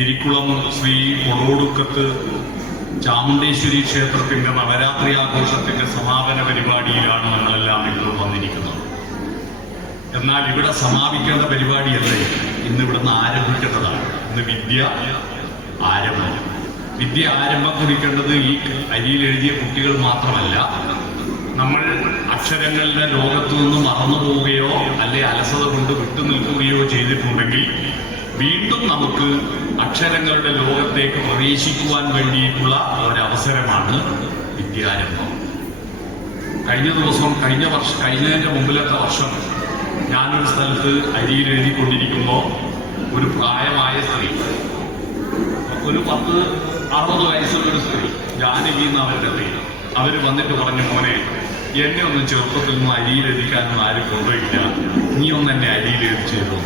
വിരിക്കുളം ശ്രീ കൊടോടുക്കത്ത് ചാമുണ്ടേശ്വരി ക്ഷേത്രത്തിന്റെ നവരാത്രി ആഘോഷത്തിന്റെ സമാപന പരിപാടിയിലാണ് നമ്മളെല്ലാം ഇപ്പോൾ വന്നിരിക്കുന്നത്. എന്നാൽ ഇവിടെ സമാപിക്കേണ്ട പരിപാടിയല്ല, ഇന്ന് ഇവിടുന്ന് ആരംഭിക്കേണ്ടതാണ്. ഇന്ന് വിദ്യ ആരംഭം കുറിക്കേണ്ടത് ഈ അരിയിൽ എഴുതിയ കുട്ടികൾ മാത്രമല്ല. നമ്മൾ അക്ഷരങ്ങളുടെ ലോകത്തു നിന്ന് മറന്നു പോവുകയോ അല്ലെ അലസത കൊണ്ട് വിട്ടുനിൽക്കുകയോ ചെയ്തിട്ടുണ്ടെങ്കിൽ വീണ്ടും നമുക്ക് അക്ഷരങ്ങളുടെ ലോകത്തേക്ക് പ്രവേശിക്കുവാൻ വേണ്ടിയിട്ടുള്ള ഒരവസരമാണ് വിദ്യാരംഭം. കഴിഞ്ഞതിന്റെ മുമ്പിലത്തെ വർഷം ഞാനൊരു സ്ഥലത്ത് അരിയിൽ എഴുതിക്കൊണ്ടിരിക്കുമ്പോൾ ഒരു പ്രായമായ സ്ത്രീ, ഒരു 60 വയസ്സുള്ളൊരു സ്ത്രീ, ജാനകി എന്ന അവരുടെ പേര്, അവര് വന്നിട്ട് പറഞ്ഞു, മോനെ എന്നെ ഒന്നും ചെറുപ്പത്തിൽ നിന്ന് അരിയിൽ എഴുതിക്കാനൊന്നും ആരും കൊണ്ടുപോയില്ല, നീ ഒന്ന് എന്നെ അരിയിൽ എഴുതിച്ചു തരുമോ?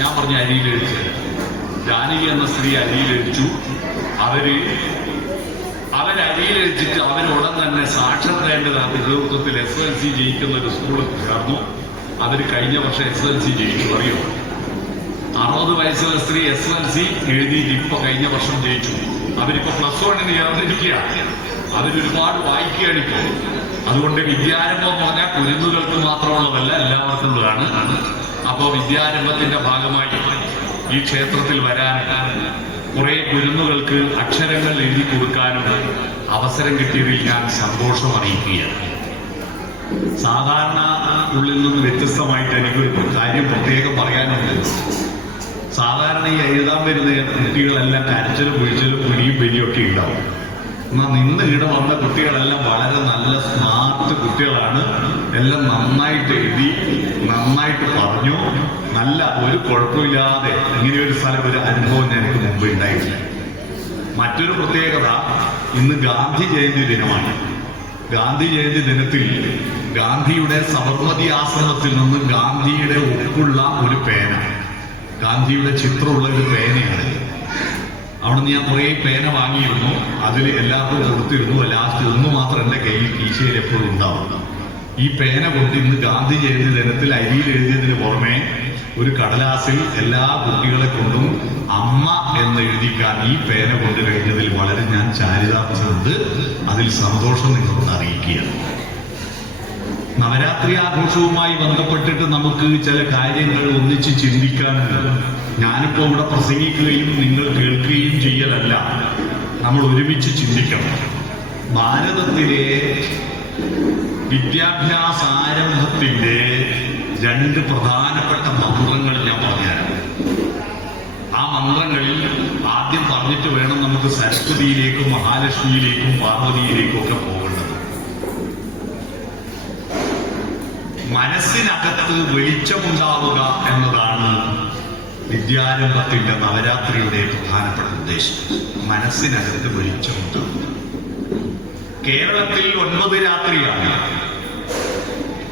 ഞാൻ പറഞ്ഞു അരിയിൽ എഴുതിച്ചു തരാം. ജാനകി എന്ന സ്ത്രീ അരിയിൽ എഴുതിച്ചു. അവരരിയിൽ എഴുതിച്ചിട്ട് അവരുടൻ തന്നെ സാക്ഷരതേണ്ടത് നേതൃത്വത്തിൽ SLC ജയിക്കുന്ന ഒരു സ്കൂളിൽ ചേർന്നു. അവര് കഴിഞ്ഞ വർഷം SLC ജയിച്ചു. അറിയോ, 60 വയസ്സുള്ള സ്ത്രീ SLC എഴുതിയിട്ട് ഇപ്പൊ കഴിഞ്ഞ വർഷം ജയിച്ചു. അവരിപ്പോ +1 ചേർന്നിരിക്കുക. അവരൊരുപാട് വായിക്കുകയാണ് ഇപ്പോൾ. അതുകൊണ്ട് വിദ്യാരംഭം എന്ന് പറഞ്ഞാൽ കുരുന്നുകൾക്ക് മാത്രമുള്ളതല്ല, എല്ലാവർക്കും ഉള്ളതാണ്. അപ്പോ വിദ്യാരംഭത്തിന്റെ ഭാഗമായി ഈ ക്ഷേത്രത്തിൽ വരാൻ കുറെ കുരുന്നുകൾക്ക് അക്ഷരങ്ങൾ എഴുതി കൊടുക്കാനും അവസരം കിട്ടിയതിൽ ഞാൻ സന്തോഷം അറിയിക്കുകയാണ്. സാധാരണ ഉള്ളിൽ നിന്ന് വ്യത്യസ്തമായിട്ട് എനിക്ക് കാര്യം പ്രത്യേകം പറയാനുണ്ട്. സാധാരണ ഈ എഴുതാൻ വരുന്ന കുട്ടികളെല്ലാം കരച്ചിലും കുഴിച്ചിലും കുഴിയും വലിയൊക്കെ ഉണ്ടാവും. എന്നാൽ നിന്ന് ഇവിടെ വന്ന കുട്ടികളെല്ലാം വളരെ നല്ല സ്മാർട്ട് കുട്ടികളാണ്. എല്ലാം നന്നായിട്ട് എഴുതി, നന്നായിട്ട് പറഞ്ഞു, നല്ല ഒരു കുഴപ്പമില്ലാതെ ഇങ്ങനെയൊരു സ്ഥലം, ഒരു അനുഭവം എനിക്ക് മുമ്പ് ഉണ്ടായിട്ടില്ല. മറ്റൊരു പ്രത്യേകത, ഇന്ന് ഗാന്ധി ജയന്തി ദിനമാണ്. ഗാന്ധി ജയന്തി ദിനത്തിൽ ഗാന്ധിയുടെ സബർമതി ആശ്രമത്തിൽ നിന്ന് ഗാന്ധിയുടെ ഒപ്പുള്ള ഒരു പേന, ഗാന്ധിയുടെ ചിത്രമുള്ള ഒരു പേനയാണ്. അവിടുന്ന് ഞാൻ കുറേ പേന വാങ്ങിയിരുന്നു. അതിൽ എല്ലാവർക്കും കൊടുത്തിരുന്നു. ലാസ്റ്റ് ഒന്ന് മാത്രം എന്റെ കയ്യിൽ കീശയിൽ എപ്പോഴും ഉണ്ടാവും. ഈ പേന കൊണ്ട് ഇന്ന് ഗാന്ധി ജയന്തി ദിനത്തിൽ അരിയിൽ എഴുതിയതിന് പുറമെ ഒരു കടലാസിൽ എല്ലാ കുട്ടികളെ കൊണ്ടും അമ്മ എന്ന് എഴുതിക്കാൻ ഈ പേന കൊണ്ട് കഴിഞ്ഞതിൽ വളരെ ഞാൻ ചാരിതാർത്ഥ്യമുണ്ട്. അതിൽ സന്തോഷം നിങ്ങളോട് അറിയിക്കുകയാണ്. നവരാത്രി ആഘോഷവുമായി ബന്ധപ്പെട്ടിട്ട് നമുക്ക് ചില കാര്യങ്ങൾ ഒന്നിച്ച് ചിന്തിക്കാനുണ്ട്. ഞാനിപ്പോ ഇവിടെ പ്രസംഗിക്കുകയും നിങ്ങൾ കേൾക്കുകയും ചെയ്യലല്ല, നമ്മൾ ഒരുമിച്ച് ചിന്തിക്കണം. ഭാരതത്തിലെ വിദ്യാഭ്യാസാരംഭത്തിന്റെ 2 പ്രധാനപ്പെട്ട മന്ത്രങ്ങൾ ഞാൻ പറഞ്ഞുതരാം. ആ മന്ത്രങ്ങളിൽ ആദ്യം പറഞ്ഞിട്ട് വേണം നമുക്ക് സരസ്വതിയിലേക്കും മഹാലക്ഷ്മിയിലേക്കും പാർവതിയിലേക്കും ഒക്കെ പോകേണ്ടത്. മനസ്സിനകത്ത് വെളിച്ചമുണ്ടാവുക എന്നതാണ് വിദ്യാരംഭത്തിന്റെ നവരാത്രിയുടെ പ്രധാനപ്പെട്ട ഉദ്ദേശം. മനസ്സിനകത്ത് വെളിച്ചമുണ്ടാവുക. കേരളത്തിൽ 9 രാത്രിയാണ്.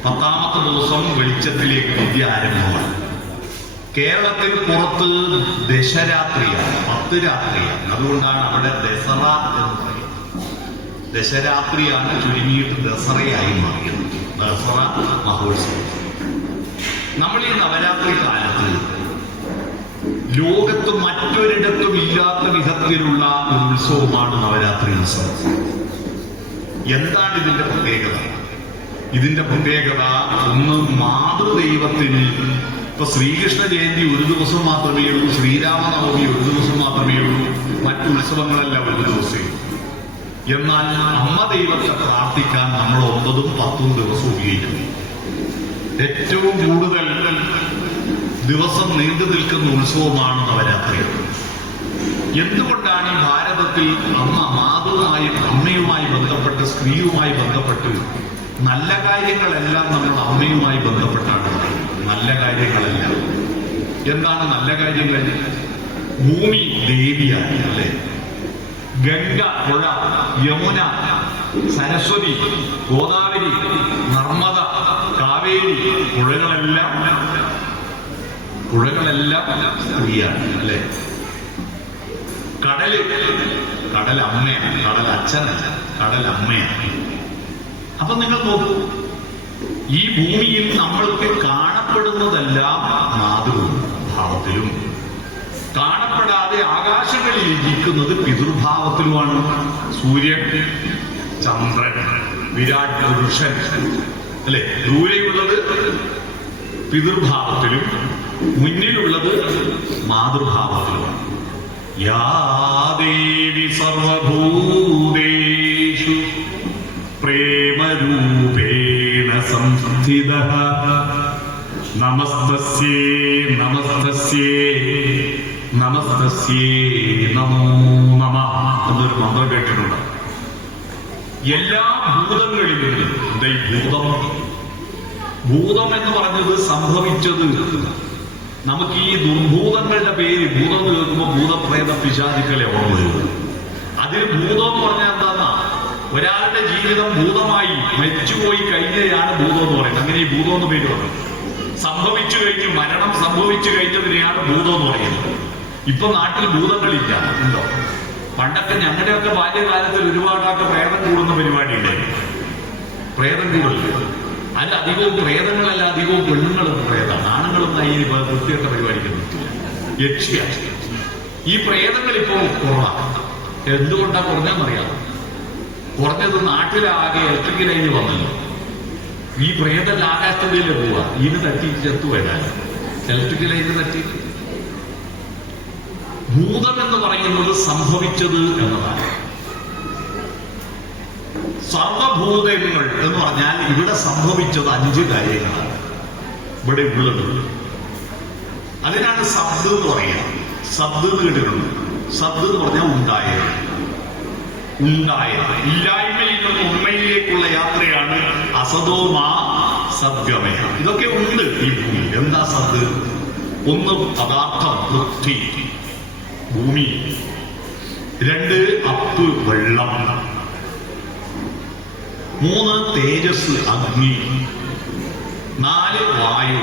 10ാമത്തെ ദിവസം വെളിച്ചത്തിലേക്ക് വിദ്യ ആരംഭമാണ്. കേരളത്തിൽ പുറത്ത് ദശരാത്രിയാണ്, 10 രാത്രിയാണ്. അതുകൊണ്ടാണ് അവിടെ ദസറ എന്ന് പറയുന്നത്. ദശരാത്രിയാണ് ചുരുങ്ങിയിട്ട് ദസറയായി മാറിയത്, ദസറ മഹോത്സവം. നമ്മൾ ഈ നവരാത്രി കാലത്ത് ലോകത്ത് മറ്റൊരിടത്തും ഇല്ലാത്ത വിധത്തിലുള്ള ഒരു ഉത്സവമാണ് നവരാത്രി ഉത്സവം. എന്താണ് ഇതിന്റെ പ്രത്യേകത? ഇതിന്റെ പ്രത്യേകത ഒന്ന്, മാതൃദൈവത്തിന് ഇപ്പൊ ശ്രീകൃഷ്ണ ജയന്തി ഒരു ദിവസം മാത്രമേ ഉള്ളൂ, ശ്രീരാമനവമി ഒരു ദിവസം മാത്രമേ ഉള്ളൂ, മറ്റു ഉത്സവങ്ങളെല്ലാം ഒരു ദിവസമേ. എന്നാൽ അമ്മ ദൈവത്തെ പ്രാർത്ഥിക്കാൻ നമ്മൾ 9ഉം 10ഉം ദിവസം ഉപയോഗിക്കുന്നു. ഏറ്റവും കൂടുതൽ ദിവസം നീണ്ടു നിൽക്കുന്ന ഉത്സവമാണ് നവരാത്രി. എന്തുകൊണ്ടാണ് ഈ ഭാരതത്തിൽ അമ്മയുമായി ബന്ധപ്പെട്ട്, സ്ത്രീയുമായി ബന്ധപ്പെട്ട് നല്ല കാര്യങ്ങളെല്ലാം നമ്മൾ അമ്മയുമായി ബന്ധപ്പെട്ടാണ് പറയുന്നത്? നല്ല കാര്യങ്ങളെല്ലാം എന്താണ് നല്ല കാര്യങ്ങൾ? ഭൂമി ദേവിയാണ്, അല്ലെ? ഗംഗ, പുഴ, യമുന, സരസ്വതി, ഗോദാവരി, നർമ്മദ, കാവേരി, പുഴകളെല്ലാം സ്ത്രീയാണ്, അല്ലെ? കടൽ അമ്മയാണ്, കടൽ അച്ഛനല്ല, കടൽ അമ്മയാണ്. അപ്പൊ നിങ്ങൾ നോക്കൂ, ഈ ഭൂമിയിൽ നമ്മൾക്ക് കാണപ്പെടുന്നതെല്ലാം മാതൃഭാവത്തിലും കാണപ്പെടാതെ ആകാശങ്ങളിൽ ഇരിക്കുന്നത് പിതൃഭാവത്തിലുമാണ്. സൂര്യൻ, ചന്ദ്രൻ, വിരാട് പുരുഷൻ, അല്ലെ? ദൂരെയുള്ളത് പിതൃഭാവത്തിലും മുന്നിലുള്ളത് മാതൃഭാവത്തിലുമാണ്. യാ ദേവി സർവഭൂതേഷു പ്രേമരൂപേണ സംസ്ഥിതഃ നമസ്തസ്യേ നമസ്തസ്യേ നമസ്തസ്യേ നമോ നമഃ എന്നൊരു മന്ത്രം കേട്ടിട്ടുണ്ട്. എല്ലാ ഭൂതങ്ങളിലും ഭൂതം ഭൂതം എന്ന് പറഞ്ഞത് സംഭവിച്ചത്. നമുക്ക് ഈ ദുർഭൂതങ്ങളുടെ പേര് ഭൂതം കേൾക്കുമ്പോൾ ഭൂതപ്രേത പിശാചുക്കളെ ഓർമ്മ വരും. അതിൽ ഭൂതം എന്ന് പറഞ്ഞാൽ എന്താ? ഒരാളുടെ ജീവിതം ഭൂതമായി മരിച്ചുപോയി കഴിഞ്ഞതാണ് ഭൂതം എന്ന് പറയുന്നത്. അങ്ങനെ ഈ ഭൂതം എന്ന് പേര് പറഞ്ഞു. സംഭവിച്ചു കഴിഞ്ഞു, മരണം സംഭവിച്ചു കഴിഞ്ഞതിനെയാണ് ഭൂതം എന്ന് പറയുന്നത്. ഇപ്പൊ നാട്ടിൽ ഭൂതങ്ങളില്ല, ഉണ്ടോ? പണ്ടൊക്കെ ഞങ്ങളുടെയൊക്കെ ബാല്യകാലത്തിൽ ഒരുപാടൊക്കെ പ്രേതം കൂടുന്ന പരിപാടിയുണ്ട്. പ്രേതം കൂടില്ല. അതിൽ അധികവും പ്രേതങ്ങളല്ല, അധികവും പെണ്ണുങ്ങളും പ്രേതമാണ്. ആണുങ്ങളൊന്നും ഈ വൃത്തിയൊക്കെ പരിപാടിക്ക് നിർത്തില്ല. യക്ഷ്യ ഈ പ്രേതങ്ങൾ ഇപ്പോ കുറവാണ്. എന്തുകൊണ്ടാ കുറഞ്ഞെന്നറിയാം? കുറഞ്ഞത് നാട്ടിലാകെ ഇലക്ട്രിക് ലൈന് വന്നല്ലോ. ഈ പ്രേതം ആകാശത്തുള്ളിൽ പോവാ, ഇതിന് തട്ടിയിട്ട് ചെത്തു വരാൻ ഇലക്ട്രിക് ലൈന് തട്ടി. ഭൂതം എന്ന് പറയുന്നത് സംഭവിച്ചത് എന്നതാണ്. സർവഭൂതങ്ങൾ എന്ന് പറഞ്ഞാൽ ഇവിടെ സംഭവിച്ചത് 5 കാര്യങ്ങളാണ് ഇവിടെ ഉള്ളത്. അതിനാണ് സബ്ദ് എന്ന് പറയുക. സബ്ദ് എന്ന് കേട്ടിട്ടുണ്ട്. സബ്ദ് എന്ന് പറഞ്ഞാൽ ഉണ്ടായത്. ഇല്ലായ്മയിൽ നിന്ന് ഉണ്മയിലേക്കുള്ള യാത്രയാണ് അസതോമാ സദ്ഗമയ. ഇതൊക്കെ ഉണ്ട് ഈ ഭൂമിയിൽ. എന്താ സദ്? ഒന്ന് പദാർത്ഥം, പൃഥ്വി, ഭൂമി. 2 അപ്പ്, വെള്ളം. 3 തേജസ്, അഗ്നി. 4 വായു.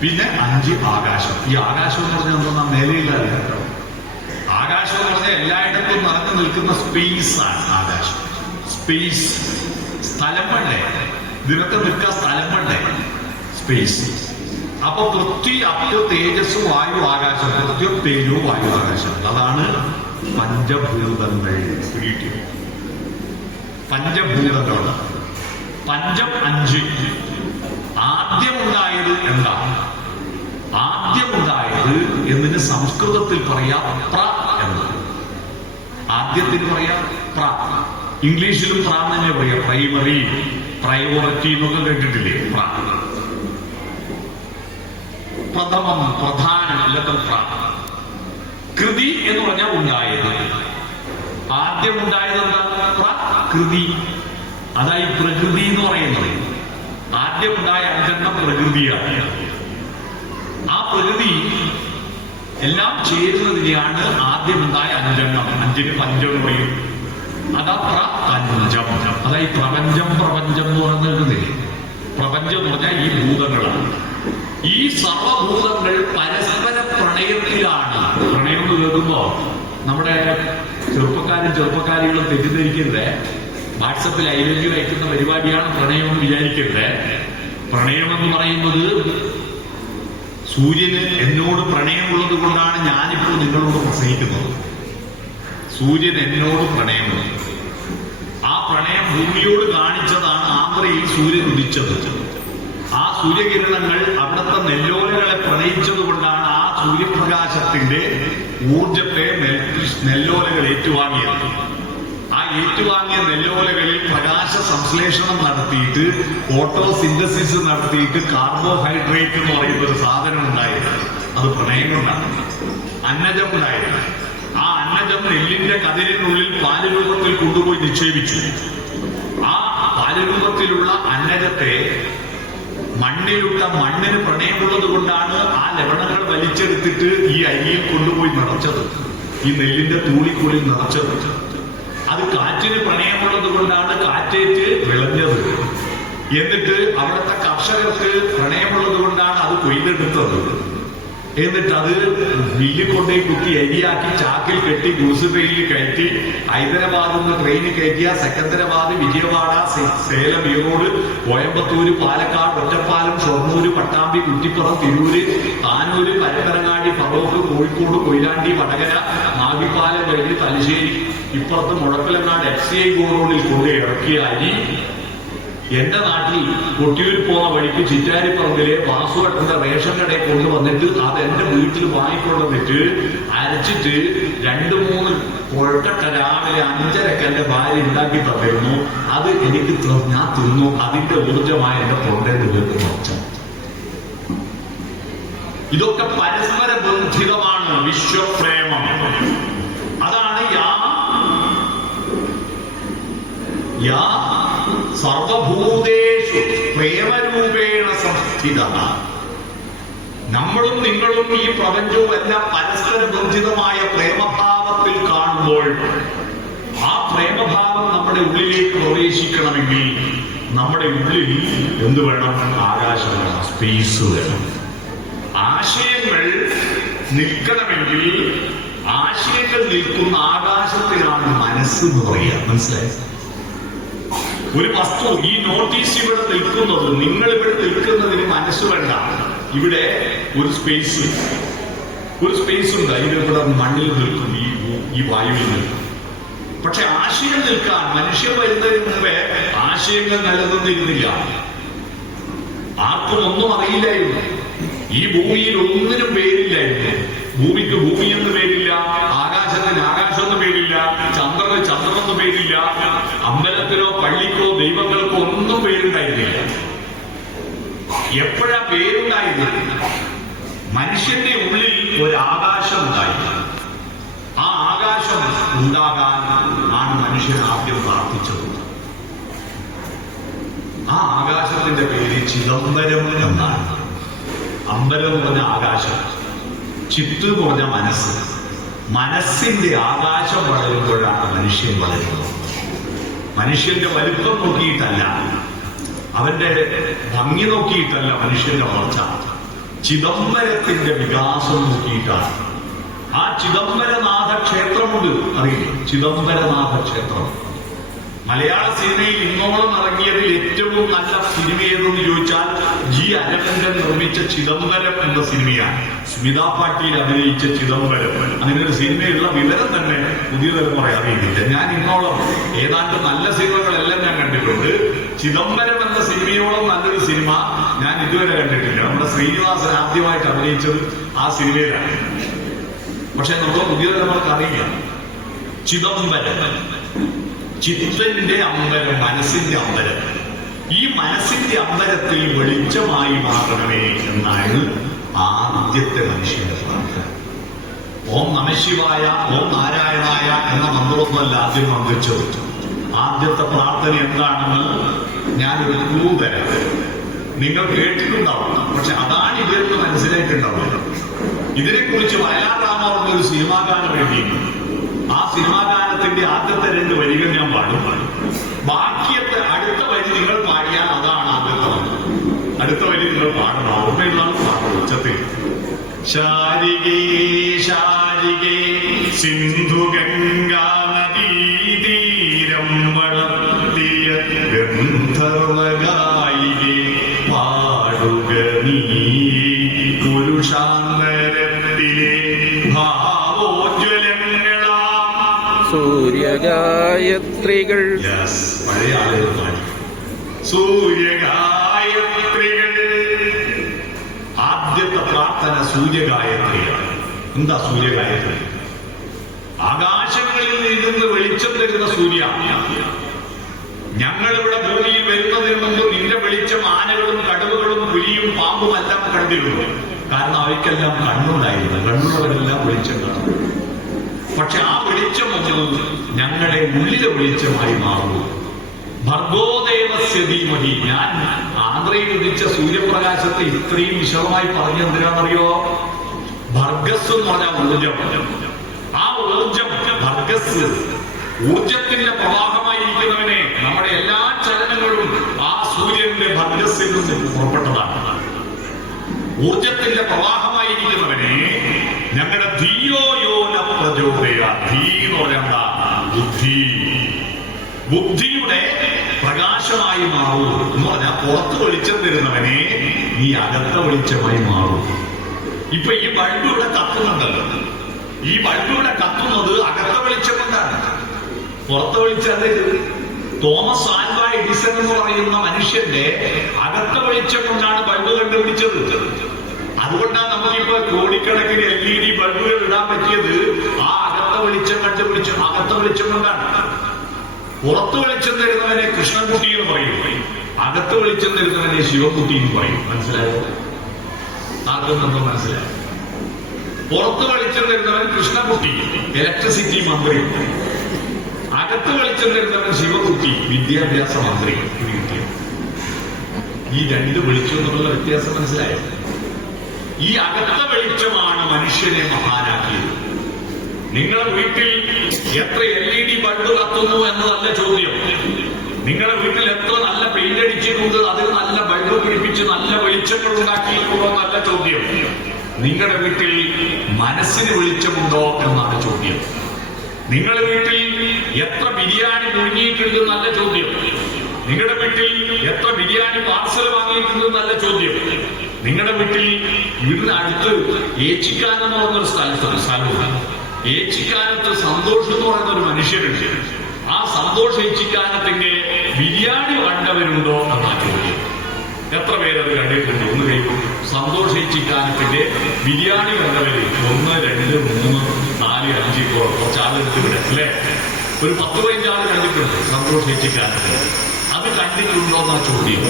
പിന്നെ 5 ആകാശം. ഈ ആകാശം എന്ന് പറഞ്ഞാൽ എന്താ? മേലെയില്ല. ആകാശം എന്ന് പറഞ്ഞാൽ എല്ലായിടത്തും നിറഞ്ഞു നിൽക്കുന്ന സ്പേസ് ആണ് ആകാശം. സ്പേസ്, സ്ഥലം വേണ്ടേ? ഇതിനൊക്കെ നിൽക്കാൻ സ്ഥലം വേണ്ടേ? സ്പേസ്. അപ്പൊ പൃഥ്വി, അപ്പ്, തേജസ്, വായു, ആകാശം. പൃഥ്വി, തേജോ, വായു, ആകാശം. അതാണ് പഞ്ചഭൂതങ്ങൾ. പഞ്ചഭൂതങ്ങൾ. പഞ്ചം 5. ആദ്യമുണ്ടായത് എന്താ? ആദ്യമുണ്ടായത് എന്നതിന് സംസ്കൃതത്തിൽ പറയാ പ്ര എന്ന്. ആദ്യത്തിന് പറയാ പ്ര. ഇംഗ്ലീഷിലും പ്ര തന്നെ പറയാ. പ്രൈമറി, പ്രയോറിറ്റി എന്നൊക്കെ കേട്ടിട്ടില്ലേ? പ്ര. പ്രഥമം, പ്രധാനം, എല്ലാത്തും പ്ര. കൃതി എന്ന് പറഞ്ഞാൽ ഉണ്ടായത്. ആദ്യമുണ്ടായത് എന്താ? പ്രകൃതി. അതായി പ്രകൃതി എന്ന് പറയുന്നത്. ആദ്യമുണ്ടായ 5 പ്രകൃതിയാണ്. ആ പ്രകൃതി എല്ലാം ചേരുന്നതിനെയാണ് ആദ്യമുണ്ടായ 5. 5 പഞ്ചം പറയും. അതാ പ്രപഞ്ചം. അതായി പ്രപഞ്ചം. പ്രപഞ്ചം എന്ന് പറഞ്ഞിരിക്കുന്നില്ലേ? പ്രപഞ്ചം എന്ന് പറഞ്ഞാൽ ഈ ഭൂതങ്ങളാണ്. ഈ സർവഭൂതങ്ങൾ പരസ്പര പ്രണയത്തിലാണ്. പ്രണയം എന്ന് കേൾക്കുമ്പോ നമ്മുടെ ചെറുപ്പക്കാരികളും തെറ്റിദ്ധരിക്കരുത്. വാട്സപ്പിൽ ഐ ലവ് യു അയക്കുന്ന പരിപാടിയാണ് പ്രണയം എന്ന് വിചാരിക്കരുത്. പ്രണയം എന്ന് പറയുന്നത് സൂര്യന് എന്നോട് പ്രണയമുള്ളത് കൊണ്ടാണ് ഞാനിപ്പോൾ നിങ്ങളോട് പ്രസംഗിക്കുന്നത്. സൂര്യൻ എന്നോട് പ്രണയമുണ്ട്. ആ പ്രണയം ഭൂമിയോട് കാണിച്ചതാണ് ആന്ധ്രയിൽ സൂര്യൻ ഉദിച്ചത്. ആ സൂര്യകിരണങ്ങൾ അവിടുത്തെ നെല്ലോലകളെ പ്രണയിച്ചത് കൊണ്ടാണ് ആ സൂര്യപ്രകാശത്തിന്റെ ഊർജത്തെ നെല്ലോലകൾ ഏറ്റുവാങ്ങിയത്. ആ ഏറ്റുവാങ്ങിയ നെല്ലോലകളിൽ പ്രകാശ സംശ്ലേഷണം നടത്തിയിട്ട് ഫോട്ടോസിന്തസിസ് നടത്തിയിട്ട് കാർബോഹൈഡ്രേറ്റ് എന്ന് പറയുന്ന ഒരു സാധനം ഉണ്ടായത്. അത് പ്രണയം കൊണ്ടാണ്. അന്നജം ഉണ്ടായത്. ആ അന്നജം നെല്ലിന്റെ കതിരിനുള്ളിൽ പാല് രൂപത്തിൽ കൊണ്ടുപോയി നിക്ഷേപിച്ചു. ആ പാല് രൂപത്തിലുള്ള അന്നജത്തെ മണ്ണിന് പ്രണയമുള്ളത് കൊണ്ടാണ് ആ ലവണങ്ങൾ വലിച്ചെടുത്തിട്ട് ഈ അരിയിൽ കൊണ്ടുപോയി നിറച്ചത്. ഈ നെല്ലിന്റെ തൂളിക്കുള്ളിൽ നിറച്ചത്. അത് കാറ്റിന് പ്രണയമുള്ളത് കൊണ്ടാണ് കാറ്റേറ്റ് വിളഞ്ഞത്. എന്നിട്ട് അവിടുത്തെ കർഷകർക്ക് പ്രണയമുള്ളത് കൊണ്ടാണ് അത് കൊയ്തെടുത്തത്. എന്നിട്ട് അത് മില്ലിൽ കൊണ്ടേ കുത്തി അരിയാക്കി ചാക്കിൽ കെട്ടി ഗൂസ് ട്രെയിനിൽ കയറ്റി ഹൈദരാബാദിൽ നിന്ന് ട്രെയിനിൽ കയറ്റിയ സെക്കന്ദരാബാദ്, വിജയവാഡ, സേലം, ഈറോഡ്, കോയമ്പത്തൂര്, പാലക്കാട്, ഒറ്റപ്പാലം, ഷൊർണൂര്, പട്ടാമ്പി, കുറ്റിപ്പുറം, തിരൂര്, താനൂര്, പരപ്പനങ്ങാടി, കൊയിലാണ്ടി ഫറോക്ക്, കോഴിക്കോട് കൊയിലാണ്ടി, വടകര, നാഗിപ്പാലം കഴിഞ്ഞ് തലശ്ശേരി, ഇപ്പുറത്ത് മുഴപ്പിലങ്ങാട് FCI ഗോഡൌണിൽ കൊണ്ട് ഇറക്കിയ അരി എന്റെ നാട്ടിൽ കൊട്ടിയൂർ പോകുന്ന വഴിക്ക് ചിറ്റാരിപ്പറമ്പിലെ വാസുവട്ടന്റെ റേഷൻ കടയിൽ കൊണ്ടുവന്നിട്ട് അത് എന്റെ വീട്ടിൽ വാങ്ങിക്കൊണ്ടുവന്നിട്ട് അരച്ചിട്ട് 2-3 കൊഴക്കട്ട രാവിലെ 5:30 എന്റെ ഭാര്യ ഉണ്ടാക്കി തന്നിരുന്നു. അത് എനിക്ക് ഞാൻ തിന്നു. അതിന്റെ ഊർജമായ എന്റെ തൊണ്ടയിൽ നിൽക്കുന്ന ഒച്ച. ഇതൊക്കെ പരസ്പര ബന്ധിതമാണ്. വിശ്വപ്രേമം അതാണ് യാ സർവഭൂതേഷു പ്രേമരൂപേണ സംസ്ഥിത. നമ്മളും നിങ്ങളും ഈ പ്രപഞ്ചവും എല്ലാം പരസ്പര ബന്ധിതമായ പ്രേമഭാവത്തിൽ കാണുമ്പോൾ ആ പ്രേമഭാവം നമ്മുടെ ഉള്ളിലേക്ക് പ്രവേശിക്കണമെങ്കിൽ നമ്മുടെ ഉള്ളിൽ എന്ത് വേണം? ആകാശം വേണം, സ്പേസ് വേണം. ആശയങ്ങൾ നിൽക്കണമെങ്കിൽ ആശയങ്ങൾ നിൽക്കുന്ന ആകാശത്തിലാണ് മനസ്സെന്ന് പറയുക. മനസ്സിലായി? ഒരു വസ്തു, ഈ നോട്ടീസ് ഇവിടെ നിൽക്കുന്നത്, നിങ്ങൾ ഇവിടെ നിൽക്കുന്നതിന് മനസ്സ് വേണ്ട. ഇവിടെ ഒരു സ്പേസ് ഉണ്ട്. ഇവിടെ മണ്ണിൽ നിൽക്കും, ഈ വായുവിൽ നിൽക്കും. പക്ഷെ ആശയം നിൽക്കാൻ മനുഷ്യൻ വരുന്നതിന് മുമ്പേ ആശയങ്ങൾ നിലനിന്നിരുന്നില്ല. ആർക്കും ഒന്നും അറിയില്ലായിരുന്നു. ഈ ഭൂമിയിൽ ഒന്നിനും പേരില്ലായിരുന്നു. ഭൂമിക്ക് ഭൂമി എന്ന് പേരില്ല, ആകാശത്തിന് ആകാശം എന്ന് പേരില്ല, ചന്ദ്രന് ചന്ദ്രൻ എന്ന് പേരില്ല, അമ്പലത്തിനോ പള്ളിക്കോ ദൈവങ്ങൾക്കോ ഒന്നും പേരുണ്ടായിരുന്നില്ല. എപ്പോഴാ പേരുണ്ടായിരുന്നത്? മനുഷ്യന്റെ ഉള്ളിൽ ഒരു ആകാശം ഉണ്ടായിരുന്നു. ആ ആകാശം ഉണ്ടാകാൻ ആണ് മനുഷ്യൻ ആദ്യം പ്രാർത്ഥിച്ചത്. ആ ആകാശത്തിന്റെ പേര് ചിദംബരം എന്നാണ്. അമ്പലം എന്ന് പറഞ്ഞ ആകാശം, ചിത്ത് എന്ന് പറഞ്ഞ മനസ്സ്. മനസ്സിന്റെ ആകാശം വളരുമ്പോഴാണ് മനുഷ്യൻ വളരുന്നത്. മനുഷ്യന്റെ വലുപ്പം നോക്കിയിട്ടല്ല, അവന്റെ ഭംഗി നോക്കിയിട്ടല്ല മനുഷ്യന്റെ വളർച്ച. ചിദംബരത്തിന്റെ വികാസം നോക്കിയിട്ടാണ്. ആ ചിദംബരനാഥ ക്ഷേത്രമുണ്ട്, അറിയില്ലേ? ചിദംബരനാഥ ക്ഷേത്രം മലയാള സിനിമയിൽ ഇന്നോളം ഇറങ്ങിയതിൽ ഏറ്റവും നല്ല സിനിമ ഏതെന്ന് ചോദിച്ചാൽ ജി അരവിന്ദൻ നിർമ്മിച്ച ചിദംബരം എന്ന സിനിമയാണ്. സ്മിതാ പാട്ടീൽ അഭിനയിച്ച ചിദംബരം. അങ്ങനെ ഒരു സിനിമയുള്ള വിവരം തന്നെ പുതിയ തലമുറ അറിയുന്നില്ല. ഞാൻ ഇന്നോളം ഏതാണ്ട് നല്ല സിനിമകളെല്ലാം ഞാൻ കണ്ടിട്ടുണ്ട്. ചിദംബരം എന്ന സിനിമയോളം നല്ലൊരു സിനിമ ഞാൻ ഇതുവരെ കണ്ടിട്ടില്ല. നമ്മുടെ ശ്രീനിവാസൻ ആദ്യമായിട്ട് അഭിനയിച്ചത് ആ സിനിമയിലാണ്. പക്ഷെ നമ്മുടെ പുതിയ തലമുറക്ക് അറിയില്ല. ചിദംബരം, ചിത്തന്റെ അമ്പരം, മനസ്സിന്റെ അമ്പരം. ഈ മനസ്സിന്റെ അമ്പരത്തിൽ വെളിച്ചമായി മാറണമേ എന്നാണ് ആദ്യത്തെ മനുഷ്യന്റെ പ്രാർത്ഥന. ഓം നമഃശിവായ, ഓം നാരായണായ എന്ന മന്ത്രമൊന്നുമല്ല ആദ്യം മന്ത്രിച്ചത്. ആദ്യത്തെ പ്രാർത്ഥന എന്താണെന്ന് ഞാനൊരു ക്ലൂ തരാം. നിങ്ങൾ കേട്ടിട്ടുണ്ടാവും, പക്ഷെ അതാണ് ഇവർക്ക് മനസ്സിലായിട്ടുണ്ടാവുക. ഇതിനെക്കുറിച്ച് വയലാർ രാമവർമ്മ ഒരു സിനിമാ ഗാനം എഴുതിയിട്ടുണ്ട്. ആ സിനിമാ ഗാനത്തിന്റെ ആദ്യത്തെ 2 വരികൾ ഞാൻ പാടും. ബാക്കിയത്തെ അടുത്ത വരി നിങ്ങൾ പാടിയാൽ അതാണ് ആദ്യത്തെ വരി. അടുത്ത വരി നിങ്ങൾ പാടണം. ഓർമ്മയുള്ളതാണ് പാടുന്നത് ഉച്ചത്തിൽ. ശാരികേ ശാരികേ സിന്ധു ഗംഗാ നദീ തീരം വളർത്തിയ ഗന്ധർവഗായികേ പാടുക നീ പുരുഷാന്തരത്തിലെ ഭാവോജ്വലങ്ങളാ സൂര്യഗായത്രികൾ. പഴയ ആളുകൾ പാടി സൂര്യഗായത്രികൾ. ആദ്യത്തെ പ്രാർത്ഥന സൂര്യഗായത്രിയാണ്. എന്താ സൂര്യഗായത്രി? ആകാശങ്ങളിൽ നിന്ന് വെളിച്ചം തരുന്ന സൂര്യ, ഞങ്ങളിവിടെ ഭൂമിയിൽ വരുന്നതിന് മുമ്പ് നിന്റെ വെളിച്ചം ആനകളും കടുവകളും പുലിയും പാമ്പും എല്ലാം കണ്ടിരുന്നു. കാരണം അവയ്ക്കെല്ലാം കണ്ണുണ്ടായിരുന്നു. കണ്ണുള്ളവരെല്ലാം വെളിച്ചം കാണും. പക്ഷെ ആ വെളിച്ചം ഒന്ന് ഞങ്ങളുടെ ഉള്ളിലെ വെളിച്ചമായി മാറുന്നു. ഭർഗോദേവസ്യ ധീമഹി. ഞാൻ ആന്ധ്രയിൽ ഉദിച്ച സൂര്യപ്രകാശത്തെ ഇത്രയും വിശദമായി പറഞ്ഞെന്തിനാണെന്നറിയോ? ഭർഗസ് എന്ന് പറഞ്ഞ ഊർജം. ആ ഊർജം, ഭർഗസ്, ഊർജത്തിന്റെ പ്രവാഹമായിരിക്കുന്നവനെ നമ്മുടെ എല്ലാ ചലനങ്ങളും ആ സൂര്യന്റെ ഭർഗസിൽ നിന്ന് പുറപ്പെട്ടതാണ്. ഊർജത്തിന്റെ പ്രവാഹമായിരിക്കുന്നവനെ ഞങ്ങളുടെ ധീയോയോന പ്രചോദയ. ധീ എന്ന് പറയണ്ട, ബുദ്ധി. ബുദ്ധിയുടെ പ്രകാശമായി മാറൂ എന്ന് പറഞ്ഞാൽ പുറത്ത് വെളിച്ചം തരുന്നവനെ നീ അകത്ത വെളിച്ചമായി മാറും. ഇപ്പൊ ഈ ബൾബ് ഇവിടെ കത്തുന്നുണ്ടല്ലോ, ഈ ബൾബ് ഇവിടെ കത്തുന്നത് അകത്ത വെളിച്ചം കൊണ്ടാണ്, പുറത്തെ വെളിച്ചം. തോമസ് ആൽവാ എഡിസൺ എന്ന് പറയുന്ന മനുഷ്യന്റെ അകത്ത വെളിച്ചം കൊണ്ടാണ് ബൾബ് കണ്ടുപിടിച്ചത്. അതുകൊണ്ടാണ് നമുക്കിപ്പോ കോടിക്കണക്കിന് LED ബൾബുകൾ ഇടാൻ പറ്റിയത്. ആ അകത്ത വെളിച്ചം കണ്ടുപിടിച്ചു, അകത്ത വെളിച്ചം കൊണ്ടാണ്. പുറത്ത് വെളിച്ചം തരുന്നവനെ കൃഷ്ണൻകുട്ടി എന്ന് പറയും, അകത്ത് വെളിച്ചം തരുന്നവനെ ശിവൻകുട്ടി എന്ന് പറയും. മനസ്സിലായോ? ആർക്കും നമ്മൾ മനസ്സിലായോ? പുറത്ത് വെളിച്ചം തരുന്നവൻ കൃഷ്ണൻകുട്ടി, ഇലക്ട്രിസിറ്റി മന്ത്രി. അകത്ത് വെളിച്ചം തരുന്നവൻ ശിവകുട്ടി, വിദ്യാഭ്യാസ മന്ത്രി. ഈ രണ്ട് വെളിച്ചം എന്നുള്ള വ്യത്യാസം മനസ്സിലായോ? ഈ അകത്ത വെളിച്ചമാണ് മനുഷ്യനെ മഹാനാക്കിയത്. നിങ്ങളുടെ വീട്ടിൽ എത്ര LED ബൾബ് കത്തുന്നു എന്നതല്ല ചോദ്യം. നിങ്ങളുടെ വീട്ടിൽ എത്ര നല്ല പെയിന്റ് അടിച്ചിട്ടുണ്ട്, അതിൽ നല്ല ബൾബ് പിടിപ്പിച്ച് നല്ല വെളിച്ചങ്ങൾ ഉണ്ടാക്കിയിട്ടുണ്ടോ എന്നല്ല ചോദ്യം. നിങ്ങളുടെ വീട്ടിൽ മനസ്സിന് വെളിച്ചമുണ്ടോ എന്നാണ് ചോദ്യം. നിങ്ങളുടെ വീട്ടിൽ എത്ര ബിരിയാണി മുഴുങ്ങിയിട്ടുണ്ട് നല്ല ചോദ്യം. നിങ്ങളുടെ വീട്ടിൽ എത്ര ബിരിയാണി പാർസൽ വാങ്ങിയിട്ടുണ്ട് നല്ല ചോദ്യം. നിങ്ങളുടെ വീട്ടിൽ വീടിനടുത്ത് ഏച്ചിക്കാനം എന്ന് പറഞ്ഞൊരു സ്ഥലമാണ്. ഏച്ചിക്കാനത്ത് സന്തോഷം എന്ന് പറയുന്ന ഒരു മനുഷ്യരുണ്ട്. ആ സന്തോഷ് ഏച്ചിക്കാനത്തിന്റെ ബിരിയാണി കണ്ടവരുണ്ടോ എന്നാണ് ചോദ്യം. എത്ര പേരത് കണ്ടിട്ടുണ്ട്? ഒന്ന് കഴിക്കും. സന്തോഷ് ഏച്ചിക്കാനത്തിന്റെ ബിരിയാണി കണ്ടവര് 1, 2, 3, 4, 5 കുറച്ച് ആളുകൾ അല്ലേ? ഒരു 10-15 ആള് കണ്ടിട്ടുണ്ട് സന്തോഷ് ഏച്ചിക്കാനത്തിന്. അത് കണ്ടിട്ടുണ്ടോ എന്നാ ചോദ്യം.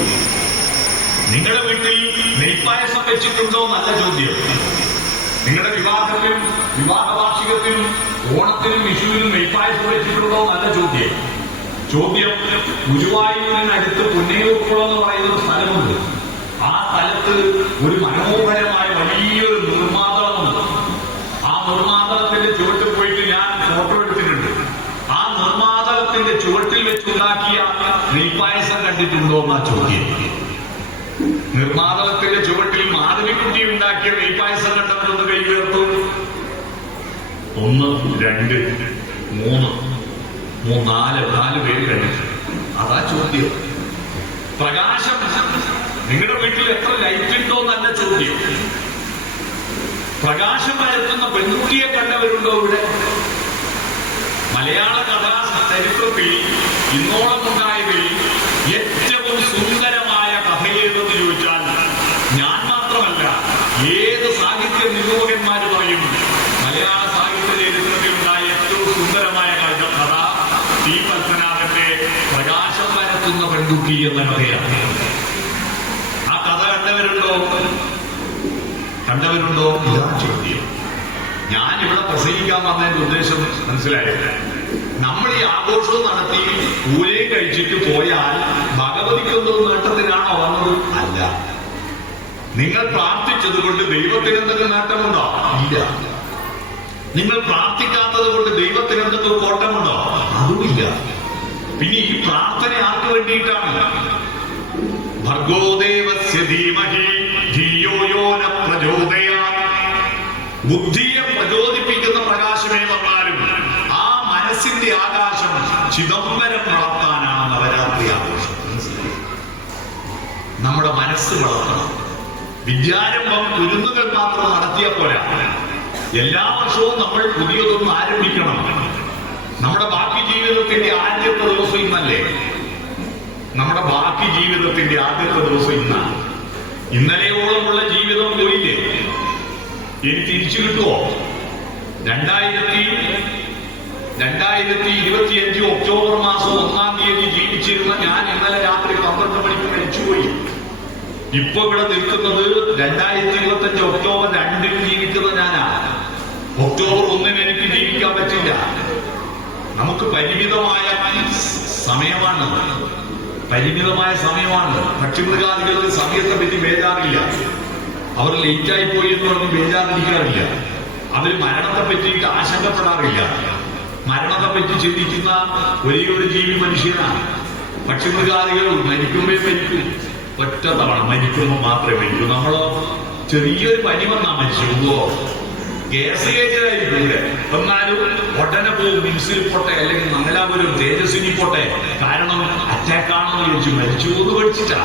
നിങ്ങളുടെ വീട്ടിൽ നെയ്പായസം വെച്ചിട്ടുണ്ടോ നല്ല ചോദ്യം. നിങ്ങളുടെ വിവാഹത്തിനും വിവാഹ വാർഷികത്തിനും ഓണത്തിനും വിഷുവിനും നെയ്പായസം വെച്ചിട്ടുണ്ടോ നല്ല ചോദ്യം. ഗുരുവായൂരിനടുത്ത് പുന്നയൂർക്കുളം എന്ന് പറയുന്ന ഒരു സ്ഥലമുണ്ട്. ആ സ്ഥലത്ത് ഒരു മനോഹരമായ വലിയൊരു നിർമ്മാതളമുണ്ട്. ആ നിർമ്മാതളത്തിന്റെ ചുവട്ടിൽ പോയിട്ട് ഞാൻ ഫോട്ടോ എടുത്തിട്ടുണ്ട്. ആ നിർമ്മാതളത്തിന്റെ ചുവട്ടിൽ വെച്ചുണ്ടാക്കിയ നെയ്പായസം കണ്ടിട്ടുണ്ടോ എന്നാ ചോദ്യം. നിർമ്മാതളത്തിന്റെ ചുവട്ടിൽ മാധവിക്കുട്ടി ഉണ്ടാക്കിയ നെയ്പായസം കണ്ടവരൊന്ന് കൈ ഉയർത്തു. 1, 2, 3, 4 പേര് കണ്ടിട്ടുണ്ട്. അതാ ചോദ്യം. പ്രകാശം നിങ്ങളുടെ വീട്ടിൽ എത്ര ലൈറ്റ് ഉണ്ടോ എന്നല്ല ചോദ്യം. പ്രകാശം പരത്തുന്ന പെൺകുട്ടിയെ കണ്ടവരുണ്ടോ ഇവിടെ? മലയാള കഥാ ചരിത്രത്തിൽ ഇന്നോളം ഉണ്ടായതിൽ ഏറ്റവും സുന്ദരമായ കഥയേതെന്ന് ചോദിച്ചാൽ ഞാൻ മാത്രമല്ല, ഏത് സാഹിത്യ നിരൂപകന്മാര് പറയും മലയാള സാഹിത്യ ചരിത്രത്തിൽ ഉണ്ടായ ഏറ്റവും സുന്ദരമായ കഥ ടി പത്മനാഭന്റെ പ്രകാശം പരത്തുന്ന പെൺകുട്ടി എന്ന കഥയാണ്. ആ കഥ കണ്ടവരുണ്ടോ ഇതാണ് ചോദ്യം. ഞാനിവിടെ പ്രസംഗിക്കാൻ വന്നതിന്റെ ഉദ്ദേശം മനസ്സിലായില്ല. നമ്മൾ ഈ ആഘോഷവും നടത്തി പൂരയും കഴിച്ചിട്ട് പോയാൽ ഭഗവതിക്കൊന്നും നേട്ടത്തിനാണോ വന്നത്? അല്ല. നിങ്ങൾ പ്രാർത്ഥിച്ചത് കൊണ്ട് ദൈവത്തിന് എന്തെങ്കിലും നേട്ടമുണ്ടോ? ഇല്ല. നിങ്ങൾ പ്രാർത്ഥിക്കാത്തത് കൊണ്ട് ദൈവത്തിന് എന്തെങ്കിലും കോട്ടമുണ്ടോ? അതുമില്ല. പിന്നെ ഈ പ്രാർത്ഥന ആർക്ക് വേണ്ടിയിട്ടാണ്? ഭർഗോദേവസ്യ ധീമഹി ധിയോ യോ ന പ്രചോദയാത്. ബുദ്ധിയെ പ്രചോദിപ്പിക്കുന്ന പ്രകാശമേ വന്നാലും ആ മനസ്സിന്റെ ആകാശം ചിദംബരം വളർത്താനാണ് നവരാത്രി ആഘോഷം. നമ്മുടെ മനസ്സ് വളർത്തണം. വിദ്യാരംഭം കുരുന്നുകൾ മാത്രം നടത്തിയ പോരാ. എല്ലാ വർഷവും നമ്മൾ പുതിയതൊന്നും ആരംഭിക്കണം. നമ്മുടെ ബാക്കി ജീവിതത്തിന്റെ ആദ്യത്തെ ദിവസം ഇന്നല്ലേ? നമ്മുടെ ബാക്കി ജീവിതത്തിന്റെ ആദ്യത്തെ ദിവസം ഇന്നാണ്. ഇന്നലെയോളമുള്ള ജീവിതം പോയില്ലേ? ഇനി തിരിച്ചു കിട്ടുമോ? 2025 ഒക്ടോബർ മാസം 1-ാം തീയതി ജീവിച്ചിരുന്ന ഞാൻ ഇന്നലെ രാത്രി 12 മണിക്ക് മരിച്ചുപോയി. ഇപ്പൊ ഇവിടെ നിൽക്കുന്നത് 2025 ഒക്ടോബർ 2-ന് ജീവിക്കുന്ന ഞാനാ. ഒക്ടോബർ 1-ന് എനിക്ക് ജീവിക്കാൻ പറ്റില്ല. നമുക്ക് പരിമിതമായ സമയമാണ്. പക്ഷിമൃഗാദികളുടെ സമയത്തെ പറ്റി ബേജാറില്ല. അവർ ലേറ്റായി പോയി എന്ന് പറഞ്ഞ് ബേജാറിരിക്കാറില്ല. അവർ മരണത്തെ പറ്റിയിട്ട് ആശങ്കപ്പെടാറില്ല. മരണത്തെ പറ്റി ചിന്തിക്കുന്ന ഒരേ ഒരു ജീവി മനുഷ്യനാണ്. പക്ഷിമൃഗാദികൾ മരിക്കുമ്പേ മരിക്കും. ഒറ്റ തവണ മരിക്കുമ്പോൾ മാത്രമേ മരിക്കൂ. നമ്മളോ ചെറിയൊരു പനി വന്നാ മരിച്ചുവോ? ഗ്യാസ് കയറ്റിയതായിരിക്കും ഇവിടെ. എന്നാലും ഉടനെ പോകും. മിംസിൽ പോട്ടെ, അല്ലെങ്കിൽ മംഗലാപുരം തേജസ്വിനി പോട്ടെ. കാരണം അറ്റാക്കാണെന്ന് ചോദിച്ചു മരിച്ചു എന്ന് പഠിച്ചിട്ടാ.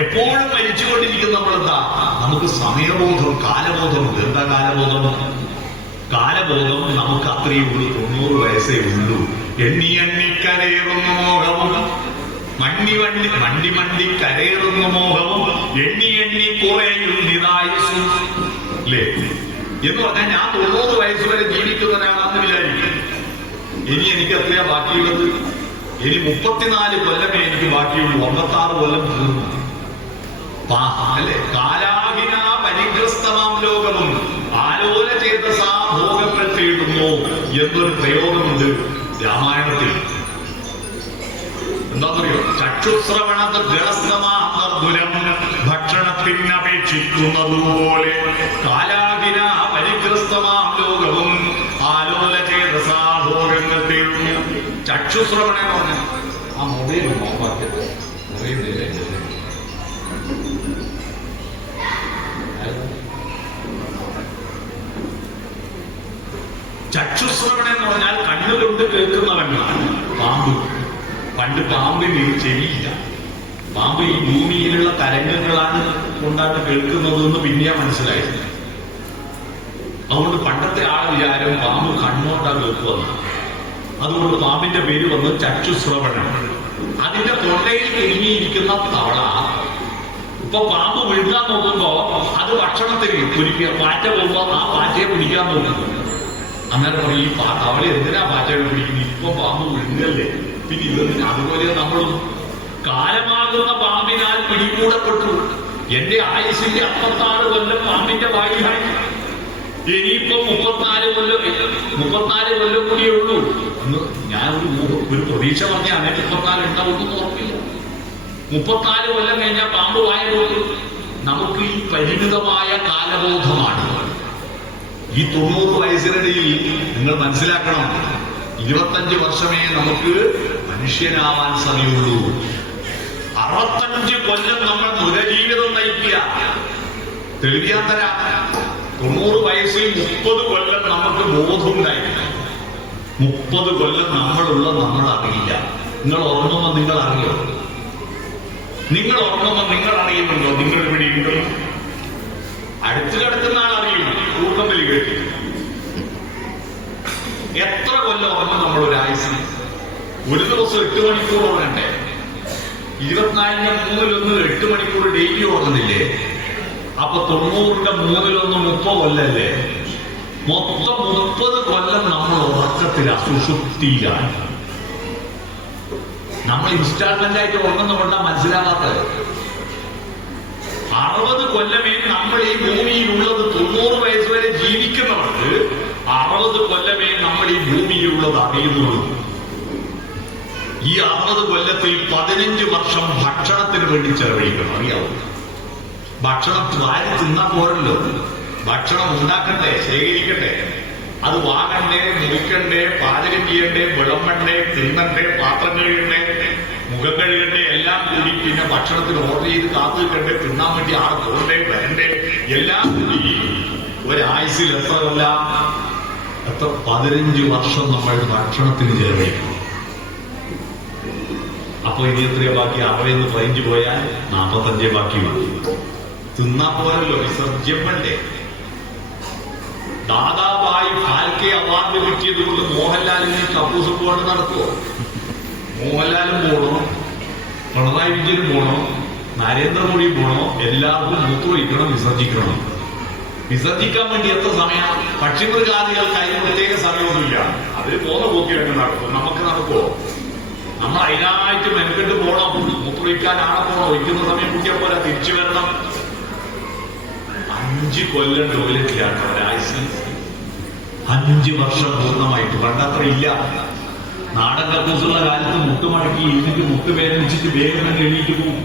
എപ്പോഴും മരിച്ചുകൊണ്ടിരിക്കുന്ന നമ്മളെന്താ? നമുക്ക് സമയബോധം, കാലബോധമുണ്ട്. എന്താ കാലബോധം? കാലബോധം നമുക്ക് അത്രയേ ഉള്ളൂ. 90 വയസ്സേ ഉള്ളൂ. എണ്ണി എണ്ണി കരയേറുന്ന മോഹവും മണ്ടി കരയേറുന്ന മോഹവും എണ്ണി എണ്ണി കുറയുന്നിതായുസും. അല്ലേ? എന്ന് പറഞ്ഞാൽ ഞാൻ 90 വയസ്സ് വരെ ജീവിക്കുന്ന ഒരാളാണെന്ന് വിചാരിക്കും. ഇനി എനിക്ക് എത്രയാ ബാക്കിയുള്ളത്? ഇനി 34 കൊല്ലമേ എനിക്ക് ബാക്കിയുള്ളൂ. 56 കൊല്ലം തീർന്നു. അല്ലെ? കാലാഹിന പരിഗ്രസ്തമാം ലോകവും ആലോല ചേതസാ ഭോഗങ്ങൾ തേടുന്നു എന്നൊരു പ്രയോഗമുണ്ട് രാമായണത്തിൽ. എന്താണെന്നറിയോ? ചക്ഷുശ്രവണദുരം ഭക്ഷണത്തിനപേക്ഷിക്കുന്നതുപോലെ കാലാഹിന പരിഗ്രസ്തമാം ലോകവും ആലോല ചേതസാ ഭോഗങ്ങൾ തേടുന്നു. ചക്ഷുശ്രവണം എന്ന് പറഞ്ഞാൽ ആ മൊബൈൽ നോക്കാത്തത് ചക്ഷുശ്രവണം എന്ന് പറഞ്ഞാൽ കണ്ണുകൊണ്ട് കേൾക്കുന്നവനാണ് പാമ്പ്. പണ്ട് പാമ്പിന് ചെവിയില്ല. പാമ്പ് ഈ ഭൂമിയിലുള്ള തരംഗങ്ങളാണ് കൊണ്ടാണ് കേൾക്കുന്നതെന്ന് പിന്നെയാ മനസ്സിലായില്ല. അതുകൊണ്ട് പണ്ടത്തെ ആൾ വിചാരം പാമ്പ് കണ്ണോട്ടാ കേൾക്കുമെന്ന്. അതുകൊണ്ട് പാമ്പിന്റെ പേര് വന്ന് ചക്ഷുശ്രവണം. അതിന്റെ തൊണ്ടയിൽ കുടുങ്ങിയിരിക്കുന്ന തവള ഇപ്പൊ പാമ്പ് വിഴുങ്ങാൻ നോക്കുമ്പോ അത് ഭക്ഷണത്തിൽ പാറ്റ പോകുമ്പോ ആ പാറ്റയെ പിടിക്കാൻ നോക്കുന്നു. അന്നേരം പറയും ഈ തവള എന്തിനാ പാറ്റകളെ പിടിക്കുന്നത്? ഇപ്പൊ പാമ്പ് വിഴുങ്ങല്ലേ, പിന്നെ ഇതെന്തിനാ? അതുപോലെ നമ്മളും കാലമാകുന്ന പാമ്പിനാൽ പിടികൂടപ്പെട്ടു. എന്റെ ആയുസിന്റെ 56 കൊല്ലം പാമ്പിന്റെ വായിലായി. ഇനിയിപ്പോ 34 കൊല്ലം കൂടിയേ ഉള്ളൂ. അന്ന് ഞാൻ ഒരു പ്രതീക്ഷ പറഞ്ഞാൽ 34 ഉണ്ടാവുമെന്ന് ഉറപ്പില്ല. 34 കൊല്ലം കഴിഞ്ഞാൽ പാമ്പ് വായ പോകും. നമുക്ക് ഈ പരിമിതമായ കാലബോധമാണ്. ഈ 90 വയസ്സിനിടയിൽ നിങ്ങൾ മനസ്സിലാക്കണം, 25 വർഷമേ നമുക്ക് മനുഷ്യനാവാൻ സമയമുള്ളൂ. 65 കൊല്ലം നമ്മൾ മൃഗജീവിതം നയിക്കുക. തെളിയാൻ തരാം. 90 വയസ്സിൽ 30 കൊല്ലം നമുക്ക് ബോധമുണ്ടായിരിക്കണം. 30 കൊല്ലം നമ്മൾ അറിയില്ല. നിങ്ങൾ ഉറങ്ങുമ്പോൾ നിങ്ങൾ അറിയോ? നിങ്ങൾ ഉറങ്ങുമ്പോൾ നിങ്ങൾ അറിയുന്നുണ്ടോ? നിങ്ങൾ ഇവിടെയുണ്ടോ? അടുത്ത് കിടക്കുന്ന ആൾ അറിയും. കൂട്ടത്തിൽ കേട്ടി എത്ര കൊല്ലം ഉറങ്ങും നമ്മൾ ഒരാഴ്ച? ഒരു ദിവസം 8 മണിക്കൂർ ഉറങ്ങണ്ടേ? 24ന്റെ 3-1 8 മണിക്കൂർ ഡെയിലി ഉറങ്ങുന്നില്ലേ? അപ്പൊ 90ന്റെ 3-1 30 കൊല്ലല്ലേ? മൊത്തം 30 കൊല്ലം നമ്മൾ ഉറക്കത്തിലാ, സുഷുപ്തിയിലാണ്. നമ്മൾ ഇൻസ്റ്റാൾമെന്റ് ആയിട്ട് ഉറങ്ങുന്നുകൊണ്ടാ മനസ്സിലാകാത്തത്. 60 കൊല്ലമേ നമ്മൾ ഈ ഭൂമിയിലുള്ളത്. 90 വയസ്സ് വരെ ജീവിക്കുന്നവർക്ക് 60 കൊല്ലമേ നമ്മൾ ഈ ഭൂമിയിലുള്ളത് അറിയുന്നുള്ളൂ. ഈ 60 കൊല്ലത്തിൽ 15 വർഷം ഭക്ഷണത്തിന് വേണ്ടി ചെലവഴിക്കണം. അറിയാവൂ? ഭക്ഷണം വാരി തിന്നാൻ പോരല്ലോ. ഭക്ഷണം ഉണ്ടാക്കണ്ടേ, ശേഖരിക്കട്ടെ, അത് വാങ്ങണ്ടേ, മുറിക്കണ്ടേ, പാചകം ചെയ്യണ്ടേ, വിളമ്പണ്ടേ, തിന്നണ്ടേ, പാത്രം കഴുകണ്ടേ, മുഖം കഴുകണ്ടേ, എല്ലാം കൂടി പിന്നെ ഭക്ഷണത്തിന് ഓർഡർ ചെയ്ത് കാത്തു നിൽക്കണ്ടേ, തിന്നാൻ വേണ്ടി ആളെ പോകണ്ടേ, വരണ്ടേ, എല്ലാം കൂടി ഒരായുസിൽ എത്ര 15 വർഷം നമ്മൾ ഭക്ഷണത്തിന് ചെലവഴിക്കും. അപ്പൊ ഇനി എത്രയോ ബാക്കി? 60 15 പോയാൽ 45 ബാക്കി. തിന്നാ പോരല്ലോ, വിസർജ്യം വേണ്ടേ? ദാദാഭായ് ഫാൽക്കെ അവാർഡ് കിട്ടിയത് കൊണ്ട് മോഹൻലാലിന് കപ്പൂസ് കൊണ്ട് നടത്തുമോ? മോഹൻലാലും പോണോ, പിണറായി വിജയനും പോണോ, നരേന്ദ്രമോദിയും പോണോ? എല്ലാവർക്കും മൂത്രമൊഴിക്കണം, വിസർജിക്കണം. വിസർജിക്കാൻ വേണ്ടി എത്ര സമയം? പക്ഷിമൃഗാദികൾക്ക് അതിന് പ്രത്യേക സമയമൊന്നുമില്ല. അവര് പോന്ന പോക്കിലൊക്കെ നടക്കും. നമുക്ക് നടക്കുമോ? നമ്മൾ അതിനായിട്ട് മെനക്കെട്ട് പോകണം. മൂത്രമൊഴിക്കാൻ ആളെ പോകണം. ഒഴിക്കുന്ന സമയം കുട്ടിയെ പോലെ തിരിച്ചു വരണം. 5 കൊല്ലം ടോയ്ലറ്റിലാണ് ഒരാഴ്ച. 5 വർഷം പൂർണ്ണമായിട്ട്. പണ്ടത്ര ഇല്ല. നാടൻ കക്കൂസുള്ള കാലത്ത് മുട്ടുമടക്കി ഇരുന്നിട്ട് മുട്ടുവേദനിച്ചിട്ട് വേഗം എണീറ്റ് പോകും.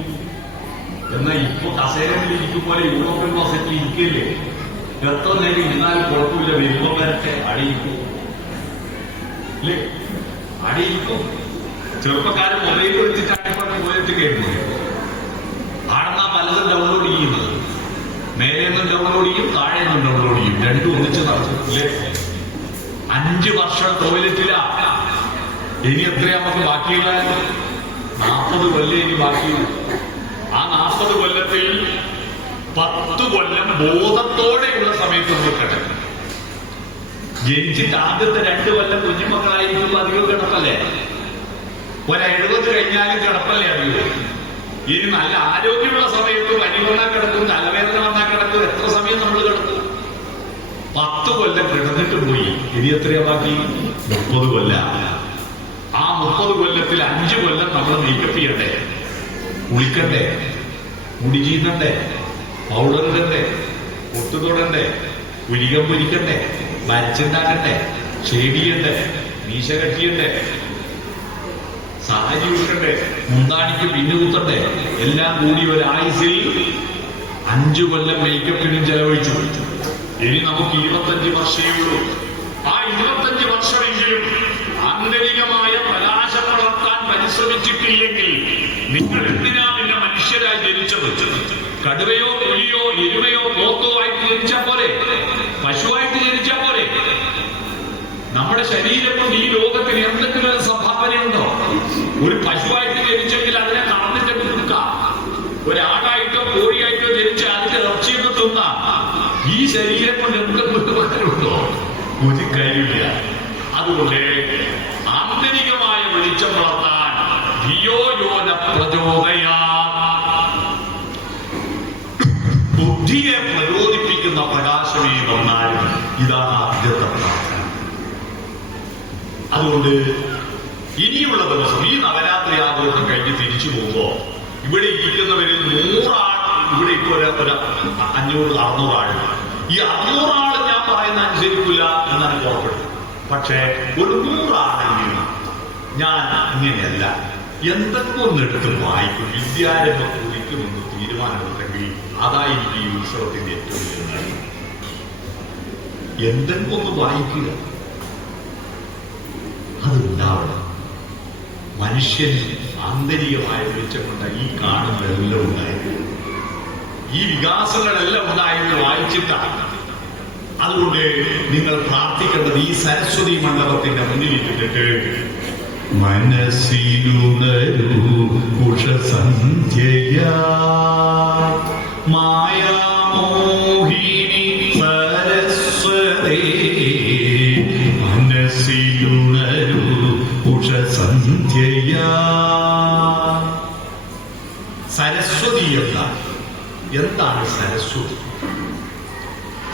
എന്നാൽ ഇപ്പൊ കസേരയിൽ ഇരിക്കും പോലെ യൂറോപ്യൻ ക്ലോസറ്റിൽ ഇരിക്കില്ലേ? എത്ര നേരം ഇരുന്നാലും കുഴപ്പമില്ല. വരുമ്പം വരട്ടെ അടിയിരിക്കും. അല്ലേ? അടിയിരിക്കും. ചെറുപ്പക്കാരൻ മൊബൈൽ എടുത്തിട്ടാണ് ടോയ്ലറ്റ് കയറുന്നത്. ആണെന്നാ പലതും ഡൗൺലോഡ് ചെയ്യുന്നത്. മേലെ നിന്നും ഡൗൺലോഡ് ചെയ്യും, താഴെ നിന്നും ഡൗൺലോഡ് ചെയ്യും. രണ്ടും ഒന്നിച്ച് നടക്കും. അല്ലേ? 5 വർഷം ടോയ്ലറ്റിലാ. ഇനി എത്രയാ നമുക്ക് ബാക്കിയുള്ള? 40 കൊല്ലം ഇനി ബാക്കിയുള്ളൂ. ആ 40 കൊല്ലത്തിൽ 10 കൊല്ലം ബോധത്തോടെയുള്ള സമയത്ത് നമ്മൾ കിടക്കും. ജനിച്ചിട്ട് ആദ്യത്തെ 2 കൊല്ലം കുഞ്ഞുമക്കളായിരിക്കുമ്പോൾ അധികം കിടപ്പല്ലേ? 70 കഴിഞ്ഞാലും കിടപ്പല്ലേ അധികം? ഇനി നല്ല ആരോഗ്യമുള്ള സമയത്ത് പനി വന്നാൽ കിടക്കും, തലവേദന വന്നാൽ കിടക്കും. എത്ര സമയം നമ്മൾ കിടക്കും? 10 കൊല്ലം കിടന്നിട്ട് പോയി. ഇനി എത്രയാ ബാക്കി? 30 കൊല്ലം. ആ 30 കൊല്ലത്തിൽ 5 കൊല്ലം നമ്മൾ മേക്കപ്പ് ചെയ്യണ്ടേ, കുളിക്കണ്ടേ, മുടി ചീന്തണ്ടേ, പൗഡർ ഇടണ്ടേ, പൊട്ടുതൊടണ്ടേ, കുരികം പൊരിക്കണ്ടേ, വരച്ചുണ്ടാക്കണ്ടേ, ഷേവ് ചെയ്യണ്ടേ, മീശ കട്ടിയണ്ടേ, സാരി ഉടുക്കണ്ടേ, മുന്താണിക്ക് പിന്നു കുത്തണ്ടേ. എല്ലാം കൂടി ഒരായുസിൽ 5 കൊല്ലം മേക്കപ്പിനും ചെലവഴിച്ചു. ഇനി നമുക്ക് 25 വർഷമേ ഉള്ളൂ. ആ 25 വർഷമെങ്കിലും ആന്തരികമായ പ്രകാശം വളർത്താൻ പരിശ്രമിച്ചിട്ടില്ലെങ്കിൽ നിങ്ങൾ എന്തിനാ പിന്നെ മനുഷ്യരായി ജനിച്ചത്? കടുവയോ പുലിയോ എരുമയോ പോത്തോ ആയിട്ട് ജനിച്ചാൽ പോരെ? പശുവായിട്ട് ജനിച്ചാൽ പോരെ? നമ്മുടെ ശരീരം കൊണ്ട് ഈ ലോകത്തിന് എന്തെങ്കിലും ഒരു സംഭാവനയുണ്ടോ? ഒരു പശുവായിട്ട് ജനിച്ചെങ്കിൽ അതിനെ കറന്നിട്ട് കൊടുക്കാം. ഒരാടായിട്ടോ കോഴിയായിട്ടോ ജനിച്ച അതിന്റെ ഇറച്ചിയൊക്കെ തിന്നാം. ഈ ശരീരം കൊണ്ട് എന്തെങ്കിലും ഉപകാരമുണ്ടോ? ഒരു കാര്യമില്ല. അതുകൊണ്ട് ആന്തരികമായ വെളിച്ചം വളർത്താൻ ധിയോയോന പ്രചോദയാ, ബുദ്ധിയെ പ്രചോദിപ്പിക്കുന്ന പ്രകാശമേ വന്നാൽ ഇതാണ് ആദ്യത്തെ പ്രാർത്ഥന. അതുകൊണ്ട് ഇനിയുള്ള ദിവസം ഈ നവരാത്രി ആഘോഷം കഴിഞ്ഞ് തിരിച്ചു പോകുമ്പോ ഇവിടെ ഇരിക്കുന്നവരിൽ 100 ആൾ, ഇവിടെ ഇപ്പൊ ഒരു 500-600 ആൾ. ഈ 600 ആള് ഞാൻ പറയുന്ന അനുസരിക്കില്ല എന്നാണ് പുറപ്പെടുന്നത്. പക്ഷേ ഒരു 100 ആളെങ്കിലും ഞാൻ ഇങ്ങനെയല്ല, എന്തൊക്കെ ഒന്നെടുത്ത് വായിക്കും, വിദ്യാരംഭം കുറിക്കുമെന്ന് തീരുമാനമെടുത്തെങ്കിൽ അതായിരിക്കും ഈ ഉത്സവത്തിന്റെ ഏറ്റവും വലിയ കാര്യം. എന്തെങ്കിലും ഒന്ന് വായിക്കുക, അതുണ്ടാവണം. മനുഷ്യന് ആന്തരികമായ വെളിച്ചം കൊണ്ട് ഈ കാണുന്നതെല്ലാം ഉണ്ടായത്, ഈ വികാസങ്ങളെല്ലാം ഉണ്ടായത് വായിച്ചിട്ടാണ്. അതുകൊണ്ട് നിങ്ങൾ പ്രാർത്ഥിക്കേണ്ടത് ഈ സരസ്വതി മണ്ഡപത്തിന്റെ മുന്നിലിട്ടിട്ട് മനസ്സിലുണരൂ ഉഷസന്ധ്യയാ മായാമോഹിനി സരസ്വതേ, മനസ്സിലുണരൂ ഉഷസന്ധ്യയാ. സരസ്വതി എന്താണ് സരസ്വതി?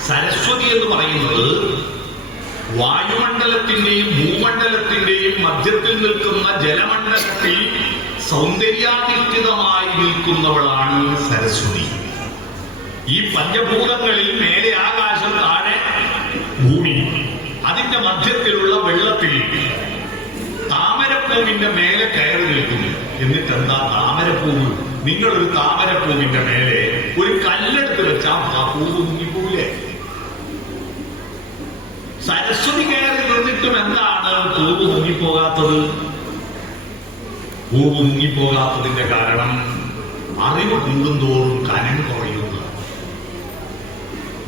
സരസ്വതി എന്ന് പറയുന്നത് വായുമണ്ഡലത്തിന്റെയും ഭൂമണ്ഡലത്തിന്റെയും മധ്യത്തിൽ നിൽക്കുന്ന ജലമണ്ഡലത്തിൽ സൗന്ദര്യാധിഷ്ഠിതമായി നിൽക്കുന്നവളാണ് സരസ്വതി. ഈ പഞ്ചഭൂതങ്ങളിൽ മേലെ ആകാശം, താഴെ ഭൂമി, അതിന്റെ മധ്യത്തിലുള്ള വെള്ളത്തിൽ താമരപ്പൂവിന്റെ മേലെ കയറി നിൽക്കുന്നു. എന്നിട്ട് എന്താ താമരപ്പൂവ്? നിങ്ങളൊരു താമരപ്പൂവിന്റെ മേലെ ഒരു കല്ലെടുത്ത് വെച്ചാൽ ആ പൂവ് മുങ്ങിപ്പോവില്ലേ? സരസ്വതി കയറി നിന്നിട്ടും എന്താണ് പൂവ് മുങ്ങിപ്പോകാത്തത്? പൂവ് മുങ്ങിപ്പോകാത്തതിന്റെ കാരണം അറിവ് കൂടുന്തോറും കനം കുറയുന്നു.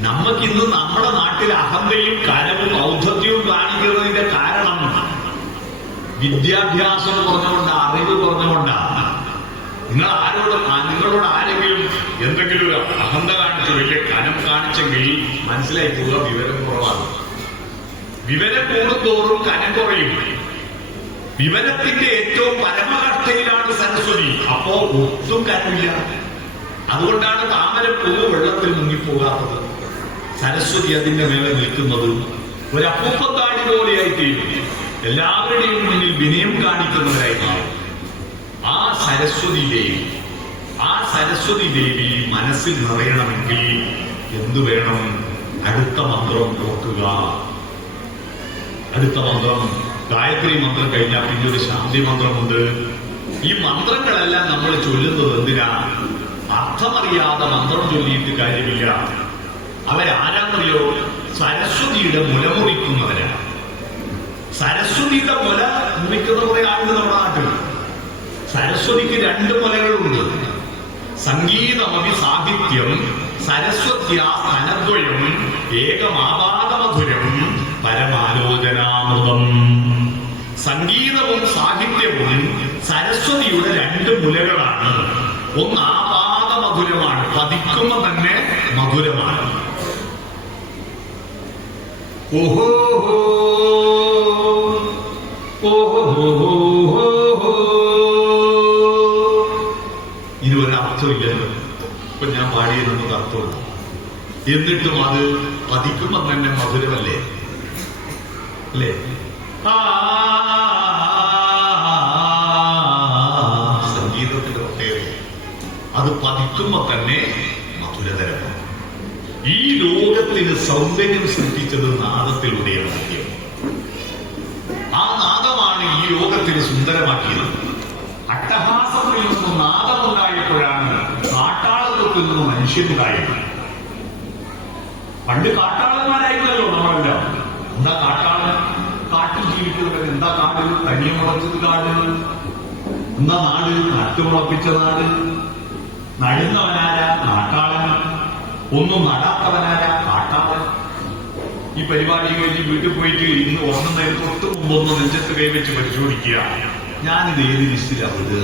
നമുക്കിന്ന് നമ്മുടെ നാട്ടിൽ അഹന്തയും കനവും ഔദ്ധത്യവും കാണിക്കുന്നതിന്റെ കാരണം വിദ്യാഭ്യാസം കുറഞ്ഞുകൊണ്ട്, അറിവ് കുറഞ്ഞുകൊണ്ടാണ്. നിങ്ങളോട് ആരെങ്കിലും എന്തെങ്കിലും ഒരു അഹന്ത കാണിച്ച് വലിയ കനം കാണിച്ചെങ്കിൽ മനസ്സിലായി പോവുക വിവരം കുറവാണ്. വിവരം കൂടുന്തോറും കനം കുറയും. വിവരത്തിന്റെ ഏറ്റവും പരമകഷ്ടയിലാണ് സരസ്വതി. അപ്പോ ഒട്ടും കനമില്ല. അതുകൊണ്ടാണ് താമരപ്പൂവ് വെള്ളത്തിൽ മുങ്ങിപ്പോകാത്തത്. സരസ്വതി അതിന്റെ മേലെ നിൽക്കുന്നത് ഒരു അപ്പൂപ്പത്താടി പോലെയായിത്തീരും. എല്ലാവരുടെയും മുന്നിൽ വിനയം കാണിക്കുന്നവരായി മാറും. ആ സരസ്വതി ദേവി മനസ്സിൽ നിറയണമെങ്കിൽ എന്തു വേണം? അടുത്ത മന്ത്രം ഓർക്കുക. അടുത്ത മന്ത്രം ഗായത്രി മന്ത്രം കഴിഞ്ഞാൽ പിന്നെ ഒരു ശാന്തി മന്ത്രമുണ്ട്. ഈ മന്ത്രങ്ങളെല്ലാം നമ്മൾ ചൊല്ലുന്നത് എന്തിനാ? അർത്ഥമറിയാതെ മന്ത്രം ചൊല്ലിയിട്ട് കാര്യമില്ല. അവരാരാന്നറിയോ? സരസ്വതിയുടെ മുല മുറിക്കുന്നവരാണ്. സരസ്വതിയുടെ മുല മുറിക്കുന്ന കുറെ ആളുകൾ നമ്മുടെ നാട്ടിൽ. സരസ്വതിക്ക് 2 മുലകളുണ്ട്. സംഗീതമഭി സാഹിത്യം സരസ്വത്യാ ധനദ്വയം ഏകമാപാദമധുരം പരമാലോചനാമൃതം. സംഗീതവും സാഹിത്യവും സരസ്വതിയുടെ 2 മുലകളാണ്. ഒന്ന് ആപാദ പതിക്കുമ്പോ തന്നെ മധുരമാണ്. ഓഹോ ഇനി ഒരർത്ഥമില്ലല്ലോ. ഇപ്പൊ ഞാൻ പാടിയതൊന്നും അർത്ഥമില്ല. എന്നിട്ടും അത് പതിക്കുമ്പോ തന്നെ മധുരമല്ലേ അല്ലേ? സംഗീതത്തിന്റെ പ്രത്യേകത അത് പതിക്കുമ്പോ തന്നെ മധുരതരമാണ്. ഈ ലോകത്തിന് സൗന്ദര്യം സൃഷ്ടിച്ചത് നാദത്തിലൂടെയാണ് സത്യം. ആ നാദമാണ് ഈ ലോകത്തിന് സുന്ദരമാക്കിയത്. അട്ടഹാസത്തിൽ നിന്നും നാദമുണ്ടായപ്പോഴാണ് കാട്ടാളത്തിൽ നിന്നും മനുഷ്യനുണ്ടായത്. പണ്ട് കാട്ടാളന്മാരായിരുന്നല്ലോ നമ്മളെല്ലാം. എന്താ കാട്ടാളൻ? കാട്ടിൽ ജീവിക്കുന്നവർ. എന്താ കാട്? തനിയമുളച്ചത് കാട്. എന്താ നാട്? കാറ്റുമുളപ്പിച്ച നാട്. നടുന്നവനാരാ? കാട്ടാളൻ. ഒന്നും നടാത്തവനാര? കാട്ടാളൻ. ഈ പരിപാടി കഴിഞ്ഞ് വീട്ടിൽ പോയിട്ട് ഇന്ന് ഉറങ്ങുന്നതിന് തൊട്ട് മുമ്പൊന്ന് നെഞ്ചത്ത് കൈവച്ച് പരിശോധിക്കുക, ഞാനിത് ഏത് ലിസ്റ്റിലാണ് വിടുക?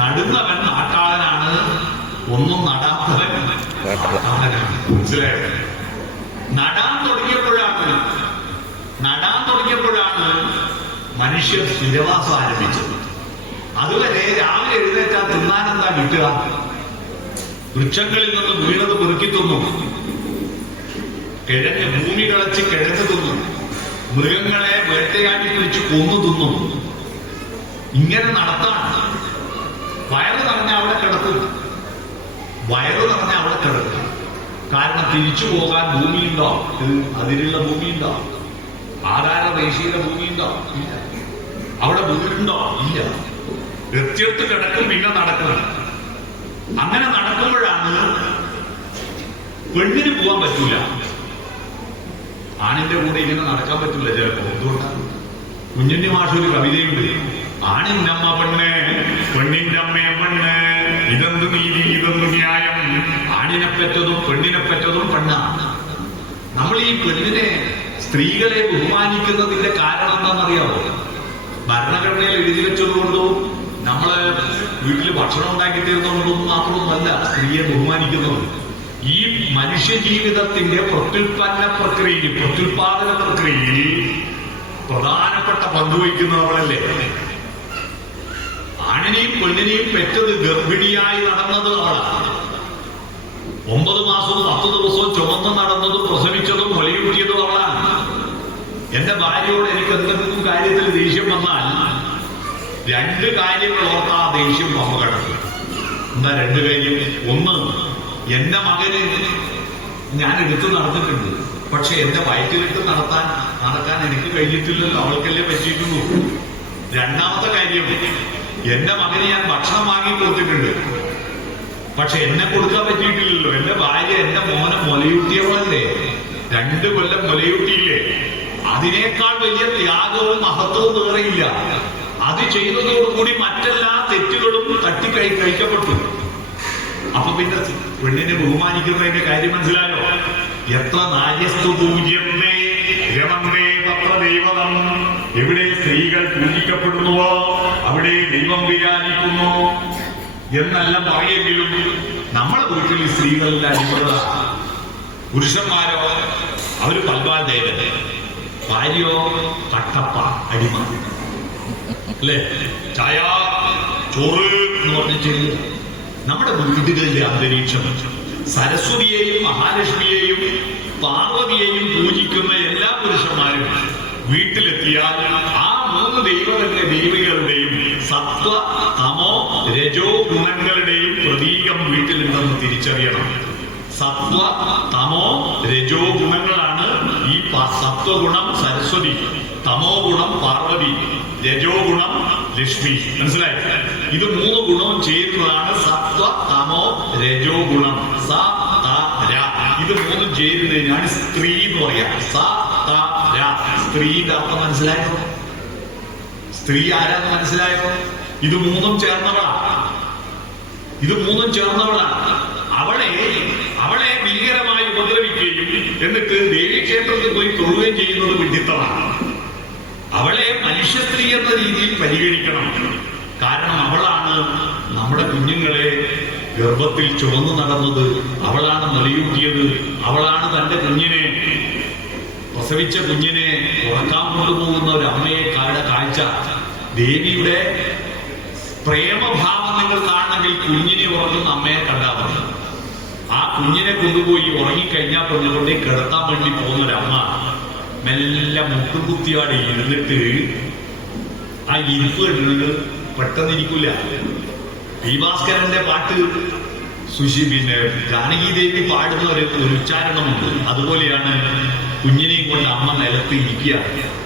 നടുന്നവൻ നാട്ടാളനാണ്, ഒന്നും നടാത്തവൻ കാട്ടാളനാണ്. മനസ്സിലായത്? നടാൻ തുടങ്ങിയപ്പോഴാണ് മനുഷ്യർ സ്ഥിരവാസം ആരംഭിച്ചത്. അതുവരെ രാവിലെ എഴുന്നേറ്റാൽ തിന്നാനെന്താ കിട്ടുക? വൃക്ഷങ്ങളിൽ നിന്ന് വീണത് പെറുക്കി തിന്നു, കിഴങ്ങ് ഭൂമി കളച്ച് കിഴങ്ങ് തിന്നു, മൃഗങ്ങളെ വേട്ടയാടി പിടിച്ച് കൊന്നു തിന്നു. ഇങ്ങനെ നടത്താൻ വയറ് നിറഞ്ഞ അവിടെ കിടക്കും. കാരണം തിരിച്ചു പോകാൻ ഭൂമിയുണ്ടോ? അതിലുള്ള ഭൂമിയുണ്ടോ? ആധാരദേശീയ ഭൂമിയുണ്ടോ? ഇല്ല. അവിടെ വീടുണ്ടോ? ഇല്ല. എത്തിയെടുത്ത് കിടക്കും, പിന്നെ നടക്കും. അങ്ങനെ നടക്കുമ്പോഴാണ് പെണ്ണിന് പോകാൻ പറ്റൂല. ആണിന്റെ കൂടെ ഇങ്ങനെ നടക്കാൻ പറ്റൂല ചിലപ്പോ. എന്തുകൊണ്ടാണ്? കുഞ്ഞുണ്ണി മാഷ് ഒരു കവിതയുണ്ട്, ആണിന്റെ അമ്മ പെണ്ണ്, പെണ്ണിന്റെ അമ്മയെ പെണ്ണ്, ഇതെന്ത് നീതി, ഇതെന്ത് ന്യായം. ആണിനെ പറ്റതും പെണ്ണിനെ പറ്റതും പെണ്ണാണ്. നമ്മൾ ഈ പെണ്ണിനെ, സ്ത്രീകളെ ബഹുമാനിക്കുന്നതിന്റെ കാരണം എന്താണെന്നറിയാമോ? ഭരണഘടനയിൽ എഴുതി വെച്ചതുകൊണ്ടോ നമ്മള് വീട്ടിൽ ഭക്ഷണം ഉണ്ടാക്കി തരുന്നതുകൊണ്ടൊന്നും മാത്രമൊന്നുമല്ല സ്ത്രീയെ ബഹുമാനിക്കുന്നത്. ഈ മനുഷ്യജീവിതത്തിന്റെ പ്രത്യുൽപാദന പ്രക്രിയയിൽ പ്രധാനപ്പെട്ട പങ്ക് വഹിക്കുന്നവളല്ലേ. ആണിനെയും പെണ്ണിനെയും പെറ്റത്, ഗർഭിണിയായി നടന്നത് അവളാണ്. 9 മാസവും 10 ദിവസവും ചുമന്ന് നടന്നതും പ്രസവിച്ചതും മുലയൂട്ടിയതും അവളാണ്. എന്റെ ഭാര്യയോട് എനിക്ക് എന്തെങ്കിലും കാര്യത്തിൽ ദേഷ്യം വന്നാൽ 2 കാര്യങ്ങൾ ഓർത്താ ദേഷ്യം അപകടം. എന്താ 2 കാര്യം? ഒന്ന്, എന്റെ മകന് ഞാൻ എടുത്തു നടന്നിട്ടുണ്ട്, പക്ഷെ എന്റെ വയറ്റിലിട്ട് നടക്കാൻ എനിക്ക് കഴിഞ്ഞിട്ടില്ലല്ലോ, അവൾക്കല്ലേ പറ്റിയിട്ടുള്ളൂ. 2ാമത്തെ കാര്യം, എന്റെ മകന് ഞാൻ ഭക്ഷണം വാങ്ങി കൊടുത്തിട്ടുണ്ട്, പക്ഷെ എന്നെ കൊടുക്കാൻ പറ്റിയിട്ടില്ലല്ലോ. എന്റെ ഭാര്യ എന്റെ മോനെ മുലയൂട്ടിയവളല്ലേ, 2 കൊല്ലം മുലയൂട്ടിയില്ലേ. അതിനേക്കാൾ വലിയ ത്യാഗവും മഹത്വവും വേറെയില്ല. അത് ചെയ്തതോടുകൂടി മറ്റെല്ലാ തെറ്റുകളും കഴിക്കപ്പെട്ടു. അപ്പൊ പിന്നെ പെണ്ണിനെ ബഹുമാനിക്കുന്നതിന്റെ കാര്യം മനസ്സിലായോ? എത്ര നാര്യസ്തു പൂജ്യന്തേ രമന്തേ തത്ര ദൈവതം. എവിടെ സ്ത്രീകൾ പൂജിക്കപ്പെടുന്നുവോ അവിടെ ദൈവം വിരാജിക്കുന്നു എന്നെല്ലാം പറയെങ്കിലും നമ്മളെ വീട്ടിൽ സ്ത്രീകളിൽ അടിമത. പുരുഷന്മാരോ അവര് പൽവാൽ ദേവൻ, ഭാര്യയോ കട്ടപ്പ അടിമ അല്ലേ. ചായ ചോറ് എന്ന് പറഞ്ഞ് ചെയ്യുക. നമ്മുടെ വീടുകളിലെ അന്തരീക്ഷം സരസ്വതിയെയും മഹാലക്ഷ്മിയെയും പാർവതിയെയും പൂജിക്കുന്ന എല്ലാ പുരുഷന്മാരും വീട്ടിലെത്തിയാൽ ആ 3 ദൈവികളുടെയും സത്വ തമോ രജോ ഗുണങ്ങളുടെയും പ്രതീകം വീട്ടിലുണ്ടെന്ന് തിരിച്ചറിയണം. സത്വ തമോ രജോ ഗുണങ്ങളാണ് ഈ സത്വഗുണം സരസ്വതി, തമോ ഗുണം പാർവതി, രജോ ഗുണം ലക്ഷ്മി. മനസ്സിലായി? ഇത് 3 ഗുണവും ചേരുന്നതാണ് സത്വ തമോ രജോ ഗുണം. സ ത ര ഇത് 3 ചേരുന്നതിനാണ് സ്ത്രീ എന്ന് പറയാ. സ ത ര സ്ത്രീയുടെ അർത്ഥം മനസ്സിലായോ? സ്ത്രീ ആരാന്ന് മനസ്സിലായോ? ഇത് 3 ചേർന്നവളാണ്. അവളെ ഭീകരമായി ഉപദ്രവിക്കുകയും എന്നിട്ട് ദേവീക്ഷേത്രത്തിൽ പോയി തൊഴുകയും ചെയ്യുന്നത് വിഡിത്തമാണ്. അവളെ മനുഷ്യ സ്ത്രീ എന്ന രീതിയിൽ പരിഗണിക്കണം. കാരണം അവളാണ് നമ്മുടെ കുഞ്ഞുങ്ങളെ ഗർഭത്തിൽ ചുമന്നു നടന്നത്, അവളാണ് നിലയൂട്ടിയത്, അവളാണ് തന്റെ കുഞ്ഞിനെ, പ്രസവിച്ച കുഞ്ഞിനെ ഉറക്കാൻ കൊണ്ടുപോകുന്ന ഒരു അമ്മയെ കാഴ്ച. ദേവിയുടെ പ്രേമഭാവം നിങ്ങൾ കാണണമെങ്കിൽ കുഞ്ഞിനെ ഉറങ്ങുന്ന അമ്മയെ കണ്ടാൽ മതി. ആ കുഞ്ഞിനെ കൊണ്ടുപോയി ഉറങ്ങിക്കഴിഞ്ഞാൽ കൊണ്ടുകൊണ്ടേ കിടത്താൻ വേണ്ടി പോകുന്നൊരമ്മ മെല്ലെ മുട്ടുകുത്തിയാടി ഇരുന്നിട്ട് ആ ഇരിപ്പ് കണ്ടിട്ട് പെട്ടെന്നിരിക്കില്ല. പി ഭാസ്കരന്റെ പാട്ട് പിന്നെ ജാനകീദേവി പാടുന്ന ഒരു ഉച്ചാരണമുണ്ട്. അതുപോലെയാണ് കുഞ്ഞിനെയും കൊണ്ട് അമ്മ നിലത്ത് ഇരിക്കുക.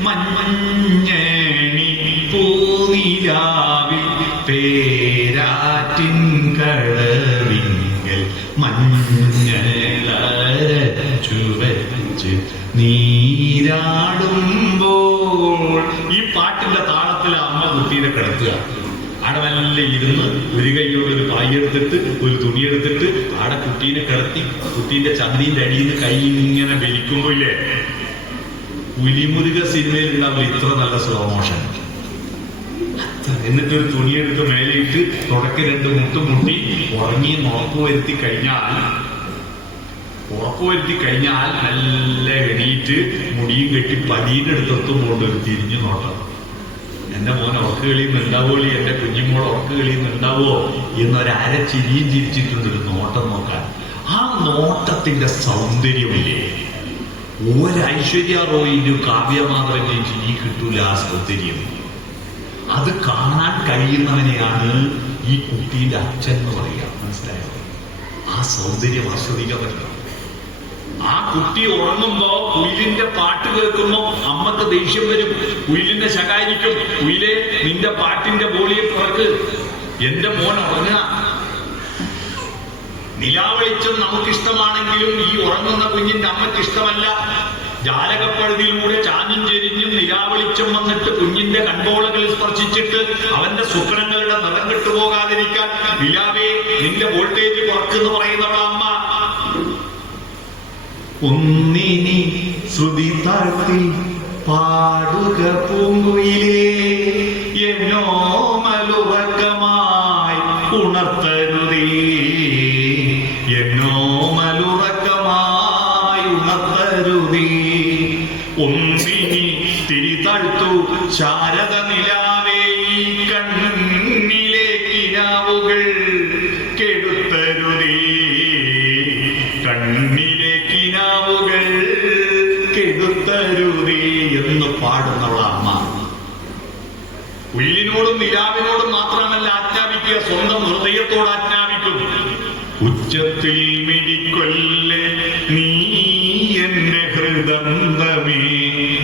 മഞ്ഞണി പൂനിലാവിൽ പേരാറ്റിൻ കടവിങ്കൽ മഞ്ഞളരച്ചുവച്ച് നീരാടുമ്പോൾ, ഈ പാട്ടിന്റെ താളത്തിൽ അമ്മ കുട്ടീനെ കിടത്തുക. ആടെ നല്ല ഇരുന്ന് ഒരു കൈയോട് ഒരു പായെടുത്തിട്ട് ഒരു തുണിയെടുത്തിട്ട് ആടെ കുട്ടീനെ കിടത്തി കുട്ടീന്റെ ചന്തിന്റെ അടിയിൽ നിന്ന് കൈ ഇങ്ങനെ വലിക്കുമ്പോ ഇല്ലേ, പുലിമുരുക സിനിമയിൽ ഉണ്ടാവില്ല ഇത്ര നല്ല സ്ലോ മോഷൻ. എന്നിട്ടൊരു തുണിയെടുത്ത് മേലെയിട്ട് തുടക്കി രണ്ട് മുട്ടും മുട്ടി ഉറങ്ങി ഉറപ്പുവരുത്തി കഴിഞ്ഞാൽ നല്ല എണീറ്റ് മുടിയും കെട്ടി പലീനെടുത്തെത്തുമ്പോൾ ഒരു തിരിഞ്ഞു നോട്ടം. എന്റെ മോൻ ഉറക്ക് കളിയുന്നുണ്ടാവോ, എന്റെ കുഞ്ഞുമോൾ ഉറക്ക് കളിയുന്നുണ്ടാവോ എന്നൊരര ചിരിയും ചിരിച്ചിട്ടുണ്ടൊരു നോട്ടം നോക്കാൻ. ആ നോട്ടത്തിന്റെ സൗന്ദര്യമില്ലേ, ഒരൈശ്വര്യ റോയിന്റെയും കാവ്യമാധവന്റെയും ചിരി കിട്ടൂല ആ സൗന്ദര്യം. അത് കാണാൻ കഴിയുന്നവനെയാണ് ഈ കുട്ടീന്റെ അച്ഛൻ എന്ന് പറയുക. മനസ്സിലായോ? ആ സൗന്ദര്യം ആസ്വദിക്കാൻ പറ്റണം. ആ കുട്ടി ഉറങ്ങുമ്പോ കുയിലിന്റെ പാട്ട് കേൾക്കുമ്പോ അമ്മക്ക് ദേഷ്യം വരും. കുയിലിന്റെ ശകാരിക്കും, കുയിലെ നിന്റെ പാട്ടിന്റെ ബോളിയെ പുറക്ക്, എന്റെ മോൻ ഉറങ്ങുക. നിലാവെളിച്ചം നമുക്കിഷ്ടമാണെങ്കിലും ഈ ഉറങ്ങുന്ന കുഞ്ഞിന്റെ അമ്മയ്ക്ക് ഇഷ്ടമല്ല. ജാലകപ്പഴുതിയിലൂടെ ചാഞ്ഞും ചെരിഞ്ഞും നിലാവെളിച്ചം വന്നിട്ട് കുഞ്ഞിന്റെ കൺപോളകൾ സ്പർശിച്ചിട്ട് അവന്റെ സ്വപ്നങ്ങളുടെ നിറം കെട്ടുപോകാതിരിക്കാൻ നിലാവേ നിന്റെ വോൾട്ടേജ് കുറക്കെന്ന് പറയുന്നവള അമ്മ. ഒന്നിനി ശ്രുതി താഴ്ത്തി പാടുക പൂങ്കുയിലേ, എന്നോ മലുറക്കമായി ഉണർത്തരുതേ, എന്നോ മലുറക്കമായി ഉണർത്തരുതേ. ഒന്നിനി തിരി താഴ്ത്തു ശാരദ നിലാവേ, കണ്ണിലെ കിനാവുകൾ കെടുത്തരുതേ, കണ്ണിലെ കിനാവുകൾ കെടുത്തരുതേ എന്ന് പാടുന്നവള അമ്മ. കുയിലിനോടും നിലാവിനോടും മാത്രമല്ല ആജ്ഞാപിക്കുക, സ്വന്തം ഹൃദയത്തോട് ആജ്ഞാപിക്കും. ഉച്ചത്തിൽ മിടിക്കൊല്ലെ നീ എന്റെ ഹൃദന്തമേ,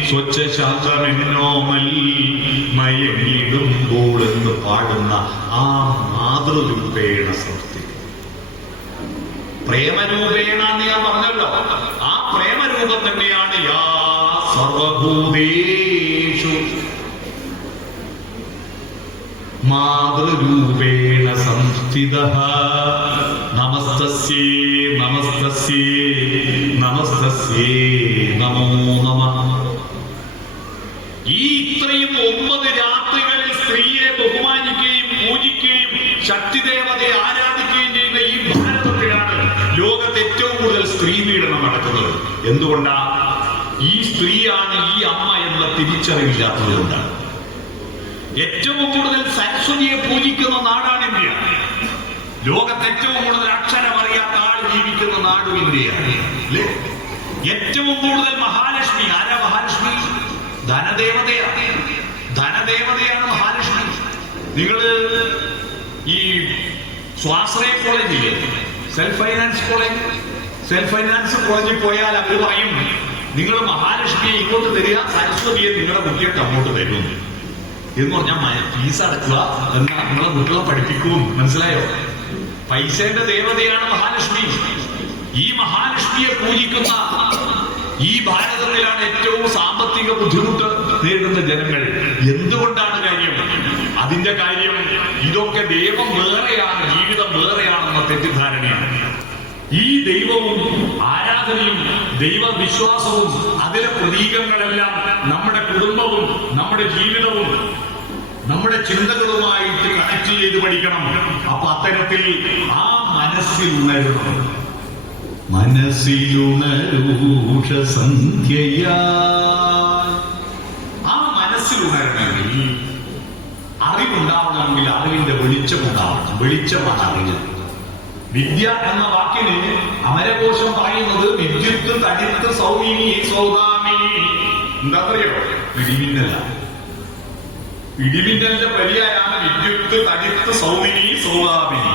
സ്വച്ഛ ശാന്തമെന്നോമൽ മയങ്ങിടുമ്പോൾ എന്ന് പാടുന്ന ആ മാതൃരൂപേണ സംസ്ഥി. പ്രേമരൂപേണ എന്ന് ഞാൻ പറഞ്ഞല്ലോ, ആ പ്രേമരൂപം തന്നെയാണ് യാ സർവഭൂതേഷു മാതൃരൂപേണ സംസ്ഥിതഃ. നമസ്തസ്യേ നമസ്തസ്യേ നമസ്തസ്യേ നമോ നമഃ. ഈ ഇത്രയും 9 രാത്രികളിൽ സ്ത്രീയെ ബഹുമാനിക്കുകയും പൂജിക്കുകയും ശക്തിദേവതയെ ആരാധിക്കുകയും ചെയ്യുന്ന ഈ ഭാരതത്തിലാണ് ലോകത്ത് ഏറ്റവും കൂടുതൽ സ്ത്രീ പീഡനം നടക്കുന്നത്. എന്തുകൊണ്ടാ? ഈ സ്ത്രീയാണ് ഈ അമ്മ എന്ന തിരിച്ചറിവില്ലാത്തത് കൊണ്ടാണ്. ഏറ്റവും കൂടുതൽ സരസ്വതിയെ പൂജിക്കുന്ന നാടാണ് ഇന്ത്യ. ലോകത്ത് ഏറ്റവും കൂടുതൽ അക്ഷരം അറിയാത്ത ആൾ ജീവിക്കുന്ന നാടും ഇന്ത്യയാണ്. അല്ലേ? ഏറ്റവും കൂടുതൽ മഹാലക്ഷ്മി ആരാ? മഹാലക്ഷ്മി ധനദേവതയാണ്. ധനദേവതയാണ് മഹാലക്ഷ്മി. നിങ്ങള് ഈ സ്വാശ്രയ കോളേജില്ലേ, സെൽഫ് ഫൈനാൻസ് കോളേജിൽ പോയാൽ അവർ പറയും, നിങ്ങൾ മഹാലക്ഷ്മിയെ ഇങ്ങോട്ട് തരിക, സരസ്വതിയെ നിങ്ങളുടെ കുട്ടിയൊക്കെ അങ്ങോട്ട് തരും എന്ന് പറഞ്ഞാൽ ഫീസ് അടക്കുക, എന്നാ നിങ്ങളെ കുട്ടികളെ പഠിപ്പിക്കും. മനസ്സിലായോ? പൈസയുടെ ദേവതയാണ് മഹാലക്ഷ്മി. ഈ മഹാലക്ഷ്മിയെ പൂജിക്കുന്ന ഈ ഭാരതത്തിലാണ് ഏറ്റവും സാമ്പത്തിക ബുദ്ധിമുട്ട് നേരിടുന്ന ജനങ്ങൾ. എന്തുകൊണ്ടാണ് കാര്യം? അതിന്റെ കാര്യം ഇതൊക്കെ ദൈവം വേറെയാണ്, ജീവിതം വേറെയാണെന്ന തെറ്റിദ്ധാരണയാണ്. ഈ ദൈവവും ആരാധനയും ദൈവവിശ്വാസവും അതിലെ പ്രതീകങ്ങളെല്ലാം നമ്മുടെ കുടുംബവും നമ്മുടെ ജീവിതവും നമ്മുടെ ചിന്തകളുമായിട്ട് കണക്ട് ചെയ്ത് പഠിക്കണം. അപ്പൊ അത്തരത്തിൽ ആ മനസ്സിലുണരണം. മനസ്സിലുണരൂഷ സന്ധ്യയാ. ആ മനസ്സിലുണരണമെങ്കിൽ അറിവുണ്ടാവണമെങ്കിൽ അറിവിന്റെ വെളിച്ചമുണ്ടാവണം. വെളിച്ചമാണ് അറിവ്. വിദ്യ എന്ന വാക്കിന് അമരകോശം പറയുന്നത് വിദ്യുത്ത് തടിത്ത് സൗമിനി സൗദാമിനി. എന്താ പറയുക? ഇടിമിന്നല. ഇടിമിന്നലിന്റെ പര്യായാണ് വിദ്യുത്ത് തടിത്ത് സൗമിനി സൗദാമിനി.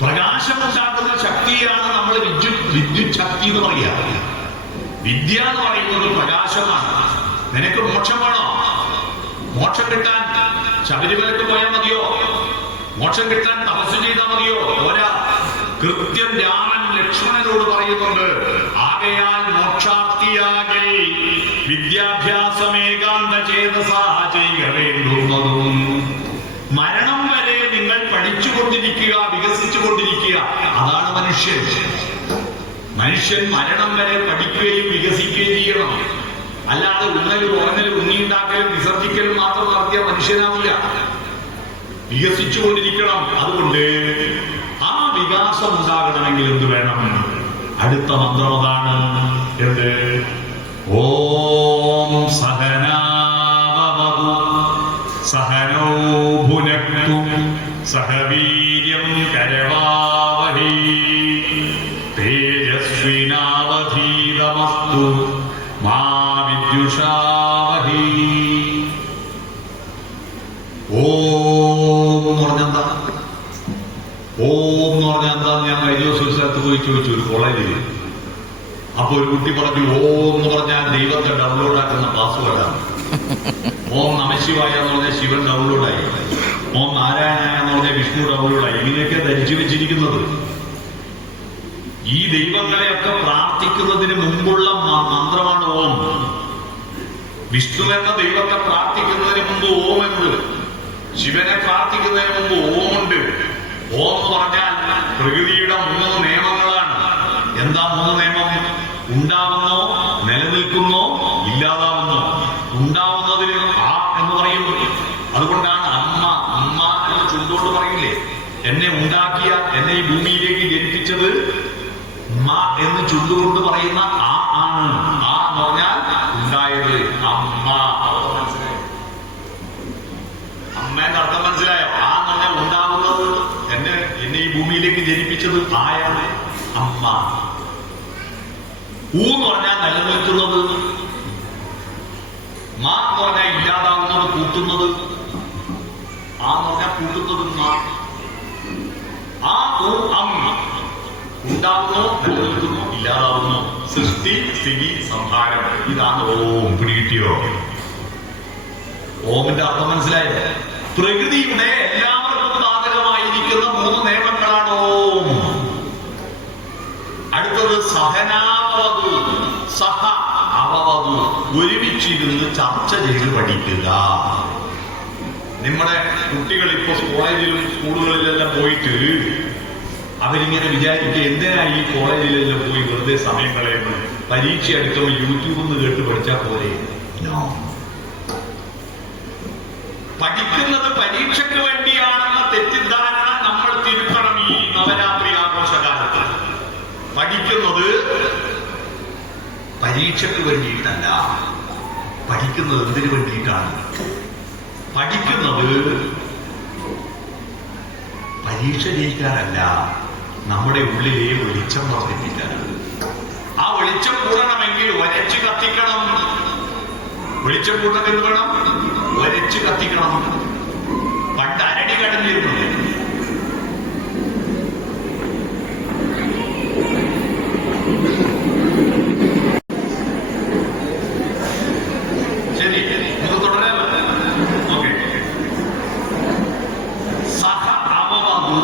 പ്രകാശമുണ്ടാക്കുന്ന ശക്തിയാണ് നമ്മൾ വിദ്യുത് ശക്തി എന്ന് പറയുക. വിദ്യ എന്ന് പറയുന്നത് പ്രകാശമാണ്. നിനക്ക് മോക്ഷം വേണോ? മോക്ഷം കിട്ടാൻ ശബരിമലക്ക് പോയാൽ മതിയോ? മോക്ഷം കിട്ടാൻ തപസ് ചെയ്താൽ മതിയോ? പോരാ. കൃത്യം രാമൻ ലക്ഷ്മണനോട് പറയുന്നുണ്ട്, ആകയാൽ മോക്ഷാർത്ഥിയാകെ വിദ്യാഭ്യാസമേകാന്ത ചേതസാ ചെയ്യേണ്ടുന്നതും. മരണം വരെ നിങ്ങൾ പഠിച്ചുകൊണ്ടിരിക്കുക, വികസിച്ചുകൊണ്ടിരിക്കുക. അതാണ് മനുഷ്യൻ. മനുഷ്യൻ മരണം വരെ പഠിക്കുകയും വികസിക്കുകയും ചെയ്യണം. അല്ലാതെ ഉന്നലും ഉറങ്ങലും ഉണ്ണിയുണ്ടാക്കലും വിസർജിക്കലും മാത്രം നടത്തിയ മനുഷ്യനാവില്ല. വികസിച്ചുകൊണ്ടിരിക്കണം. അതുകൊണ്ട് ആ വികാസം ഉണ്ടാകണമെങ്കിൽ എന്ത് വേണം? അടുത്ത മന്ത്രം അതാണ്. എന്ത്? ഓം സഹനാവവതു സഹനോ ഭുനക്തു സഹ വീര്യം കരവാവഹൈ തേജസ്വിനാവധീതമസ്തു മാ വിദ്യുഷാവഹൈ. ഓം എന്ന് പറഞ്ഞെന്താ? ഓം എന്ന് പറഞ്ഞാൽ എന്താ? ഞാൻ കഴിഞ്ഞ ദിവസം ഒരു സ്ഥലത്ത് പോയി ചോദിച്ചു, ഒരു കോളേജിൽ. അപ്പൊ ഒരു കുട്ടി പറഞ്ഞു, ഓം എന്ന് പറഞ്ഞാൽ ദൈവത്തെ ഡൗൺലോഡ് ആക്കുന്ന പാസ്വേഡാണ്. ഓം നമശിവായ എന്ന് പറഞ്ഞാൽ ശിവൻ ഡൗൺലോഡായി. ഓം നാരായണ എന്ന് പറഞ്ഞാൽ വിഷ്ണു ഡൗൺലോഡായി. ഇങ്ങനെയൊക്കെ ധരിച്ചു വെച്ചിരിക്കുന്നത്. ഈ ദൈവങ്ങളെയൊക്കെ പ്രാർത്ഥിക്കുന്നതിന് മുമ്പുള്ള മന്ത്രമാണ് ഓം. വിഷ്ണു എന്ന ദൈവത്തെ പ്രാർത്ഥിക്കുന്നതിന് മുമ്പ് ഓം ഉണ്ട്. ശിവനെ പ്രാർത്ഥിക്കുന്നതിന് മുമ്പ് ഓമുണ്ട്. ഓം എന്ന് പറഞ്ഞാൽ പ്രകൃതിയുടെ 3 നിയമങ്ങളാണ്. എന്താ 3 നിയമം? ഉണ്ടാവുന്നോ, നിലനിൽക്കുന്നോ, ഇല്ലാതാവുന്നോ. ഉണ്ടാവുന്നതിന് ആ എന്ന് പറയും. അതുകൊണ്ടാണ് അമ്മ അമ്മ എന്ന് ചുണ്ടുകൊണ്ട് പറയില്ലേ? എന്നെ ഉണ്ടാക്കിയ, എന്നെ ഈ ഭൂമിയിലേക്ക് ജനിപ്പിച്ചത് മ എന്ന് ചുണ്ടുകൊണ്ട് പറയുന്ന ആ ആണ്. ആ എന്ന് പറഞ്ഞാൽ ഉണ്ടായത് അമ്മ. മനസ്സിലായോ? അമ്മേന്റെ അർത്ഥം മനസ്സിലായോ? ആ എന്ന് പറഞ്ഞാൽ ഉണ്ടാവുന്നത്, എന്നെ ഈ ഭൂമിയിലേക്ക് ജനിപ്പിച്ചത് ആയാണ് അമ്മ. ഊ എന്ന് പറഞ്ഞാൽ നിലനിൽക്കുന്നത്. മാ എന്ന് പറഞ്ഞാൽ ഇല്ലാതാവുന്നത്, കൂട്ടുന്നത്. ആ എന്ന് പറഞ്ഞാൽ കൂട്ടുന്നത് മാ. ആ ഊ അം. ഉണ്ടാവുന്നു, നിലനിൽക്കുന്നു, ഇല്ലാതാവുന്നു. സൃഷ്ടി, സ്ഥിതി, സംഹാരം. ഇതാണ് ഓം. പിടികിട്ടിയോ? ഓമിന്റെ അർത്ഥം മനസ്സിലായോ? പ്രകൃതിയുടെ എല്ലാവർക്കും ബാധകമായിരിക്കുന്ന 3 നിയമങ്ങളാണ് ഓം. അടുത്തത് സഹനാവവതു. സഹ അവവതു. ഒരുമിച്ചിരുന്ന് ചർച്ച ചെയ്ത് പഠിക്കുക. നമ്മുടെ കുട്ടികൾ ഇപ്പൊ കോളേജിലും സ്കൂളുകളിലെല്ലാം പോയിട്ട് അവരിങ്ങനെ വിചാരിക്കുക, എന്തിനാ ഈ കോളേജിലെല്ലാം പോയി വെറുതെ സമയം കളയുന്നത്? പരീക്ഷ എടുക്കുമ്പോൾ യൂട്യൂബിൽ നിന്ന് കേട്ട് പഠിച്ചാൽ പോരെ? പഠിക്കുന്നത് പരീക്ഷയ്ക്ക് വേണ്ടിയാണെന്ന തെറ്റിദ്ധാരണ നമ്മൾ തിരുത്തണം. ഈ നവരാത്രി ആഘോഷകാലത്ത് പഠിക്കുന്നത് പരീക്ഷയ്ക്ക് വേണ്ടിയിട്ടല്ല. പഠിക്കുന്നത് എന്തിനു വേണ്ടിയിട്ടാണ്? പഠിക്കുന്നത് പരീക്ഷ ജയിക്കാനല്ല, നമ്മുടെ ഉള്ളിലെ വെളിച്ചം വർദ്ധിപ്പിക്കാനാണ്. ആ വെളിച്ചം കൂടണമെങ്കിൽ വരച്ച് കത്തിക്കണം. വെളിച്ചം കൂടണമെന്ന് വേണം, വരച്ച് കത്തിക്കണം. പണ്ട് അരടി കടന്നിരുന്നത്. ശരി, നമുക്ക് തുടരാമോ? ഓക്കെ. സഹ അവവതു.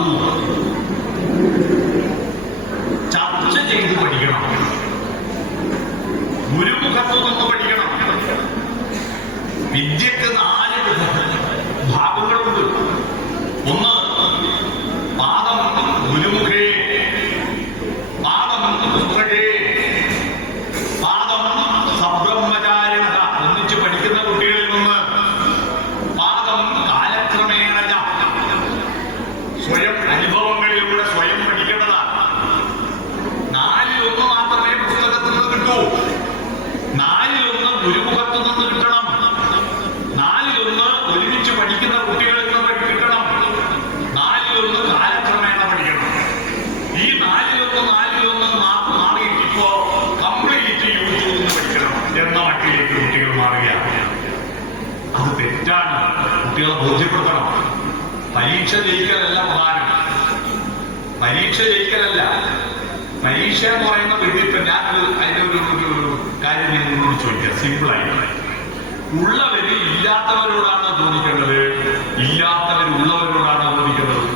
ചർച്ച ചെയ്ത് പഠിക്കണം. ഗുരുമുഖത്തു നിന്ന് പഠിക്കണം. വിദ്യക്ക് 4 ഭാഗങ്ങളുണ്ട്. ഒന്ന് പാദം ഗുരുമുഖേ, പാദം പുത്രകേ, പാദം സബ്രഹ്മചാരിണ. ഒന്നിച്ച് പഠിക്കുന്ന കുട്ടികളിൽ നിന്ന് ഗുരുമുഖത്തു നിന്ന് കിട്ടണം. 4-1 ഒരുമിച്ച് പഠിക്കുന്ന കുട്ടികളിൽ നിന്ന് കിട്ടണം. 4-1 കാലക്രമേണ പഠിക്കണം. ഈ 4-1 മാറിയിട്ട് ഇപ്പോ കംപ്ലീറ്റ് യൂട്യൂബിൽ നിന്ന് പഠിക്കണം എന്ന മട്ടിലേക്ക് കുട്ടികൾ മാറുകയാണ്. അത് തെറ്റാണ്. കുട്ടികളെ ബോധ്യപ്പെടുത്തണം. പരീക്ഷ ജയിക്കലല്ല പ്രധാനം. പരീക്ഷ ജയിക്കലല്ല. പരീക്ഷ എന്ന് പറയുന്ന വിദ്യപ്പ ഞാൻ അതിന്റെ ഒരു കാര്യം ഞാൻ നിങ്ങളോട് ചോദിക്കാം. സിമ്പിളായിട്ട്, ഉള്ളവര് ഇല്ലാത്തവരോടാണ് ചോദിക്കേണ്ടത്, ഇല്ലാത്തവർ ഉള്ളവരോടാണ് ചോദിക്കേണ്ടത്?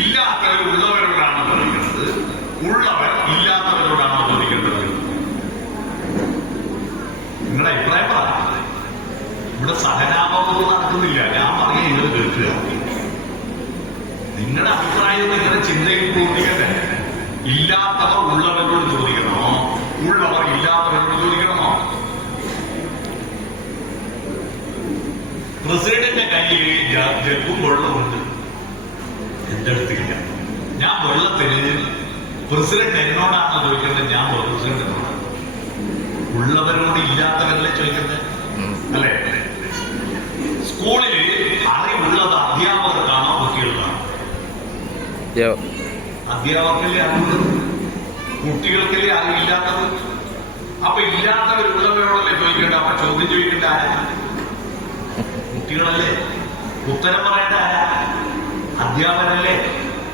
ഇല്ലാത്തവർ ഉള്ളവരോടാണ് ചോദിക്കേണ്ടത്, ഉള്ളവർ ഇല്ലാത്തവരോടാണ് ചോദിക്കേണ്ടത്? നിങ്ങളുടെ അഭിപ്രായം പറ. ഇവിടെ സഹനാപമൊന്നും നടക്കുന്നില്ല. ഞാൻ പറഞ്ഞ നിങ്ങൾ കേൾക്കുക. നിങ്ങളുടെ അഭിപ്രായം നിങ്ങളുടെ ചിന്തയിൽ പൂർത്തിക്കട്ടെ. ഇല്ലാത്തവർ ഉള്ളവരോട് ചോദിക്കണമോ, ഉള്ളവർ ഇല്ലാത്തവരോട് ചോദിക്കണമോ? പ്രസിഡന്റിന്റെ കയ്യിൽ ജഗ്ഗും വെള്ളമുണ്ട്, എന്റെ അടുത്തില്ല. ഞാൻ വെള്ളത്തിന് പ്രസിഡന്റ് എന്നോടാണ് ചോദിക്കേണ്ടത്, ഞാൻ പ്രസിഡന്റിനോട്. ഉള്ളവരോട് ഇല്ലാത്തവരല്ലേ ചോദിക്കുന്നത്, അല്ലേ? സ്കൂളിൽ അറിവുള്ളത് അധ്യാപകർക്കാണോ കുട്ടികൾക്കാണോ? അധ്യാപകർക്കല്ലേ അറിവുള്ളത്, കുട്ടികൾക്കല്ലേ അറിവില്ലാത്തത്? അപ്പൊ ഇല്ലാത്തവരുള്ളവരോടല്ലേ ചോദിക്കേണ്ട? അപ്പൊ ചോദ്യം ചോദിക്കേണ്ട ആരാ? കുട്ടികളല്ലേ. ഉത്തരം പറയേണ്ട ആരാ? അധ്യാപകരല്ലേ.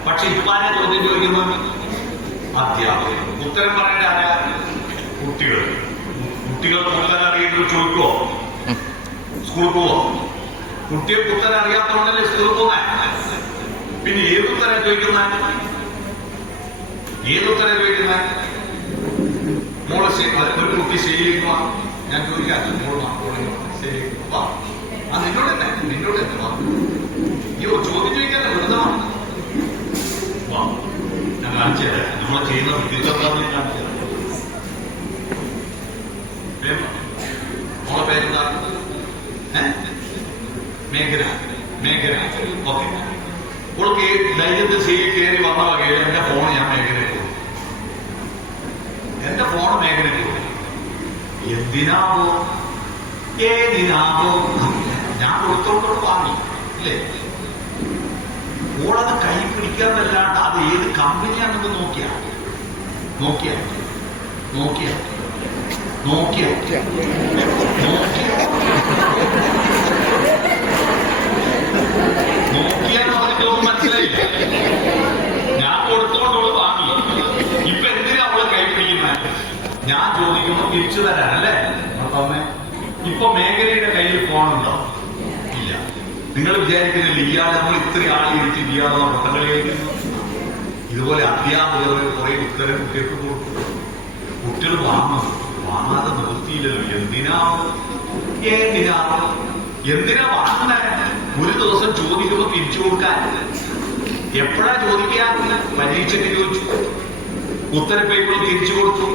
പക്ഷെ ഇപ്പാരാ ചോദ്യം ചോദിക്കുന്നത്? അധ്യാപകർ. ഉത്തരം പറയേണ്ട ആരാ? കുട്ടികൾ. കുട്ടികൾ ഉത്തരം അറിയുന്നത് ചോദിക്കുവോ? സ്കൂളിൽ പോവോ? കുട്ടികൾക്ക് ഉത്തരം അറിയാത്തതുകൊണ്ടല്ലേ സ്കൂളിൽ പോകുന്നത്. പിന്നെ ഏതുത്തരം ചോദിക്കുന്ന? ഏതുത്തരം ചോദിക്കുന്ന? മോള് ഒരു കുട്ടി ശരിയിലേക്ക് വാ, ഞാൻ ചോദിക്കാം. ശരിയേക്ക് വാ. ആ നിന്നോട് തന്നെ, നിന്നോട് തന്നെ വാ. അയ്യോ, ചോദ്യം ചോദിക്കാൻ വൃതമാണ്. വാ, ഞാൻ കാണിച്ചു തരാം. നമ്മൾ ചെയ്യുന്ന വിദ്യാഭ്യാസം കാണിച്ചു തരാം. മോളെ പേരെന്താ? മേഘന. മേഘന. ഓക്കെ. അവൾക്ക് ധൈര്യത്തിൽ സീറ്റിൽ കയറി വന്ന വകയിൽ എന്റെ ഫോൺ ഞാൻ മേഘനയ്ക്ക് കൊടുത്തു. എന്റെ ഫോൺ മേഘനയ്ക്ക് കൊടുത്തു. എന്തിനാവോ ഏതിനാവോ ഞാൻ കൊടുത്തോണ്ട് വാങ്ങി, ഇല്ലേ? ഓളത് കൈ പിടിക്കാന്നല്ലാണ്ട് അത് ഏത് കമ്പനിയാണെന്ന് നോക്കിയാ നോക്കിയാ നോക്കിയാ നോക്കിയാ നോക്കിയാന്ന് പറഞ്ഞിട്ടൊന്നും മനസ്സിലായില്ല. ഞാൻ കൊടുത്തോണ്ടോള് വാങ്ങി. ഇപ്പൊ എന്തിനാ അവള് കൈ പിടിക്കുന്നത്? ഞാൻ ചോദിക്കുന്നു തിരിച്ചു തരാനല്ലേ? അമ്മേ, ഇപ്പൊ മേഖലയുടെ കയ്യിൽ ഫോണുണ്ടോ? ഇല്ല. നിങ്ങൾ വിചാരിക്കുന്നില്ല ഇയാളെ നമ്മൾ ഇത്രയും ആളിരുത്തി ഇയാളെ പൊട്ടകളിയായിരിക്കുന്നു. ഇതുപോലെ അധ്യാപകർ കുറെ ഉത്തരം കുട്ടികൾക്ക് കൊടുക്കും. കുട്ടികൾ വാങ്ങാതെ നിർത്തിയില്ലല്ലോ. എന്തിനാണോ എന്തിനാ വാങ്ങുന്ന? ഒരു ദിവസം ചോദിക്കുമ്പോ തിരിച്ചു കൊടുക്കാൻ. എപ്പോഴാ ചോദിക്കുക? പരീക്ഷയ്ക്ക് ചോദിച്ചു, ഉത്തരപ്പേപ്പർ തിരിച്ചു കൊടുത്തു.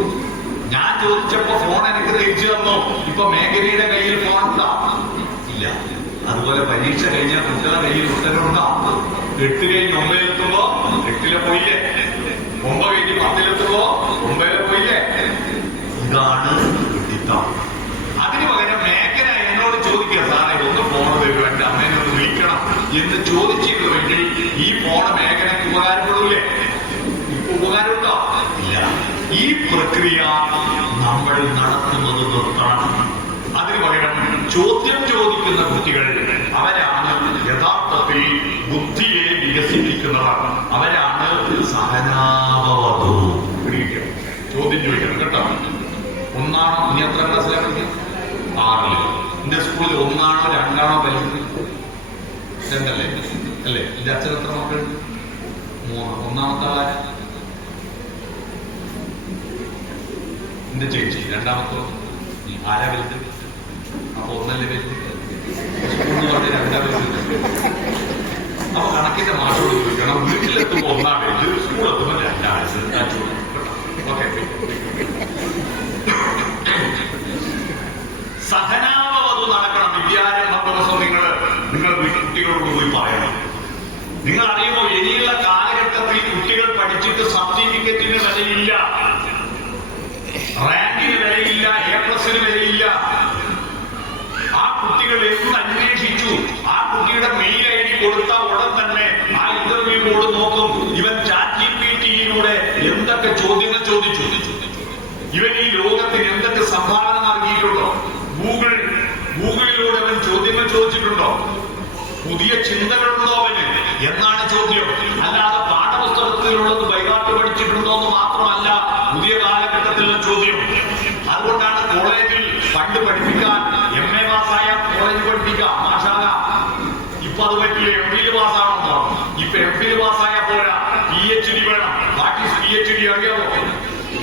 ഞാൻ ചോദിച്ചപ്പോ ഫോൺ എനിക്ക് തിരിച്ചു തന്നോ? ഇപ്പൊ മേഖലയുടെ കയ്യിൽ ഫോൺ ഉണ്ടോ? ഇല്ല. അതുപോലെ പരീക്ഷ കഴിഞ്ഞാൽ കുട്ടികളുടെ കയ്യിൽ ഉത്തരവുണ്ടോ? 8 കഴിഞ്ഞ് 9 8 പോയില്ലേ? 9 കഴിഞ്ഞ് 10 9 പോയില്ലേ? ഇതാണ് വിഡിത്തം. അതിന് പകരം മേഖല എന്നോട് ചോദിക്കുക, സാറേ ഒന്ന് ഫോൺ തരുമോ, എന്റെ അമ്മേനെ ഒന്ന് വിളിക്കണം എന്ന് ചോദിച്ചിരുന്നുവെങ്കിൽ ഈ ഫോൺ മേഖലയ്ക്ക് ഉപകാരപ്പെടൂലേ? ഇപ്പൊ ഉപകാരമുണ്ടോ? ഇല്ല. ഈ പ്രക്രിയ നമ്മൾ നടത്തുന്നത് നിർത്തണം. അതിനു പകരം ചോദ്യം ചോദിക്കുന്ന കുട്ടികൾ അവരാണ് യഥാർത്ഥത്തിൽ ബുദ്ധിയെ വികസിപ്പിക്കുന്നവർ. അവരാണ് സഹനാവവധു. ചോദ്യം ചോദിക്കണം കേട്ടോ. ഒന്നാണോ? ഇനി എത്ര ക്ലാസ്സിലാണ് പഠിക്കുന്നത്? 6. എന്റെ സ്കൂളിൽ 1ആണോ 2ആണോ വലുത്? 2 അല്ലേ? എന്റെ അച്ഛൻ എത്ര മക്കളുണ്ട്? 3. ഒന്നാമത്തെ ആളാ? എന്റെ ചേച്ചി. രണ്ടാമത്തോ? ആരാ വലുത്? അപ്പൊ 1അല്ലേ വലുത്? സ്കൂളിൽ പറഞ്ഞ 2 വലുത്. അപ്പൊ കണക്കിന്റെ മാഷോട് ചോദിക്കണം. വീട്ടിലെത്തുമ്പോ 1 വലുത്, സ്കൂളെത്തുമ്പോ 2 ഓക്കെ. സഹനാവവധു നടക്കണം. വിദ്യാരംഭ ദിവസം നിങ്ങൾ കുട്ടികളോട് പോയി പറയണം. നിങ്ങൾ അറിയുമോ, ഇനിയുള്ള കാലഘട്ടത്തിൽ കുട്ടികൾ പഠിച്ചിട്ട് സർട്ടിഫിക്കറ്റിന് വിലയില്ല. റാങ്കിന് വിലയില്ല, A+ന് വിലയില്ല. ആ കുട്ടികൾ എന്ന് അന്വേഷിച്ചു. ആ കുട്ടിയുടെ മെയിൽ ID കൊടുത്ത ഉടൻ തന്നെ ആ ഇന്റർവ്യൂ ബോർഡ് നോക്കും ഇവൻ ChatGPT-യിലൂടെ എന്തൊക്കെ ചോദ്യങ്ങൾ ചോദിച്ചു, ഇവൻ ഈ ലോകത്തിന് എന്തൊക്കെ സംഭാവന നൽകിയിട്ടുണ്ടോ, ഗൂഗിളിലൂടെ അവൻ ചോദ്യങ്ങൾ ചോദിച്ചിട്ടുണ്ടോ, പുതിയ ചിന്തകളുണ്ടോ അവന് എന്നാണ് ചോദ്യം. അല്ലാതെ പാഠപുസ്തകത്തിലുള്ളത് ബൈഹാർട്ട് പഠിച്ചിട്ടുണ്ടോ എന്ന് മാത്രമല്ല പുതിയ കാലഘട്ടത്തിലുള്ള ചോദ്യം. അതുകൊണ്ടാണ് കോളേജിൽ പണ്ട് പഠിപ്പിക്കാൻ MA പാസ്സായ കോളേജ് പഠിപ്പിക്കാം, മാഷാല. ഇപ്പൊ അത് പറ്റില്ല, MPhil പാസ്സാണെന്നോ. ഇപ്പൊ MPhil പാസ്സായ പോരാ, PhD വേണം. വാട്ട് ഈസ് PhD അറിയാമോ?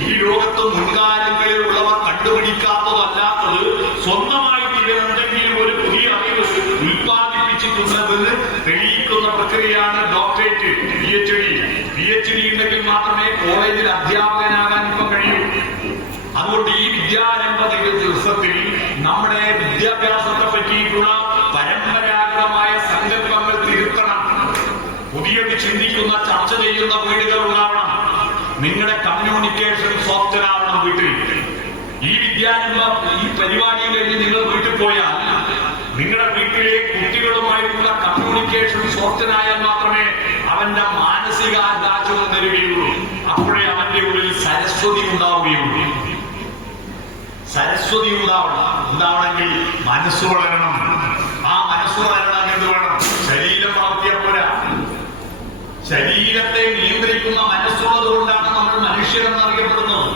ഈ ലോകത്ത് മുൻകാലങ്ങളിലുള്ളവർ കണ്ടുപിടിക്കാത്തതല്ലാത്തത് സ്വന്തമായിട്ട് ഇവരെന്തെങ്കിലും ഒരു പുതിയ അറിവ് ഉൽപ്പാദിപ്പിച്ചിട്ടുണ്ടെന്ന് തെളിയിക്കുന്ന പ്രക്രിയയാണ് ഡോക്ടറേറ്റ്, PhD ഉണ്ടെങ്കിൽ മാത്രമേ കോളേജിൽ അധ്യാപകനാകാൻ ഇപ്പം കഴിയൂ. അതുകൊണ്ട് ഈ വിദ്യാരംഭ ദിവസത്തിൽ നമ്മുടെ വിദ്യാഭ്യാസത്തെ പറ്റിയിട്ടുള്ള പരമ്പരാഗതമായ സങ്കല്പങ്ങൾ തിരുത്തണം. പുതിയത് ചിന്തിക്കുന്ന, ചർച്ച ചെയ്യുന്ന വീടുകൾ ഉണ്ടാവണം. നിങ്ങളുടെ കമ്മ്യൂണിക്കേഷൻ സോഫ്റ്റ്വെയർ ആവണം വീട്ടിൽ. ഈ വിദ്യാരംഭം, ഈ പരിപാടി കഴിഞ്ഞ് നിങ്ങൾ വീട്ടിൽ പോയാൽ നിങ്ങളുടെ വീട്ടിലെ കുട്ടികളുമായിട്ടുള്ള കമ്മ്യൂണിക്കേഷൻ സോഫ്റ്റ്വെയർ ആയാൽ മാത്രമേ അവന്റെ മാനസികാകാശം തരികയുള്ളൂ. അപ്പോഴേ അവന്റെ ഉള്ളിൽ സരസ്വതി ഉണ്ടാവുകയുള്ളൂ. സരസ്വതി ഉണ്ടാവണമെങ്കിൽ മനസ്സ് വളരണം. ആ മനസ്സ് വളരണം എന്ത് വേണം? ശരീരം വളർത്തിയാൽ പോരാ. ശരീരത്തെ നിയന്ത്രിക്കുന്ന മനസ്സുള്ളത് കൊണ്ടാണ് നമ്മൾ മനുഷ്യരെന്നറിയപ്പെടുന്നത്.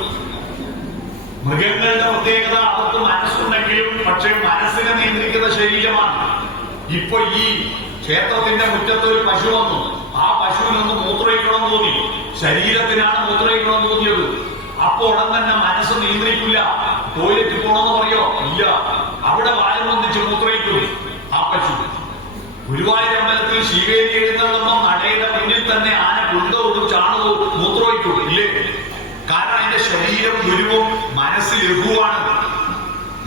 മൃഗങ്ങളുടെ പ്രത്യേകത അവർക്ക് മനസ്സുണ്ടെങ്കിലും പക്ഷേ മനസ്സിനെ നിയന്ത്രിക്കുന്ന ശരീരമാണ്. ഇപ്പൊ ഈ ക്ഷേത്രത്തിന്റെ മുറ്റത്ത് ഒരു പശു വന്നു. ആ പശുവിനൊന്ന് മൂത്രയിക്കണം തോന്നി. ശരീരത്തിനാണ് മൂത്രയിക്കണം തോന്നിയത്. അപ്പൊ ഉടൻ തന്നെ മനസ്സ് നിയന്ത്രിക്കില്ല. ടോയ്ലറ്റ് പോണമെന്ന് പറയോ? ഇല്ല. അവിടെ വായം വന്നിച്ച് മൂത്രയിക്കും ആ പശു. ഗുരുവായൂർ അമ്പലത്തിൽ ശിവേരി എഴുന്നള്ളുമ്പോൾ നടയുടെ മുന്നിൽ തന്നെ ആന കുന്തവും ചാണകവും മൂത്രമൊഴിക്കും ഇല്ലേ? കാരണം അതിന്റെ ശരീരം ഗുരുവും മനസ്സ് ലഘുവാണ്.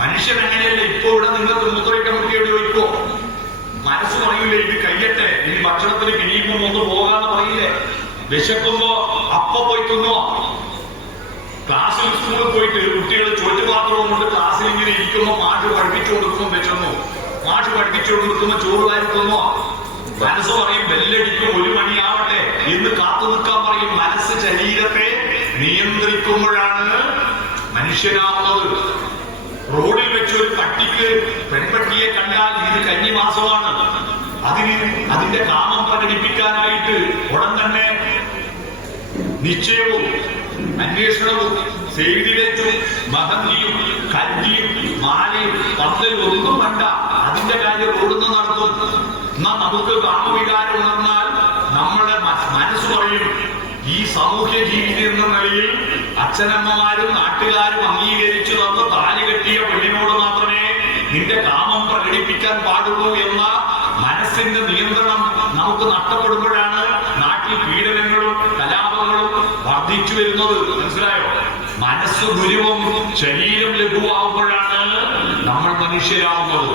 മനുഷ്യൻ അങ്ങനെയല്ല. ഇപ്പൊ ഇവിടെ നിങ്ങൾക്ക് മൂത്രമൊഴിക്കാൻ വേണ്ടി ഒഴിക്കോ? മനസ്സ് പറയില്ലേ ഇത് കഴിയട്ടെ, ഇനി ഭക്ഷണത്തിന് പിരിയുമ്പോ ഒന്ന് പോകാന്ന് പറയില്ലേ? വിശക്കുമ്പോ അപ്പൊ പോയി തിന്നോ? ക്ലാസ്സിൽ സ്കൂളിൽ പോയിട്ട് കുട്ടികൾ ചോറ്റുപാത്രവും കൊണ്ട് ക്ലാസ്സിൽ ഇങ്ങനെ ഇരിക്കുമ്പോ മാഷ് പഠിപ്പിച്ചു കൊടുക്കുമ്പോൾ വെച്ചെന്നു. മാഷ് പഠിപ്പിച്ചു കൊടുക്കുമ്പോ ചോറ് വാരി തിന്നോ? മനസ്സ് പറയും ബെല്ലടിക്കും, 1 മണിയാവട്ടെ എന്ന് കാത്തു നിൽക്കാൻ പറയും. മനസ്സ് ശരീരത്തെ നിയന്ത്രിക്കുമ്പോഴാണ് മനുഷ്യനാവുന്നത്. റോഡിൽ വെച്ച് ഒരു പട്ടിക്ക് പെൺപട്ടിയെ കണ്ടാൽ ഇത് കന്നിമാസമാണ്. അതിന്റെ കാമം പ്രകടിപ്പിക്കാനായിട്ട് ഉടൻ തന്നെ നിശ്ചയവും അന്വേഷണവും ചെയ്തിലേക്കും മഹന്തിയും കല്ലിയും മാലയും പന്തലും ഒന്നും വേണ്ട. അതിന്റെ കാര്യം റോഡിന്ന് നടത്തും. എന്നാ നമുക്ക് കാമവികാരം ഉണർന്നാൽ നമ്മുടെ മനസ്സ് പറയും ഈ സാമൂഹ്യ ജീവിതം എന്ന നിലയിൽ അച്ഛനമ്മമാരും നാട്ടുകാരും അംഗീകരിച്ചു തന്ന താലി കെട്ടിയ പെണ്ണിനോട് മാത്രമേ നിന്റെ കാമം പ്രകടിപ്പിക്കാൻ പാടുള്ളൂ എന്ന മനസ്സിന്റെ നിയന്ത്രണം നമുക്ക് നഷ്ടപ്പെടുമ്പോഴാണ് നാട്ടിൽ പീഡനങ്ങളും കലാപങ്ങളും വർദ്ധിച്ചു വരുന്നത്. മനസ്സിലായോ? മനസ്സ് ഗുരുവും ശരീരം ലഘുവാകുമ്പോഴാണ് നമ്മൾ മനുഷ്യരാകുന്നത്.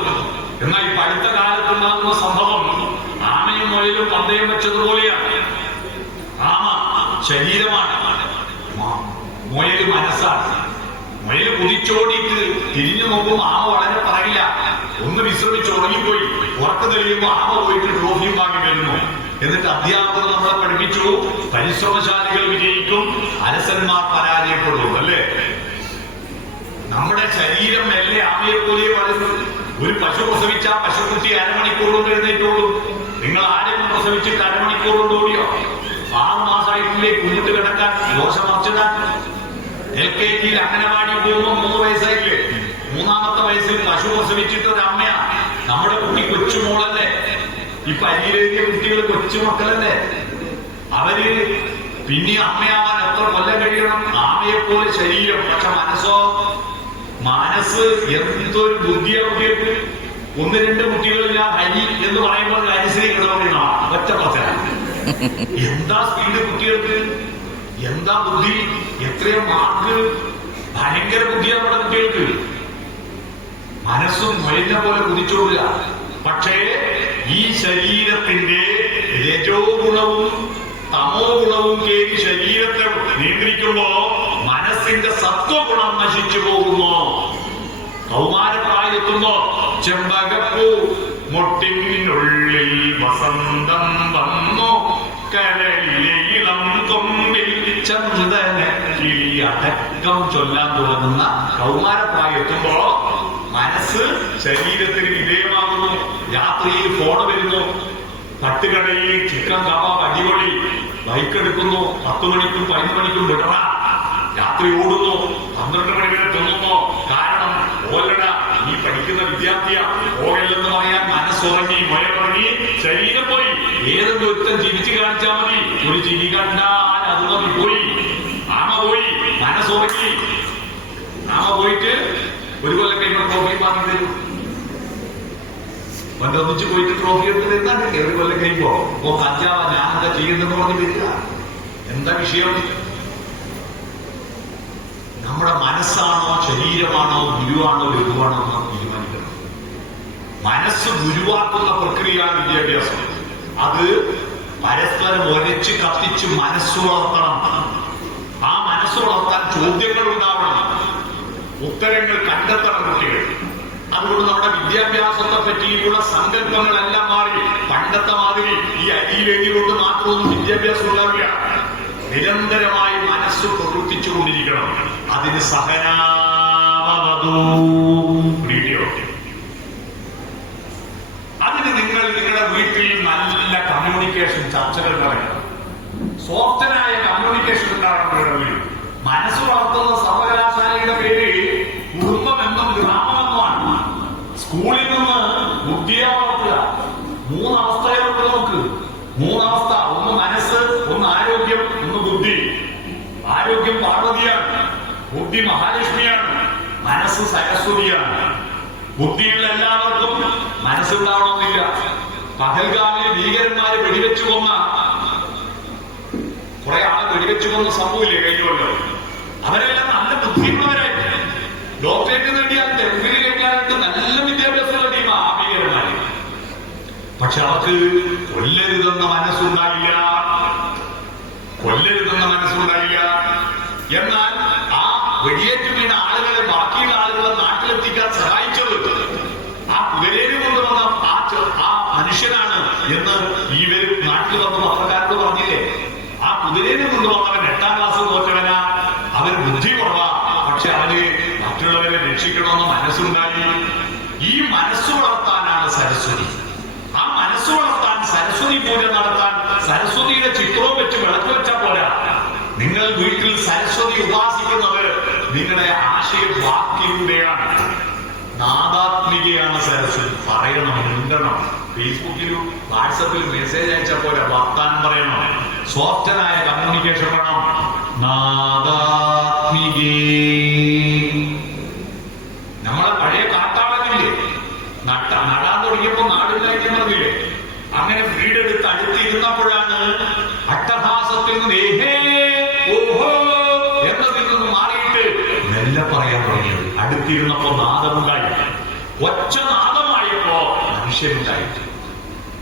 എന്നാൽ ഇപ്പൊ അടുത്ത കാലത്തുണ്ടാകുന്ന സംഭവം ആമയും മുയലും പന്തയം വെച്ചതുപോലെയാണ്. ആമ ശരീരമാണ്, മുയല് മനസ്സാണ്. മുയല് കുതിച്ചോടിയിട്ട് തിരിഞ്ഞു നോക്കുമ്പോൾ ആമ വളരെ പറയില്ല. ഒന്ന് വിശ്രമിച്ച് ഉറങ്ങിപ്പോയി. ഉറക്കം തെളിയുമ്പോൾ ആമ പോയിട്ട് ട്രോഫിയും വാങ്ങി വരുന്നു. എന്നിട്ട് അധ്യാപകർ നമ്മളെ പഠിപ്പിച്ചു പരിശ്രമശാലികൾ വിജയിക്കും, അലസന്മാർ പരാജയപ്പെടും. അല്ലേ? നമ്മുടെ ശരീരം മെല്ലെ ആമയെ പോലെ വളരും. ഒരു പശു പ്രസവിച്ച പശുക്കുട്ടി അരമണിക്കൂർ കൊണ്ട് എഴുന്നേറ്റോളും. നിങ്ങൾ ആരെങ്കിലും പ്രസവിച്ചിട്ട് അരമണിക്കൂർ കൊണ്ട് ഓടിയോ? 6 മാസമായിട്ടില്ലേ കുഞ്ഞിട്ട് കിടക്കാൻ, ദോഷം മറിച്ചിടാൻ? LKG-യിൽ അംഗനവാടി പോകുമ്പോൾ 3 വയസ്സായില്ലേ? 3-ാമത്തെ വയസ്സിൽ പശു പ്രസവിച്ചിട്ട് ഒരു അമ്മയാ. നമ്മുടെ കുട്ടി കൊച്ചുമോളല്ലേ? ഇപ്പൊ അരിയിലേറിയ കുട്ടികൾ കൊച്ചുമക്കളല്ലേ? അവര് പിന്നെ അമ്മയാവാൻ എത്ര കൊല്ലം കഴിയണം? ആമയെപ്പോലെ ശരീരം, പക്ഷെ മനസ്സ് എന്തൊരു ബുദ്ധിയാണ് കുട്ടികൾക്ക്. 1-2 കുട്ടികളില്ല ഹരി എന്ന് പറയുമ്പോൾ ഹരിശ്രീ കിടന്ന ഒറ്റ പ്രശ്നം. എന്താ സ്പീഡ് കുട്ടികൾക്ക്, എന്താ ബുദ്ധി, എത്രയോ മാർക്ക്, ഭയങ്കര ബുദ്ധിയാണ് നമ്മുടെ കുട്ടികൾക്ക്. മനസ്സും മുയലിനെ പോലെ കുതിച്ചോടുക. പക്ഷേ ഈ ശരീരത്തിന്റെ രജോ ഗുണവും തമോ ഗുണവും കേറി ശരീരത്തെ നിയന്ത്രിക്കുമ്പോ മനസ്സിന് മനസ്സിന്റെ സത്വഗുണം നശിച്ചു പോകുന്നു. കൗമാരപ്രായത്തുമ്പോ ചെമ്പകപ്പൂ മുട്ടിനുള്ളിൽ വസന്തം വന്നു, കരയിലെ ഇളം കൊമ്പിൽ ചന്ദന കിളി അടക്കം ചൊല്ലാൻ തുടങ്ങുന്ന കൗമാരപ്രായത്തുമ്പോ മനസ്സ് ശരീരത്തിന് വിധേയമാകുന്നു. രാത്രിയിൽ ഫോണ് വരുന്നു, തട്ടുകടയിൽ ചിക്കൻ കബാബ് അടിപൊളി, ബൈക്ക് എടുക്കുന്നു, 10 മണിക്കും 11 മണിക്കും വിടറ, രാത്രി ഓടുന്നു, 12 മണി വരെ തിന്നുന്നു. കാരണം ഓലട ഈ പഠിക്കുന്ന വിദ്യാർത്ഥിയ പോകല്ലെന്ന് പറയാൻ മനസ്സുറങ്ങി, മുയറങ്ങി, ശരീരം പോയി. ഏതെങ്കിലും ഒരുത്തൻ ചിരിച്ചു കാണിച്ചാൽ മതി, ഒരു ചിരി കണ്ടാൽ അത് മതി, പോയി. ആമ പോയി, മനസ്സുറങ്ങി. ആമ പോയിട്ട് ഒരു കൊല്ലം കഴിയുമ്പോൾ ട്രോഫി വാങ്ങി തരും. ഒന്നിച്ച് പോയിട്ട് ട്രോഫി എടുത്ത് തരുന്നുണ്ട്. ഒരു കൊല്ലം കഴിയുമ്പോ കഞ്ചാവ ഞാൻ എന്താ ചെയ്യുന്നെന്ന് പറഞ്ഞ് വരിക. എന്താ വിഷയം? നമ്മുടെ മനസ്സാണോ ശരീരമാണോ ഗുരുവാണോ ലഘുവാണോ എന്ന് തീരുമാനിക്കണം. മനസ്സ് ഗുരുവാക്കുന്ന പ്രക്രിയയാണ് വിദ്യാഭ്യാസം. അത് പരസ്പരം ഒരച്ച് കത്തിച്ച് മനസ്സ് വളർത്തണം. ആ മനസ്സ് വളർത്താൻ ചോദ്യങ്ങൾ ഉണ്ടാവണം, ഉത്തരങ്ങൾ കണ്ടെത്തണം കുട്ടികൾ. അതുകൊണ്ട് നമ്മുടെ വിദ്യാഭ്യാസത്തെ പറ്റിയിട്ടുള്ള സങ്കല്പങ്ങളെല്ലാം മാറി. പണ്ടത്തെ മാതിരി ഈ അരിയിലെങ്കിലോട്ട് മാത്രമൊന്നും വിദ്യാഭ്യാസം ഉണ്ടാവില്ല. നിരന്തരമായി മനസ്സ് പ്രവർത്തിച്ചുകൊണ്ടിരിക്കണം. അതിന് അതിന് നിങ്ങൾ നിങ്ങളുടെ വീട്ടിൽ നല്ല കമ്മ്യൂണിക്കേഷൻ ചർച്ചകൾ പറയണം. സോഫ്റ്റനായ കമ്മ്യൂണിക്കേഷൻ ഉണ്ടാകണം. മനസ്സ് വളർത്തുന്ന സർവകലാശാലയുടെ പേര് കുടുംബമെന്നും ഗ്രാമമെന്നുമാണ്. സ്കൂളിൽ നിന്ന് ബുദ്ധിയെ വളർത്തുക. 3 അവസ്ഥകളുണ്ട് നമുക്ക്. 3 അവസ്ഥ. ഒന്ന് മനസ്സ്, ഒന്ന് ആരോഗ്യം, ഒന്ന് ബുദ്ധി. ആരോഗ്യം പാർവതിയാണ്, ബുദ്ധി മഹാലക്ഷ്മിയാണ്, മനസ്സ് സരസ്വതിയാണ്. ബുദ്ധിയുള്ള എല്ലാവർക്കും മനസ്സുണ്ടാവണമെന്നില്ല. പഹൽഗാമിൽ ഭീകരന്മാര് വെടിവെച്ചു കൊന്ന കുറെ ആളെ വെടിവെച്ചു കൊന്ന സംഭവമില്ലേ കഴിഞ്ഞല്ലോ? അവരെല്ലാം നല്ല ബുദ്ധിയുള്ളവരായിട്ട് ഡോക്ടറേറ്റ് നേടിയാൽ തെരുവിൽ കഴിഞ്ഞാൽ നല്ല വിദ്യാഭ്യാസമുള്ള ടീമാ ആ ഭീകരന്മാര്. പക്ഷെ അവർക്ക് കൊല്ലരുതെന്ന മനസ്സുണ്ടായില്ല. എന്നാൽ ആ വെടിയേറ്റ് വീണ ആളുകളെ ബാക്കിയുള്ള ആളുകളെ നാട്ടിലെത്തിക്കാൻ സഹായിച്ചത് ആ കുതിരേനെ കൊണ്ടുവന്ന ആ മനുഷ്യനാണ് എന്ന് ഇവർ നാട്ടിൽ വന്ന് പത്രക്കാരോട് പറഞ്ഞില്ലേ? ആ കുതിരേനെ കൊണ്ടുവന്നവൻ 8ാം ക്ലാസ് തോറ്റവനാ, അവൻ ബുദ്ധി കുറവാ, പക്ഷെ അവന് മറ്റുള്ളവരെ രക്ഷിക്കണമെന്ന് മനസ്സുണ്ടായി. ഈ മനസ്സ് വളർത്താനാണ് സരസ്വതി. ആ മനസ്സ് വളർത്താൻ സരസ്വതി പൂജ നടത്താൻ സരസ്വതിയുടെ ചിത്രവും വെച്ച് വിളക്ക് വെച്ചാൽ പോരാ. നിങ്ങൾ വീട്ടിൽ സരസ്വതി ഉപാസിക്കുന്നത് നിങ്ങളുടെ ആശയവാക്കിലൂടെയാണ്. നാദാത്മികയാണ് സരസ്വതി. പറയണം, മിണ്ടണം. ഫേസ്ബുക്കിലും വാട്സപ്പിലും മെസ്സേജ് അയച്ചാൽ പോരാ, വർത്താനം പറയണം. സോഫ്റ്റനായ കമ്മ്യൂണിക്കേഷൻ വേണം. നാദാത്മികേ. നമ്മളെ പഴയ കാട്ടാളനില്ലേ, നടാൻ തുടങ്ങിയപ്പോ നാടില്ലായിട്ട് പറഞ്ഞില്ലേ? അങ്ങനെ വീടെടുത്ത് അടുത്തിരുന്നപ്പോഴാണ് അട്ടഹാസത്തിൽ നിന്ന് ഏഹേ ഓഹോ എന്നതിൽ നിന്ന് മാറിയിട്ട് മെല്ലെ പറയാൻ തുടങ്ങിയത്. അടുത്തിരുന്നപ്പോ നാദമുണ്ടായി. ഒറ്റ നാദമായപ്പോ മനുഷ്യരുണ്ടായിട്ട്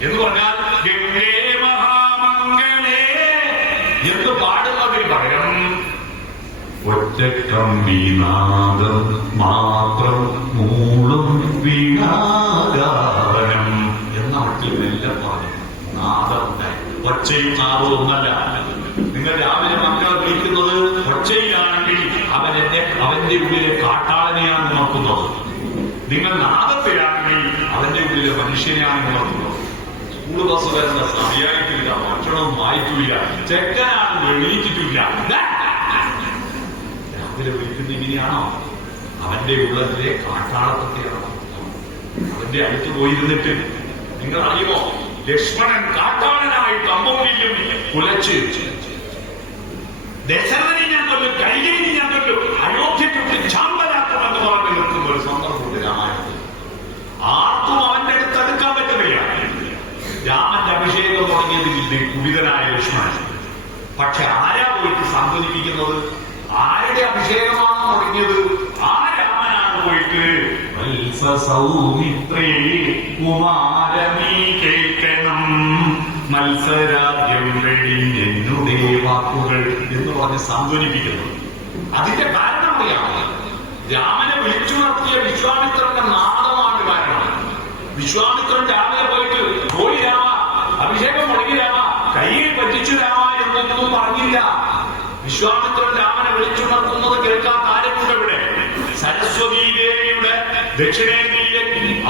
എന്ന് പറഞ്ഞാൽ ഗംഗേ മഹാമംഗളേ എന്ന് പാടുന്നതിന് പകരം ഒറ്റക്കമ്പീനാദം മാത്രം മൂളും വീണാഗാനം എന്ന മട്ടിൽ മെല്ലെ പറഞ്ഞു. നാദമുണ്ടായി. ഒച്ചയും നാദവും ഒന്നല്ല. നിങ്ങൾ രാവിലെ മക്കളെ വിളിക്കുന്നത് ഒച്ചയിലാണെങ്കിൽ അവന്റെ ഉള്ളിലെ കാട്ടാളനെയാണ് ഉണർത്തുന്നത്. നിങ്ങൾ നാദത്തിലാണെങ്കിൽ അവന്റെ ഉള്ളിലെ മനുഷ്യനെയാണ് ഉണർത്തുന്നത്. സ്കൂൾ ബസ് വരുന്ന സമയത്തില്ല, ഭക്ഷണവും വായിക്കില്ല, ചെക്കനാണ് എണീറ്റിട്ടില്ല. രാവിലെ വിളിക്കുന്ന ഇങ്ങനെയാണോ? അവന്റെ ഉള്ളതിലെ കാട്ടാളത്തെയാണോ? അവന്റെ അടുത്ത് പോയിരുന്നിട്ട് നിങ്ങൾ അറിയുമോ? ലക്ഷ്മണൻ കാട്ടാളനായിട്ട് അമ്പും കുലച്ച് ദശരഥനെ ഞാൻ കൊല്ലും, കൈകേയി ഞാൻ കൊല്ലും, അയോധ്യയ്ക്ക് ചാമ്പലാക്കുമെന്ന് പറഞ്ഞ് നിൽക്കുന്ന ഒരു സന്ദർഭമുണ്ട് രാമായണത്തിൽ. ആർക്കും അവന്റെ അടുത്ത് അടുക്കാൻ പറ്റുന്നില്ല. രാമന്റെ അഭിഷേകം തുടങ്ങിയതിൽ കുടിതനായ ലക്ഷ്മണൻ. പക്ഷെ ആരാ പോയിട്ട് സാന്ത്വനിപ്പിക്കുന്നത്? ആരുടെ അഭിഷേകമാണ് തുടങ്ങിയത്? ആ രാമനാണ് പോയിട്ട് സൗമിത്രേ കുമാരമീ കേൾക്കണം, മത്സരാദ്യം വെടിഞ്ഞെന്നുടേ വാക്കുകൾ എന്ന് പറഞ്ഞ് സാന്ത്വനിപ്പിക്കുന്നത്. അതിന്റെ കാരണം അറിയാം. രാമനെ വിളിച്ചു നടത്തിയ വിശ്വാമിത്രന്റെ നാദമാണ് കാരണം. വിശ്വാമിത്രൻ രാമനെ പോയിട്ട് പോയി രാമ, അഭിഷേകം മുടങ്ങി രാമ, കയ്യിൽ പറ്റിച്ചു രാമ എന്നൊന്നും പറഞ്ഞില്ല. വിശ്വാമിത്രൻ രാമനെ വിളിച്ചു നടത്തുന്നത് കേൾക്കാത്ത ആരെക്കൊണ്ട് ഇവിടെ? സരസ്വതീ ദേവിയുടെ ദക്ഷിണേന്ത്യയിലെ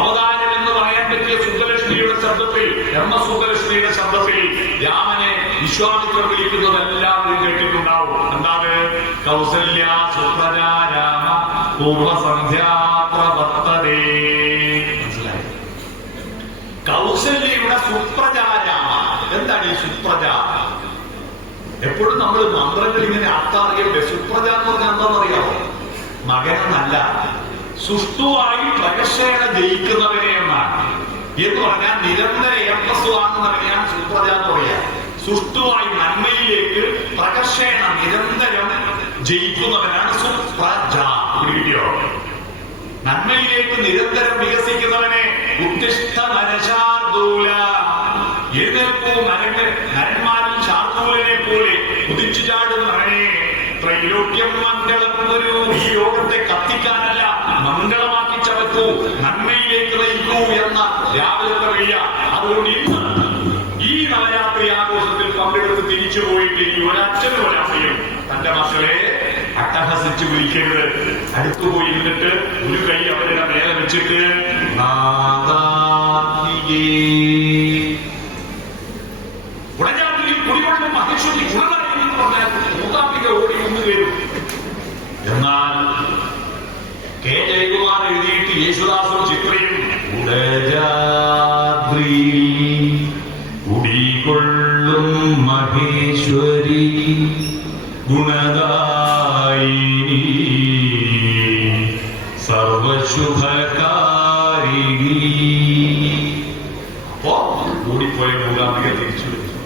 അവതാരം എന്ന് പറയാൻ പറ്റിയ സുബ്ബലക്ഷ്മിയുടെ ശബ്ദത്തിൽ, ബ്രഹ്മസുബ്ബലക്ഷ്മിയുടെ ശബ്ദത്തിൽ രാമനെ വിശ്വാമിത്രൻ വിളിക്കുന്നത് എല്ലാവരും കേട്ടിട്ടുണ്ടാവും. എന്താണ്? കൗസല്യ സുപ്രജ രാമ പൂർവസന്ധ്യാ പ്രവർത്തതേ. മനസ്സിലായി? കൗസല്യയുടെ സുപ്രജ രാമ. എന്താണ് ഈ സുപ്രജ? എപ്പോഴും നമ്മൾ മന്ത്രങ്ങൾ ഇങ്ങനെ അർത്ഥം അറിയണ്ടേ? സുപ്രജ എന്ന് പറഞ്ഞാൽ എന്താണെന്നറിയാമോ? മകനെന്നല്ല, സുഷ്ടുവായി പ്രകർഷേണ ജയിക്കുന്നവനെ എന്നാണ്. എന്ന് പറഞ്ഞാൽ നിരന്തര ഏർപ്പസ് വാങ്ങുന്നവനെയാണ് സുപ്രജ എന്ന് പറയാ. സുഷ്ടുവായി നന്മയിലേക്ക് പ്രകർഷേണ നിരന്തരം ജയിക്കുന്നവനാണ് സുപ്രജ. പിടിയോ? നന്മയിലേക്ക് നിരന്തരം വികസിക്കുന്നവനെ ഉത്തിഷ്ഠ നരശാർദൂല, എഴുന്നേൽക്കൂ നരന്മാരിൽ ശാർദൂലനെ പോലെ കുതിച്ചു ചാടുന്നവനെ. ത്രൈലോക്യം മംഗളം ഒരു, ഈ ലോകത്തെ കത്തിക്കാനല്ല മംഗളമാക്കി ചവക്കൂ, നന്മയിലേക്ക് നയിക്കൂ എന്ന രാവിലത്തെ വയ്യ. അതുകൊണ്ട് ഇന്ന് ഈ നവരാത്രി ആഘോഷത്തിൽ പങ്കെടുത്ത് തിരിച്ചു പോയിട്ട് ഈ ഒരച്ഛനും ഒരമ്മയും തന്റെ മക്കളെ അട്ടഹസിച്ച് വിളിക്കരുത്. അടുത്തുപോയി ഇരുന്നിട്ട് ഒരു കൈ അവരുടെ മേലെ വെച്ചിട്ട് ഉടഞ്ഞാട്ടിൽ കുടികൊള്ളും മഹേശ്വരി ഗുണനറിയെന്ന് പറഞ്ഞാൽ മൂന്നാട്ടിക ഓടി ഒന്ന് വരും. എന്നാൽ കെ ജയകുമാർ എഴുതിയിട്ട് യേശുദാസും ചിത്രയും ഉടജാദ്രി കുടികൊള്ളും മഹേശ്വരി ഗുണദായിനി സർവശുഭകാരിണി. അപ്പോ കൂടിപ്പോയ മൂകാംബിക തിരിച്ചു വിളിച്ചു.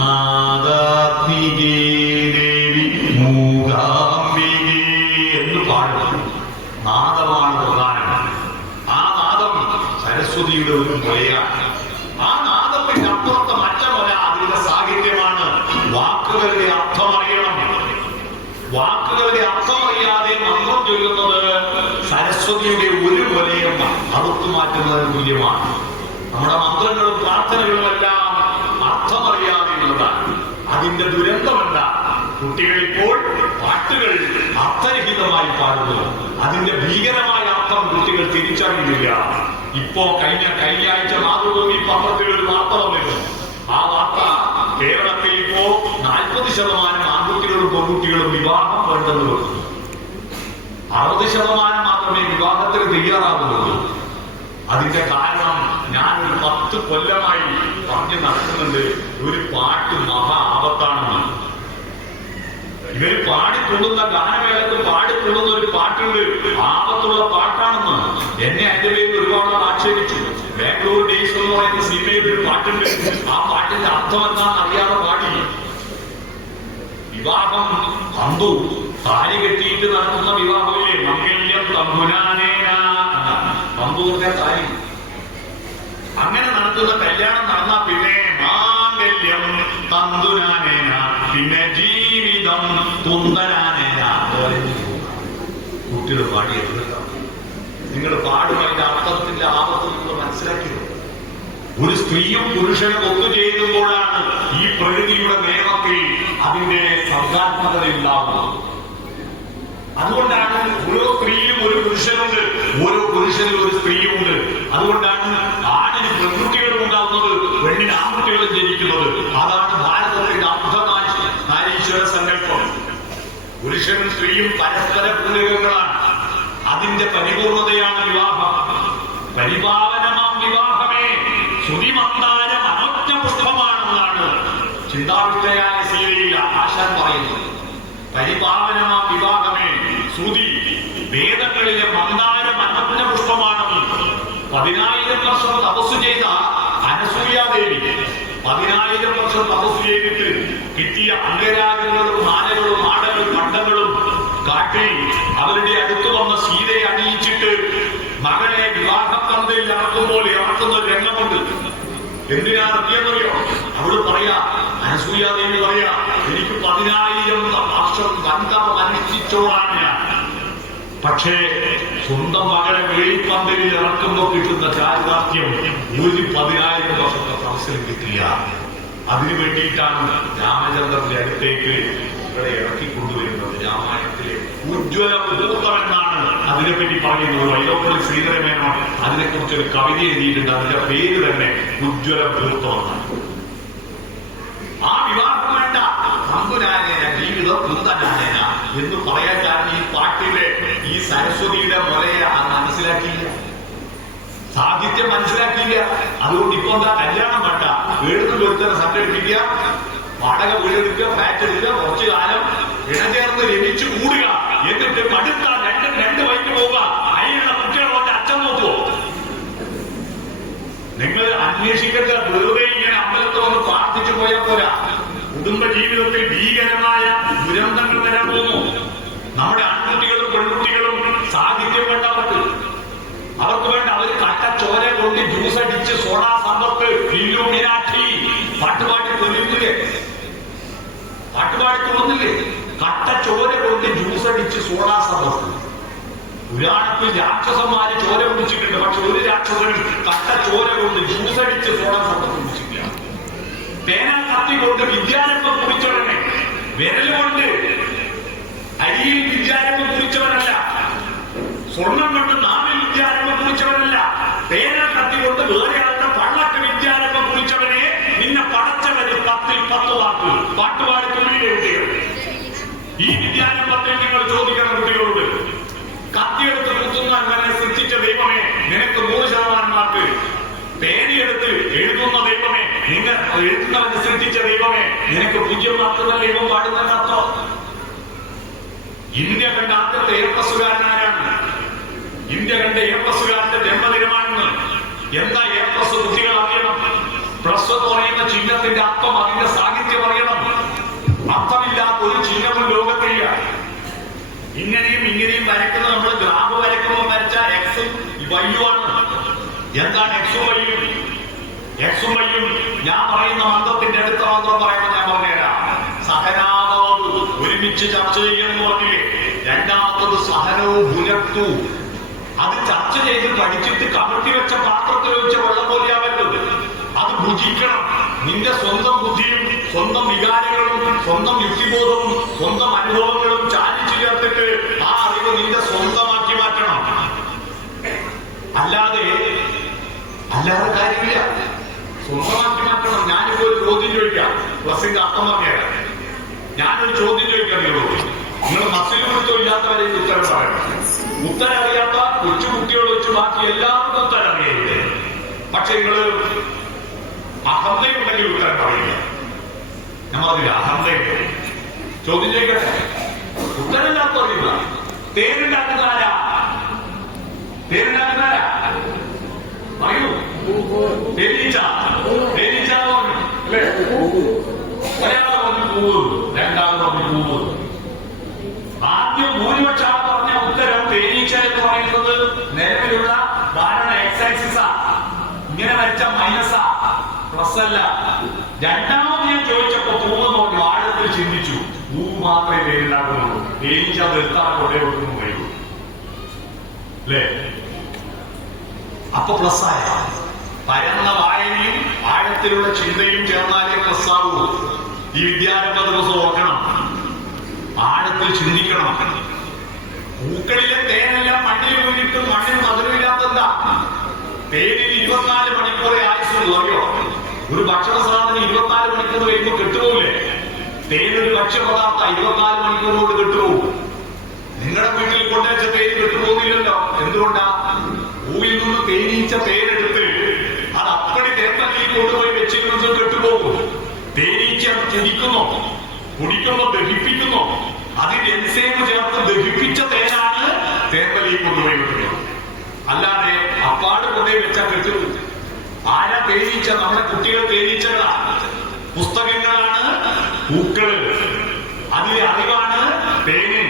നാദാത്മികേ ദേവി മൂകാംബികേ എന്ന് പാടും. നാദമാണ് പ്രധാനം. ആ നാദം സരസ്വതിയുടെ ഒരു മുലയാണ്. ആ നാദത്തിന്റെ അപ്പുറത്തെ മറ്റൊര അതിന്റെ സാഹിത്യമാണ്. വാക്കുകളുടെ അർത്ഥം അറിയണം. വാക്കുകളുടെ അർത്ഥം അറിയാതെ മന്ത്രം ചൊല്ലുന്നത് സരസ്വതിയുടെ ഒരു കൊലയും അറുത്തു മാറ്റുന്നതിന് തുല്യമാണ്. നമ്മുടെ മന്ത്രങ്ങളും പ്രാർത്ഥനകളും എല്ലാം അർത്ഥമറിയാതെയുള്ളതാണ്. അതിന്റെ ദുരന്തമല്ല, കുട്ടികൾ ഇപ്പോൾ പാട്ടുകൾ അർത്ഥരഹിതമായി പാടുന്നു. അതിന്റെ ഭീകരമായ അർത്ഥം കുട്ടികൾ തിരിച്ചറിയുന്നില്ല. ഇപ്പോ കഴിഞ്ഞ ആഴ്ച മാതൃഭൂമി പത്രത്തിൽ ഒരു വാർത്ത വന്നിരുന്നു. ആ വാർത്ത കേരളത്തിൽ ഇപ്പോ 40% ആൺകുട്ടികളും പെൺകുട്ടികളും വിവാഹം വേണ്ടെന്ന് വെക്കുന്നു. 60% മാത്രമേ വിവാഹത്തിന് തയ്യാറാകുന്നുള്ളൂ. അതിന്റെ കാരണം ഞാനൊരു 10 കൊല്ലമായി പറഞ്ഞു നടക്കുന്നുണ്ട്. ഒരു പാട്ട് മഹാ ആപത്താണെന്ന്. ഇവര് പാടിക്കൊള്ളുന്ന ഗാനമേളത്ത് പാടിക്കൊള്ളുന്ന ഒരു പാട്ടുണ്ട്, ആപത്തുള്ള പാട്ടാണെന്ന്. എന്നെ അതിന്റെ പേരിൽ ഒരുപാട് ആക്ഷേപിച്ചു. ബാംഗ്ലൂർ ഡേയ്സ് എന്ന് പറയുന്ന സിനിമയിൽ ഒരു പാട്ടുണ്ട്. ആ പാട്ടിന്റെ അർത്ഥം എന്താണെന്ന് അറിയാതെ പാടി. വിവാഹം തന്തു താലി കെട്ടിയിട്ട് നടത്തുന്ന വിവാഹമില്ലേ, മംഗല്യം തമ്പുരാനേന. തന്തു പറഞ്ഞ താലി. അങ്ങനെ നടത്തുന്ന കല്യാണം നടന്നാൽ പിന്നെ മാംഗല്യം തന്തുനാനേന, പിന്നെ ജീവിതം തുന്തനാനേന. കുട്ടികൾ പാടിയത് നിങ്ങൾ പാടുന്നതിന്റെ അർത്ഥത്തിന്റെ ആപത്ത് നിങ്ങൾ മനസ്സിലാക്കിയത്. ഒരു സ്ത്രീയും പുരുഷനും ഒത്തുചേരുമ്പോഴാണ് ഈ പ്രകൃതിയുടെ നിയമത്തിൽ അതിന്റെ സർഗാത്മകത ഉണ്ടാവുന്നത്. അതുകൊണ്ടാണ് ഓരോ സ്ത്രീയിലും ഒരു പുരുഷനുണ്ട്, ഓരോ പുരുഷനിലും ഒരു സ്ത്രീയുമുണ്ട്. അതുകൊണ്ടാണ് ആണിന് പെൺകുട്ടികളും ഉണ്ടാവുന്നത്, പെണ്ണിന് ആൺകുട്ടികളും ജനിക്കുന്നത്. അതാണ് ഭാരതത്തിന്റെ അർദ്ധനാരീശ്വര സങ്കല്പം. പുരുഷനും സ്ത്രീയും പരസ്പര പൂരകങ്ങളാണ്. അതിന്റെ പരിപൂർണതയാണ് വിവാഹം. പരിപാവനമാം വിവാഹമേ ശ്രുതിമന്ദാര മനോജ്ഞ പുഷ്പമാണെന്നാണ് ചിന്താവിഷ്ടയായ സീതയിൽ ആശാൻ പറയുന്നത്. പരിപാവനമാം വിവാഹമേ ശ്രുതി വേദങ്ങളിലെ മന്ദാര മനോജ്ഞ പുഷ്പമാണെന്ന് 10,000 വർഷം തപസ് ചെയ്ത അനസൂയാദേവി 10,000 വർഷം തപസ് ചെയ്തിട്ട് കിട്ടിയ അംഗരാഗങ്ങളും മാലകളും ആടകളും പണ്ടങ്ങളും കാട്ടിൽ അവരുടെ അടുത്ത് വന്ന സീതയെ അണിയിച്ചിട്ട് മകളെ വിവാഹപ്പന്തയിൽ ഇറക്കുമ്പോൾ ഇറക്കുന്ന ഒരു രംഗമുണ്ട്. എന്തിനാ ഇറക്കിയെന്നറിയോ? അവള് പറയാ, അനസൂയാദേവി പറയാ, എനിക്ക് 10,000 വർഷം വൻതപം അനുഷ്ഠിച്ചോളാൻ ഞാൻ. പക്ഷേ സ്വന്തം മകളെ വെളിപ്പന്തലിൽ ഇറക്കുമ്പോൾ കിട്ടുന്ന ചാരിതാർത്ഥ്യം ഒരു 10,000 വർഷത്തെ തപസ്സിലും കിട്ടില്ല. അതിനു വേണ്ടിയിട്ടാണ് രാമചന്ദ്രന്റെ അടുത്തേക്ക് ഇവിടെ ഇറക്കിക്കൊണ്ടുവരുന്നത്. രാമായണത്തിലെ ഉജ്ജ്വല മുഹൂർത്തമെന്നാണ് അതിനെപ്പറ്റി പറയുന്നത്. വൈലോപ്പള്ളി ശ്രീധരമേനോൻ അതിനെക്കുറിച്ചൊരു കവിത എഴുതിയിട്ടുണ്ട്. അതിന്റെ പേര് തന്നെ ഉജ്ജ്വല മുഹൂർത്തമെന്നാണ്. ആ വിവാഹം വേണ്ട, അമ്പുനാനേന ജീവിതം കുന്തനാനേന എന്ന് പറയാൻ കാരണം ഈ പാട്ടിലെ ഈ സരസ്വതിയുടെ മുലയെ മനസ്സിലാക്കിയില്ല, സാഹിത്യം മനസ്സിലാക്കിയില്ല. അതുകൊണ്ട് ഇപ്പൊ എന്താ കല്യാണം വേണ്ട, വീടിന് ഒരുത്തനെ സംഘടിപ്പിക്കുക, വാടക വീടെടുക്കുക, ഫ്ലാറ്റ് എടുക്കുക, കുറച്ചു കാലം ഇണചേർന്ന് രമിച്ചു കൂടുക, എന്നിട്ട് മടുത്ത രണ്ട് വൈകി പോവുക. അതിനുള്ള കുട്ടികളോട്ട് അച്ഛൻ നോക്കുവോ? നിങ്ങൾ അന്വേഷിക്കേണ്ട, വെറുതെ ഇങ്ങനെ അമ്പലത്തിൽ വന്ന് പ്രാർത്ഥിച്ചു പോയാൽ പോരാ. കുടുംബ ജീവിതത്തിൽ ഭീകരമായ ദുരന്തങ്ങൾ വരാൻ പോകുന്നു. നമ്മുടെ ആൺകുട്ടികളും പെൺകുട്ടികളും സാഹിത്യം വേണ്ട അവർക്ക് വേണ്ട. അവർ കട്ടച്ചോര കൊണ്ട് ജ്യൂസ് അടിച്ച് സോഡാ സമ്പത്ത് ഇല്ലുമിനാട്ടി പാട്ടുപാടി കൊല്ലുന്നില്ലേ? പാട്ടുപാടി തോന്നില്ലേ? കട്ടച്ചോര കൊണ്ട് ജ്യൂസ് അടിച്ച് സോഡാ സമ്പത്ത്. പുരാണത്തിൽ രാക്ഷസന്മാര് ചോര കുടിച്ചിട്ടുണ്ട്. പക്ഷെ ഒരു രാക്ഷസനും കട്ടച്ചോര കൊണ്ട് ജ്യൂസ് അടിച്ച് സോഡാ സമ്പത്ത് കുടിച്ചിട്ടില്ല. പേന കത്തി കൊണ്ട് വിദ്യാരംഭം കുടിച്ചവനെ, വിരലുകൊണ്ട് അരിയിൽ വിദ്യാരംഭം കുടിച്ചവനല്ല, സ്വർണം കൊണ്ട് നാവിൽ വിദ്യാരംഭം കുറിച്ചവനല്ല, പേന കത്തി കൊണ്ട് വേറെ ആളുടെ പള്ളക്ക് വിദ്യാരംഭം കുറിച്ചവനെ നിന്നെ പടച്ചവന് 10ൽ 10 വാക്ക് പാട്ടുപാടി തുള്ളിയിലെ കുട്ടികൾ. ഈ വിദ്യാരംഭത്തിൽ നിങ്ങൾ ചോദിക്കണം കുട്ടികളോട്, കത്തിയെടുത്ത് കുത്തുന്നവനെ സൃഷ്ടിച്ച ദൈവമേ നിനക്ക് 100% മാർക്ക്, പേനയെടുത്ത് എഴുതുന്ന ദൈവമേ, നിങ്ങൾ എഴുതുന്നവനെ സൃഷ്ടിച്ച ദൈവമേ നിനക്ക് 0 മാർക്കുന്ന ദൈവം പാടുന്നതിന്റെ അർത്ഥം. ഇന്ത്യ കണ്ട ആദ്യത്തെ എയർപ്ലസുകാരനാരാണ്? ഇന്ത്യ കണ്ട എയർപ്ലസുകാരന്റെ ജന്മദിനമാണെന്ന്. എന്താ എയർപ്ലസ്? കുട്ടികൾ അറിയണം. പ്ലസ് എന്ന് പറയുന്ന ചിഹ്നത്തിന്റെ അർത്ഥം, അതിന്റെ സാഹിത്യം അറിയണം. അർത്ഥമില്ലാത്ത ഒരു ചിഹ്നവും ലോകത്തില്ല. ഇങ്ങനെയും ഇങ്ങനെയും വരയ്ക്കുന്നത് നമ്മൾ ഗ്രാഫ് വരയ്ക്കുമ്പോൾ വരച്ച എക്സും വൈയുമാണ്. എന്താണ് എക്സും വൈയും? എക്സും വൈയും ഞാൻ പറയുന്ന മന്ത്രത്തിന്റെ അടുത്ത മന്ത്രം പറയുമ്പോൾ ഞാൻ പറഞ്ഞുതരാം. സഹനാവോട് ഒരുമിച്ച് ചർച്ച ചെയ്യണമെന്ന് പറഞ്ഞില്ലേ? രണ്ടാമത്തത് സഹനവും പുലർത്തു. അത് ചർച്ച ചെയ്ത് പഠിച്ചിട്ട് കമഴ്ത്തി വെച്ച പാത്രത്തിൽ വെച്ച വെള്ളം പോലെയാവരുത്. അത് ഭുജിക്കണം. നിന്റെ സ്വന്തം ബുദ്ധിയും സ്വന്തം വികാരങ്ങളും സ്വന്തം യുക്തിബോധവും സ്വന്തം അനുഭവങ്ങളും ചാലിച്ചു ചേർത്തിട്ട് ആ അറിവ് നിന്റെ സ്വന്തമാക്കി മാറ്റണം. അല്ലാതെ കാര്യമില്ല. സ്വന്തമാക്കി മാറ്റണം. ഞാനിപ്പോ ഒരു ചോദ്യം ചോദിക്കാം, പ്ലസിന്റെ അർത്ഥം പറഞ്ഞുതരാം. ഞാനൊരു ചോദ്യം ചോദിക്കാം നിങ്ങളോട്. നിങ്ങൾ മസിലും വൃത്തം ഇല്ലാത്തവരെ ഉത്തരം പറയണം. ഉത്തരം അറിയാത്ത കൊച്ചുകുട്ടികൾ വെച്ച് ബാക്കി എല്ലാവർക്കും ഉത്തരം അറിയില്ലേ? പക്ഷെ നിങ്ങള് അഹന്തയുണ്ടെങ്കിൽ ഉത്തരം പറയില്ല. ഞാൻ പറഞ്ഞില്ല, അഹന്തയുണ്ട്. ചോദ്യം ചെയ്യട്ടെ, ഉത്തരമില്ലാത്ത അറിയില്ല. തേനുണ്ടാക്കുന്നതാരാ? തേനുണ്ടാക്കുന്നതാരാ പറയൂ? തേനീച്ച. തേനീച്ച പറഞ്ഞു അല്ലേ? ഒരാളെ പറഞ്ഞു പൂവ്, രണ്ടാമത് പറഞ്ഞു പൂവ്. ആദ്യം ഭൂരിപക്ഷം ആൾ പറഞ്ഞ ഉത്തരം തേനീച്ച എന്ന് പറയുന്നത് നിലവിലുള്ള ധാരണ എക്സൈസിസാ. ഇങ്ങനെ വരച്ച മൈനസാ, പ്ലസ് അല്ല. രണ്ടാമത് ഞാൻ ചോദിച്ചപ്പോ പൂവ് നോക്കി ആഴത്തിൽ ചിന്തിച്ചു. പൂവ് മാത്രമേ തേനുണ്ടാക്കുന്നുള്ളൂ, തേനീച്ച അത് എത്താൻ കൊണ്ടേ വെക്കുന്നു കഴിയൂ അല്ലേ? അപ്പൊ പ്ലസ് ആയ പരന്ന വായനയും ആഴത്തിലുള്ള ചിന്തയും ചേർന്നാലേ പ്ലസ് ആവൂ. ഈ വിദ്യാരംഭ ദിവസം ഓർക്കണം, ആഴത്തിൽ ചിന്തിക്കണം. പൂക്കളിലെ തേനെല്ലാം മണ്ണിൽ വീണിട്ട് മണ്ണിന് മധുരമില്ലാത്തെന്താ? തേനിന് 24 മണിക്കൂറേ ആയുസുള്ളൂ. അറിയോ? ഒരു ഭക്ഷണ സാധനം 24 മണിക്കൂർ കഴിയുമ്പോൾ കെട്ടുപോകില്ലേ? തേനൊരു ഭക്ഷ്യപദാർത്ഥ 24 മണിക്കൂർ കൊണ്ട് കെട്ടുപോകും. നിങ്ങളുടെ വീട്ടിൽ കൊണ്ടുവച്ച തേന് കെട്ടുപോകുന്നില്ലല്ലോ. എന്തുകൊണ്ടാ? പൂവിൽ നിന്ന് തേനീച്ച തേനെടുത്ത് അത് അപ്പടി തേത്തല്ലിൽ കൊണ്ടുപോയി വെച്ചിരുന്നത് കെട്ടുപോകും. തേനീച്ച കുടിക്കുന്നു, കുടിക്കുമ്പോൾ ദഹിപ്പിക്കുന്നു. അതിന്റെ എൻസൈം ചേർത്ത് ദഹിപ്പിച്ച തേനാണ് തേത്തല്ലിൽ കൊണ്ടുപോയി വെക്കുന്നത്. അല്ലാതെ അപ്പാട് കൊണ്ടുപോയി വെച്ചാൽ കെട്ടുപോകും. ആരാ തേനീച്ച? നമ്മുടെ കുട്ടികൾ തേനീച്ചകളാണ്. പുസ്തകങ്ങളാണ് പൂക്കള്. അതിലെ അറിവാണ് തേന്.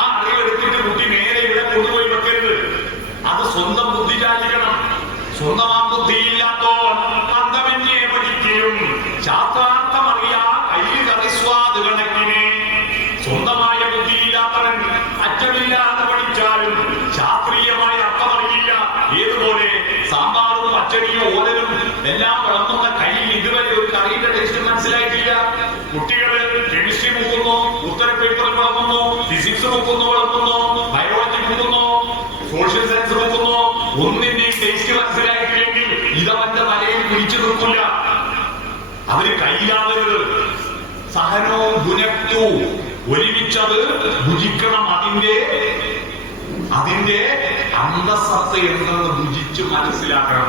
ആ അറിവെടുത്തിട്ട് കുട്ടി നേരെ ഇവിടെ കൊണ്ടുപോയി വെക്കരുത്. അത് സ്വന്തം ബുദ്ധി ചാലിക്കണം. സ്വന്തം ആ ബുദ്ധിയില്ലാത്തോ അന്തമേ വെക്കുന്നോ, ബയോളജി വെക്കുന്നോ, സോഷ്യൽ സയൻസ് വെക്കുന്നോ, ഒന്നിന്റെയും ടേസ്റ്റ് മനസ്സിലായിട്ടില്ലെങ്കിൽ ഇതവന്റെ തലയിൽ പിടിച്ചു നിൽക്കില്ല. അവര് കയ്യിലാവരുത്. സഹനവും ഗുണത്വവും ഒരുമിച്ചത് ഭുജിക്കണം. അതിന്റെ അന്തസത്ത എന്തെന്ന് ഭുജിച്ച് മനസ്സിലാക്കണം.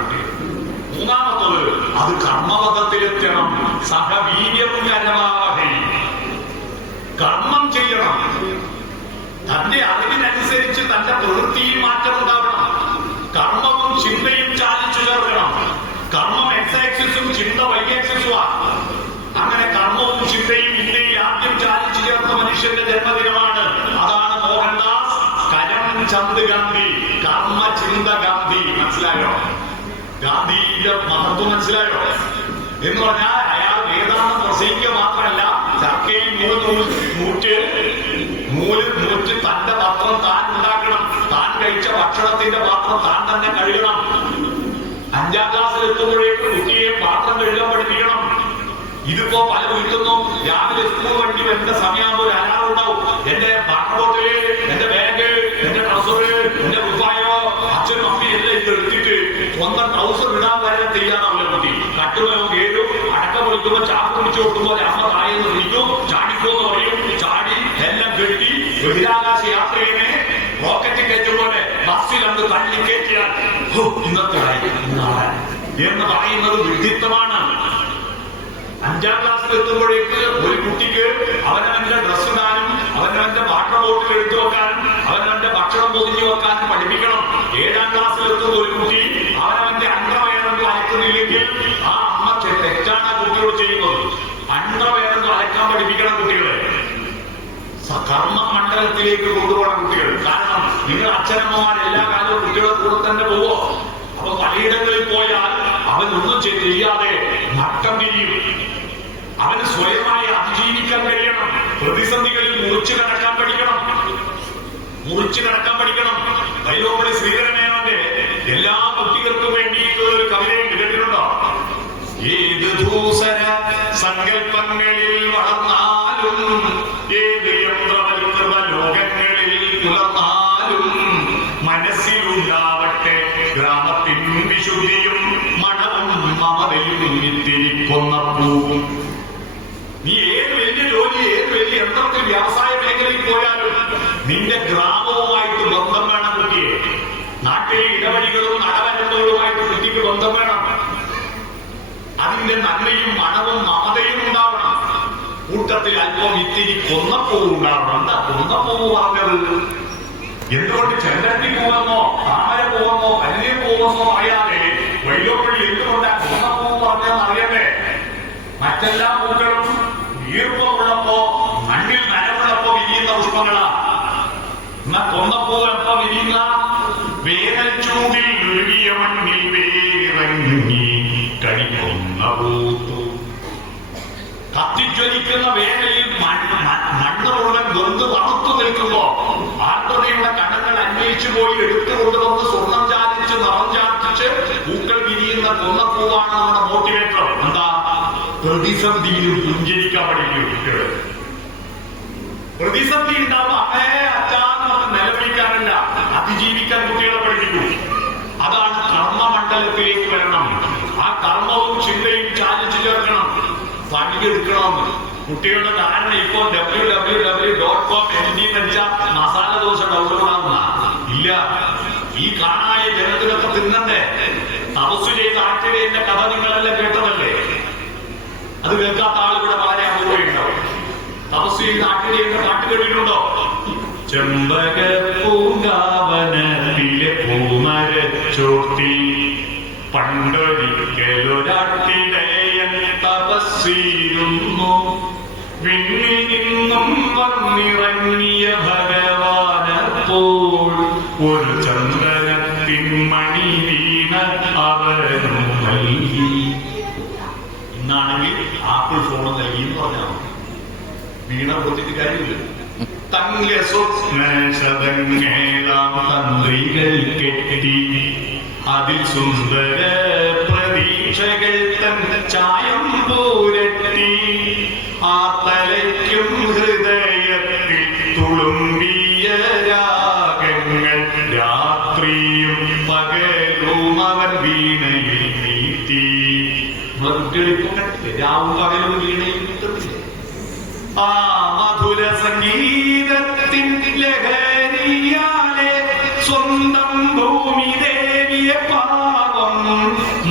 മൂന്നാമത്തത് അത് കർമ്മപഥത്തിലെത്തണം. സഹവീര്യം കരവാഹി, കർമ്മം ചെയ്യണം. തന്റെ അറിവിനനുസരിച്ച് തന്റെ പ്രവൃത്തിയിൽ മാറ്റം ഉണ്ടാവണം. കർമ്മവും ചിന്തയും ചാലിച്ചു ചേർക്കണം. കർമ്മം എക്സ് ആക്സിസും ചിന്ത വൈ ആക്സിസുമാണ്. അങ്ങനെ കർമ്മവും ചിന്തയും ഇന്ത്യയിൽ ആദ്യം ചാലിച്ചു ചേർത്ത മനുഷ്യന്റെ ജന്മദിനമാണ്. അതാണ് മോഹൻദാസ് കരംചന്ദ് ഗാന്ധി. കർമ്മ ചിന്ത ഗാന്ധി. മനസ്സിലായോ? ഗാന്ധിയുടെ മഹത്വം മനസ്സിലായോ? എന്ന് പറഞ്ഞാൽ അയാൾ വേദാന്തം പ്രസംഗിക്കുക മാത്രമല്ല, ചർക്കയിൽ നൂറ്റ് തന്റെ പാത്രം താൻ ഉണ്ടാക്കണം. താൻ കഴിച്ച ഭക്ഷണത്തിന്റെ പാത്രം താൻ തന്നെ കഴുകണം. 5ാം ക്ലാസ്സിൽ എത്തുമ്പോഴേക്ക് കുട്ടിയെ പാത്രം കഴുകാൻ പഠിപ്പിക്കണം. ഇതിപ്പോ പല വീട്ടുന്നു. രാവിലെ സ്കൂൾ വണ്ടി വരുന്ന സമയമാകുമ്പോൾ ഒരു അലാറം ഉണ്ടാവും. എന്റെ വാട്ടർ ബോട്ടില്, എന്റെ ബാഗ്, എന്റെ ട്രൗസറ്, എന്റെ കുപ്പായോ, അച്ഛനും അമ്മയും എല്ലാം ഇത് എടുത്തിട്ട് സ്വന്തം ട്രൗസർ ഇടാൻ വരെ തയ്യാറാവില്ല കുട്ടി. കട്ടുമോ കേറും. അടക്കം വിളിക്കുമ്പോ ചാക്ക് പിടിച്ചു കൊടുക്കുമ്പോൾ അമ്മ താഴെന്ന് വിളിക്കും. ചാടിക്കോന്ന് പറയും. ചാടി എല്ലാം കെട്ടി ബഹിരാകാശ യാത്രയെ റോക്കറ്റ് കയറ്റുപോലെ ബസ്സിൽ അന്ന് തള്ളി കയറ്റിയാൽ ഇന്നത്തെ നാളെ എന്ന് പറയുന്നത് വിഡിത്തമാണ്. 5ാം ക്ലാസ്സിൽ എത്തുമ്പോഴേക്ക് ഒരു കുട്ടിക്ക് അവനവന്റെ ഡ്രസ് ഇടാനും അവനവന്റെ വാട്ടർ ബോട്ടിൽ എടുത്തു വെക്കാനും അവനവന്റെ ഭക്ഷണം പൊതിഞ്ഞു വെക്കാനും പഠിപ്പിക്കണം. 7ാം ക്ലാസ്സിൽ എത്തുന്ന ഒരു കുട്ടി അവനവന്റെ അണ്ടർവെയറൊന്നും അലക്കുന്നില്ലെങ്കിൽ ആ അമ്മ തെറ്റാണ് കുട്ടിയോട് ചെയ്യുന്നത്. അണ്ടർവെയറൊന്നും അലക്കാൻ പഠിപ്പിക്കണം കുട്ടികളെ. കർമ്മ മണ്ഡലത്തിലേക്ക് കൊണ്ടുപോകണം കുട്ടികൾ. കാരണം നിങ്ങൾ അച്ഛനമ്മമാർ എല്ലാ കാലവും കുട്ടികളുടെ കൂടെ തന്നെ പോവോ? അപ്പൊ പലയിടങ്ങളിൽ പോയാൽ അവനൊന്നും ചെയ്യാതെ നട്ടം തിരിയും. അവന് സ്വയമായി അതിജീവിക്കാൻ കഴിയണം. പ്രതിസന്ധികളിൽ മുറിച്ചു കടക്കാൻ പഠിക്കണം. വൈലോപ്പള്ളി ശ്രീധരമേനോന്റെ എല്ലാ കുട്ടികൾക്കും വേണ്ടിയിട്ടുള്ള ഒരു കവിതയും കേട്ടിട്ടുണ്ടോ? ഏത് ദൂസര സങ്കല്പങ്ങളിൽ വളർന്നാലും, ഏത് യന്ത്രവൽകൃത ലോകങ്ങളിൽ പുലർന്നാലും, മനസ്സിലുണ്ടാവട്ടെ ഗ്രാമത്തിൻ വിശുദ്ധിയും മണവും മമതയും ഇത്തിരിക്കൊന്ന പൂവും. നീ ഏത് വലിയ ജോലി, ഏത് വലിയ യന്ത്രത്തിൽ വ്യവസായ മേഖലയിൽ പോയാലും നിന്റെ ഗ്രാമവുമായിട്ട് ബന്ധം വേണം കുട്ടിയെ. നാട്ടിലെ ഇടവഴികളും നടവരമ്പുകളുമായിട്ട് കുട്ടിക്ക് ബന്ധം വേണം. അതിന്റെ നന്മയും മണവും മമതയും ഉണ്ടാവണം. കൂട്ടത്തിൽ അല്പം ഇത്തിരി കൊന്നപ്പൂവ് ഉണ്ടാവണം. എന്താ കൊന്നപ്പൂവ് പറഞ്ഞത്? എന്തുകൊണ്ട് ചെണ്ടട്ടി പൂവെന്നോ താമര പൂവെന്നോ കല്ലിയ പൂവെന്നോ അറിയാതെ വൈലോപ്പള്ളി എന്തുകൊണ്ട് കൊന്നപ്പൂവ് പറഞ്ഞതെന്ന് അറിയണ്ടേ? മറ്റെല്ലാ പൂക്കളും ഈർപ്പമുള്ളപ്പോ മണ്ണിൽ നനവുള്ളപ്പോ വിരിയുന്ന പുഷ്പങ്ങളാ. എന്നാ കൊന്നപ്പൂവ് എപ്പോ വിരിയുന്ന? വേനൽ ചൂടിൽ ഒഴുകിയ മണ്ണിൽ വേരിറങ്ങി കഴിക്കുന്ന പൂത്തു. കത്തിജ്വലിക്കുന്ന വേനലിൽ മണ്ണ് മുഴുവൻ വെന്ത് വറുത്തു നിൽക്കുമ്പോ ആർദ്രതയുടെ കടങ്ങൾ അന്വേഷിച്ചു പോയി എടുത്തുകൊണ്ടുവന്ന് സ്വർണം ചാലിച്ച് നിറം ചാർത്തിച്ച് പൂക്കൾ വിരിയുന്ന കൊന്നപ്പൂവാണ് നമ്മുടെ മോട്ടിവേറ്റർ. എന്താ? പ്രതിസന്ധിയിലും പുഞ്ചരിക്കാൻ പഠിക്കും കുട്ടികൾ. പ്രതിസന്ധി ഉണ്ടാവുമ്പോ അമ്മയെ അച്ഛാന്ന് പറഞ്ഞ് നിലവിളിക്കാറില്ല, അതിജീവിക്കാൻ കുട്ടികളെ പഠിപ്പിക്കും. അതാണ് കർമ്മമണ്ഡലത്തിലേക്ക് വരണം. ആ കർമ്മവും ചിന്തയും ചാലിച്ചു ചേർക്കണം. പണിയെടുക്കണമെന്ന് കുട്ടികളുടെ ധാരണ ഇപ്പോ www.com എന്ന് വെച്ചാൽ മസാല ദോശ ഡൗൺലോഡ് ആവുന്ന ഇല്ല. ഈ കാണായ ജനത്തിനൊക്കെ തിന്നണ്ടേ? തപസ് ചെയ്ത ആട്ടിടേന്റെ കഥ നിങ്ങളെല്ലാം കേട്ടതല്ലേ? അത് കേൾക്കാത്ത ആളിവിടെ വളരെ അപൂർവമുണ്ടാവും. തപസ് ചെയ്ത ആട്ടിടേന്റെ പാട്ട് കേട്ടിട്ടുണ്ടോ? ചെമ്പക പൂങ്കാവനത്തിലെ പൂമരച്ചോട്ടി പണ്ടൊരിക്കലൊരാട്ടിടയൻ തപസ്സിരുന്നു. വിണ്ണിൽ നിന്നും വന്നിറങ്ങിയ ഭഗവാനപ്പോൾ ഒരു ചന്ദനത്തിൻ മണി വീണ അവനും നൽകി. ഇന്നാണെങ്കിൽ ആപ്പിൾ ഫോൺ നൽകി എന്ന് പറഞ്ഞാൽ വീണ കൊടുത്തിട്ട് കാര്യമില്ല. തന്റെ സ്വപ്ന ശതങ്ങളാം തന്ത്രികൾ കെട്ടി അതിൽ സുന്ദര പ്രതീക്ഷകൾ തൻ ചായം പൂരട്ടി. ആ തലയ്ക്കും ഹൃദയത്തിൽ തുളുമ്പിയ രാവും പകലും വീണയും കിട്ടുന്നില്ലേ? ആ മധുര സംഗീതത്തിൻ ലഹരിയാലെ സ്വന്തം ഭൂമി ദേവിയെ പാവം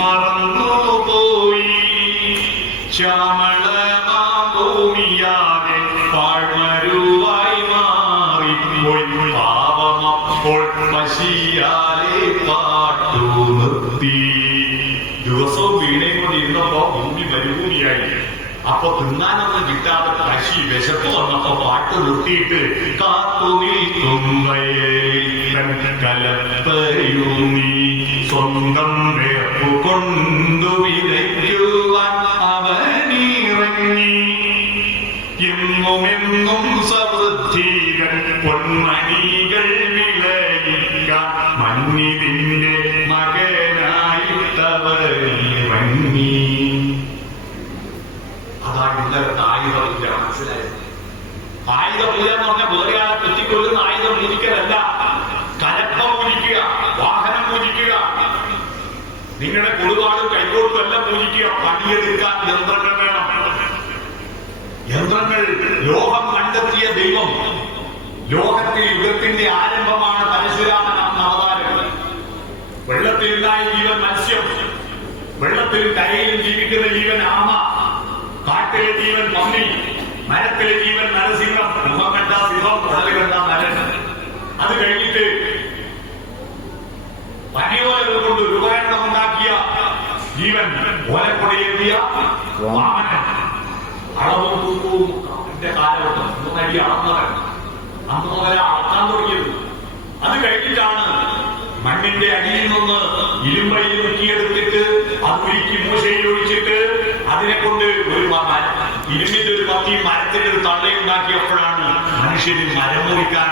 മറന്നുപോയി. ശ്യാമളമാഭൂമിയാകെ പാഴ്മരുവായി മാറിപ്പോയി. പാവമപ്പോൾ പശിയാലെ പാട്ടു നിർത്തി. ദിവസവും വീണയും കൊണ്ട് ഇരുന്നപ്പോ ഭൂമി മരുഭൂമിയായി. അപ്പൊ തിന്നാനൊന്നും കിട്ടാതെ പശി വിശപ്പ് വന്നപ്പോ പാട്ട് നിർത്തിയിട്ട് കാത്തു നിൽക്കുമ്പയിൽ കലപ്പയൂന്നി സ്വന്തം വേർപ്പു കൊണ്ടു വിതയ്ക്കുവാൻ അവനിറങ്ങി. എന്നുമെന്നും സമൃദ്ധികൾ പൊന്മണികൾ വിളയിക്കാൻ മഞ്ഞിതിന്റെ മകനായിട്ടവനിറങ്ങി. അതാണ് ഇന്നലത്തെ ആയുധപൂജ. മനസ്സിലായത്? ആയുധപൂജ എന്ന് പറഞ്ഞാൽ വേറെ ആളെ കുത്തിക്കൊള്ളുന്ന ആയുധം പൂജിക്കലല്ല. കലപ്പ പൂജിക്കുക, വാഹനം പൂജിക്കുക, നിങ്ങളുടെ കൊടുവാടും കൈകോട്ടും എല്ലാം പൂജിക്കുക. പണിയെടുക്കാൻ യന്ത്രങ്ങൾ വേണം. യന്ത്രങ്ങൾ ലോകം കണ്ടെത്തിയ ദൈവം. ലോകത്തിൽ യുഗത്തിന്റെ ആരംഭമാണ് പരശുരാമൻ എന്ന അവതാരം. വെള്ളത്തിലുണ്ടായ ജീവൻ മത്സ്യം, വെള്ളത്തിലും കരയിലും ജീവിക്കുന്ന ജീവൻ ആമ, കാട്ടിലെ ജീവൻ പന്നി, മരത്തിലെ ജീവൻ നരസിംഹം. മുഖം കണ്ട സിംഹം, ഉടല് കണ്ട നരൻ. അത് കഴിഞ്ഞിട്ട് പനിയോലകൾ കൊണ്ട് ഉപകരണം ഉണ്ടാക്കിയ ജീവൻ, ഓലക്കൊടിയേന്തിയ വാമനൻ. അളവും തൂക്കവും എന്റെ കാലഘട്ടം 3 അടി അളന്നവൻ. അന്ന് മുതൽ അളക്കാൻ തുടങ്ങിയത്. അത് കഴിഞ്ഞിട്ടാണ് മണ്ണിന്റെ അടിയിൽ നിന്ന് ഇരുമ്പയിൽ മുക്കിയെടുത്തിട്ട് അത് ഉരുക്കി മൂശയിൽ ഒഴിച്ചിട്ട് അതിനെ കൊണ്ട് ഒരു ഇരുമ്പിന്റെ ഒരു കത്തിയും മരത്തിന്റെ ഒരു തള്ളയുണ്ടാക്കിയപ്പോഴാണ് മനുഷ്യന് മരം മുറിക്കാൻ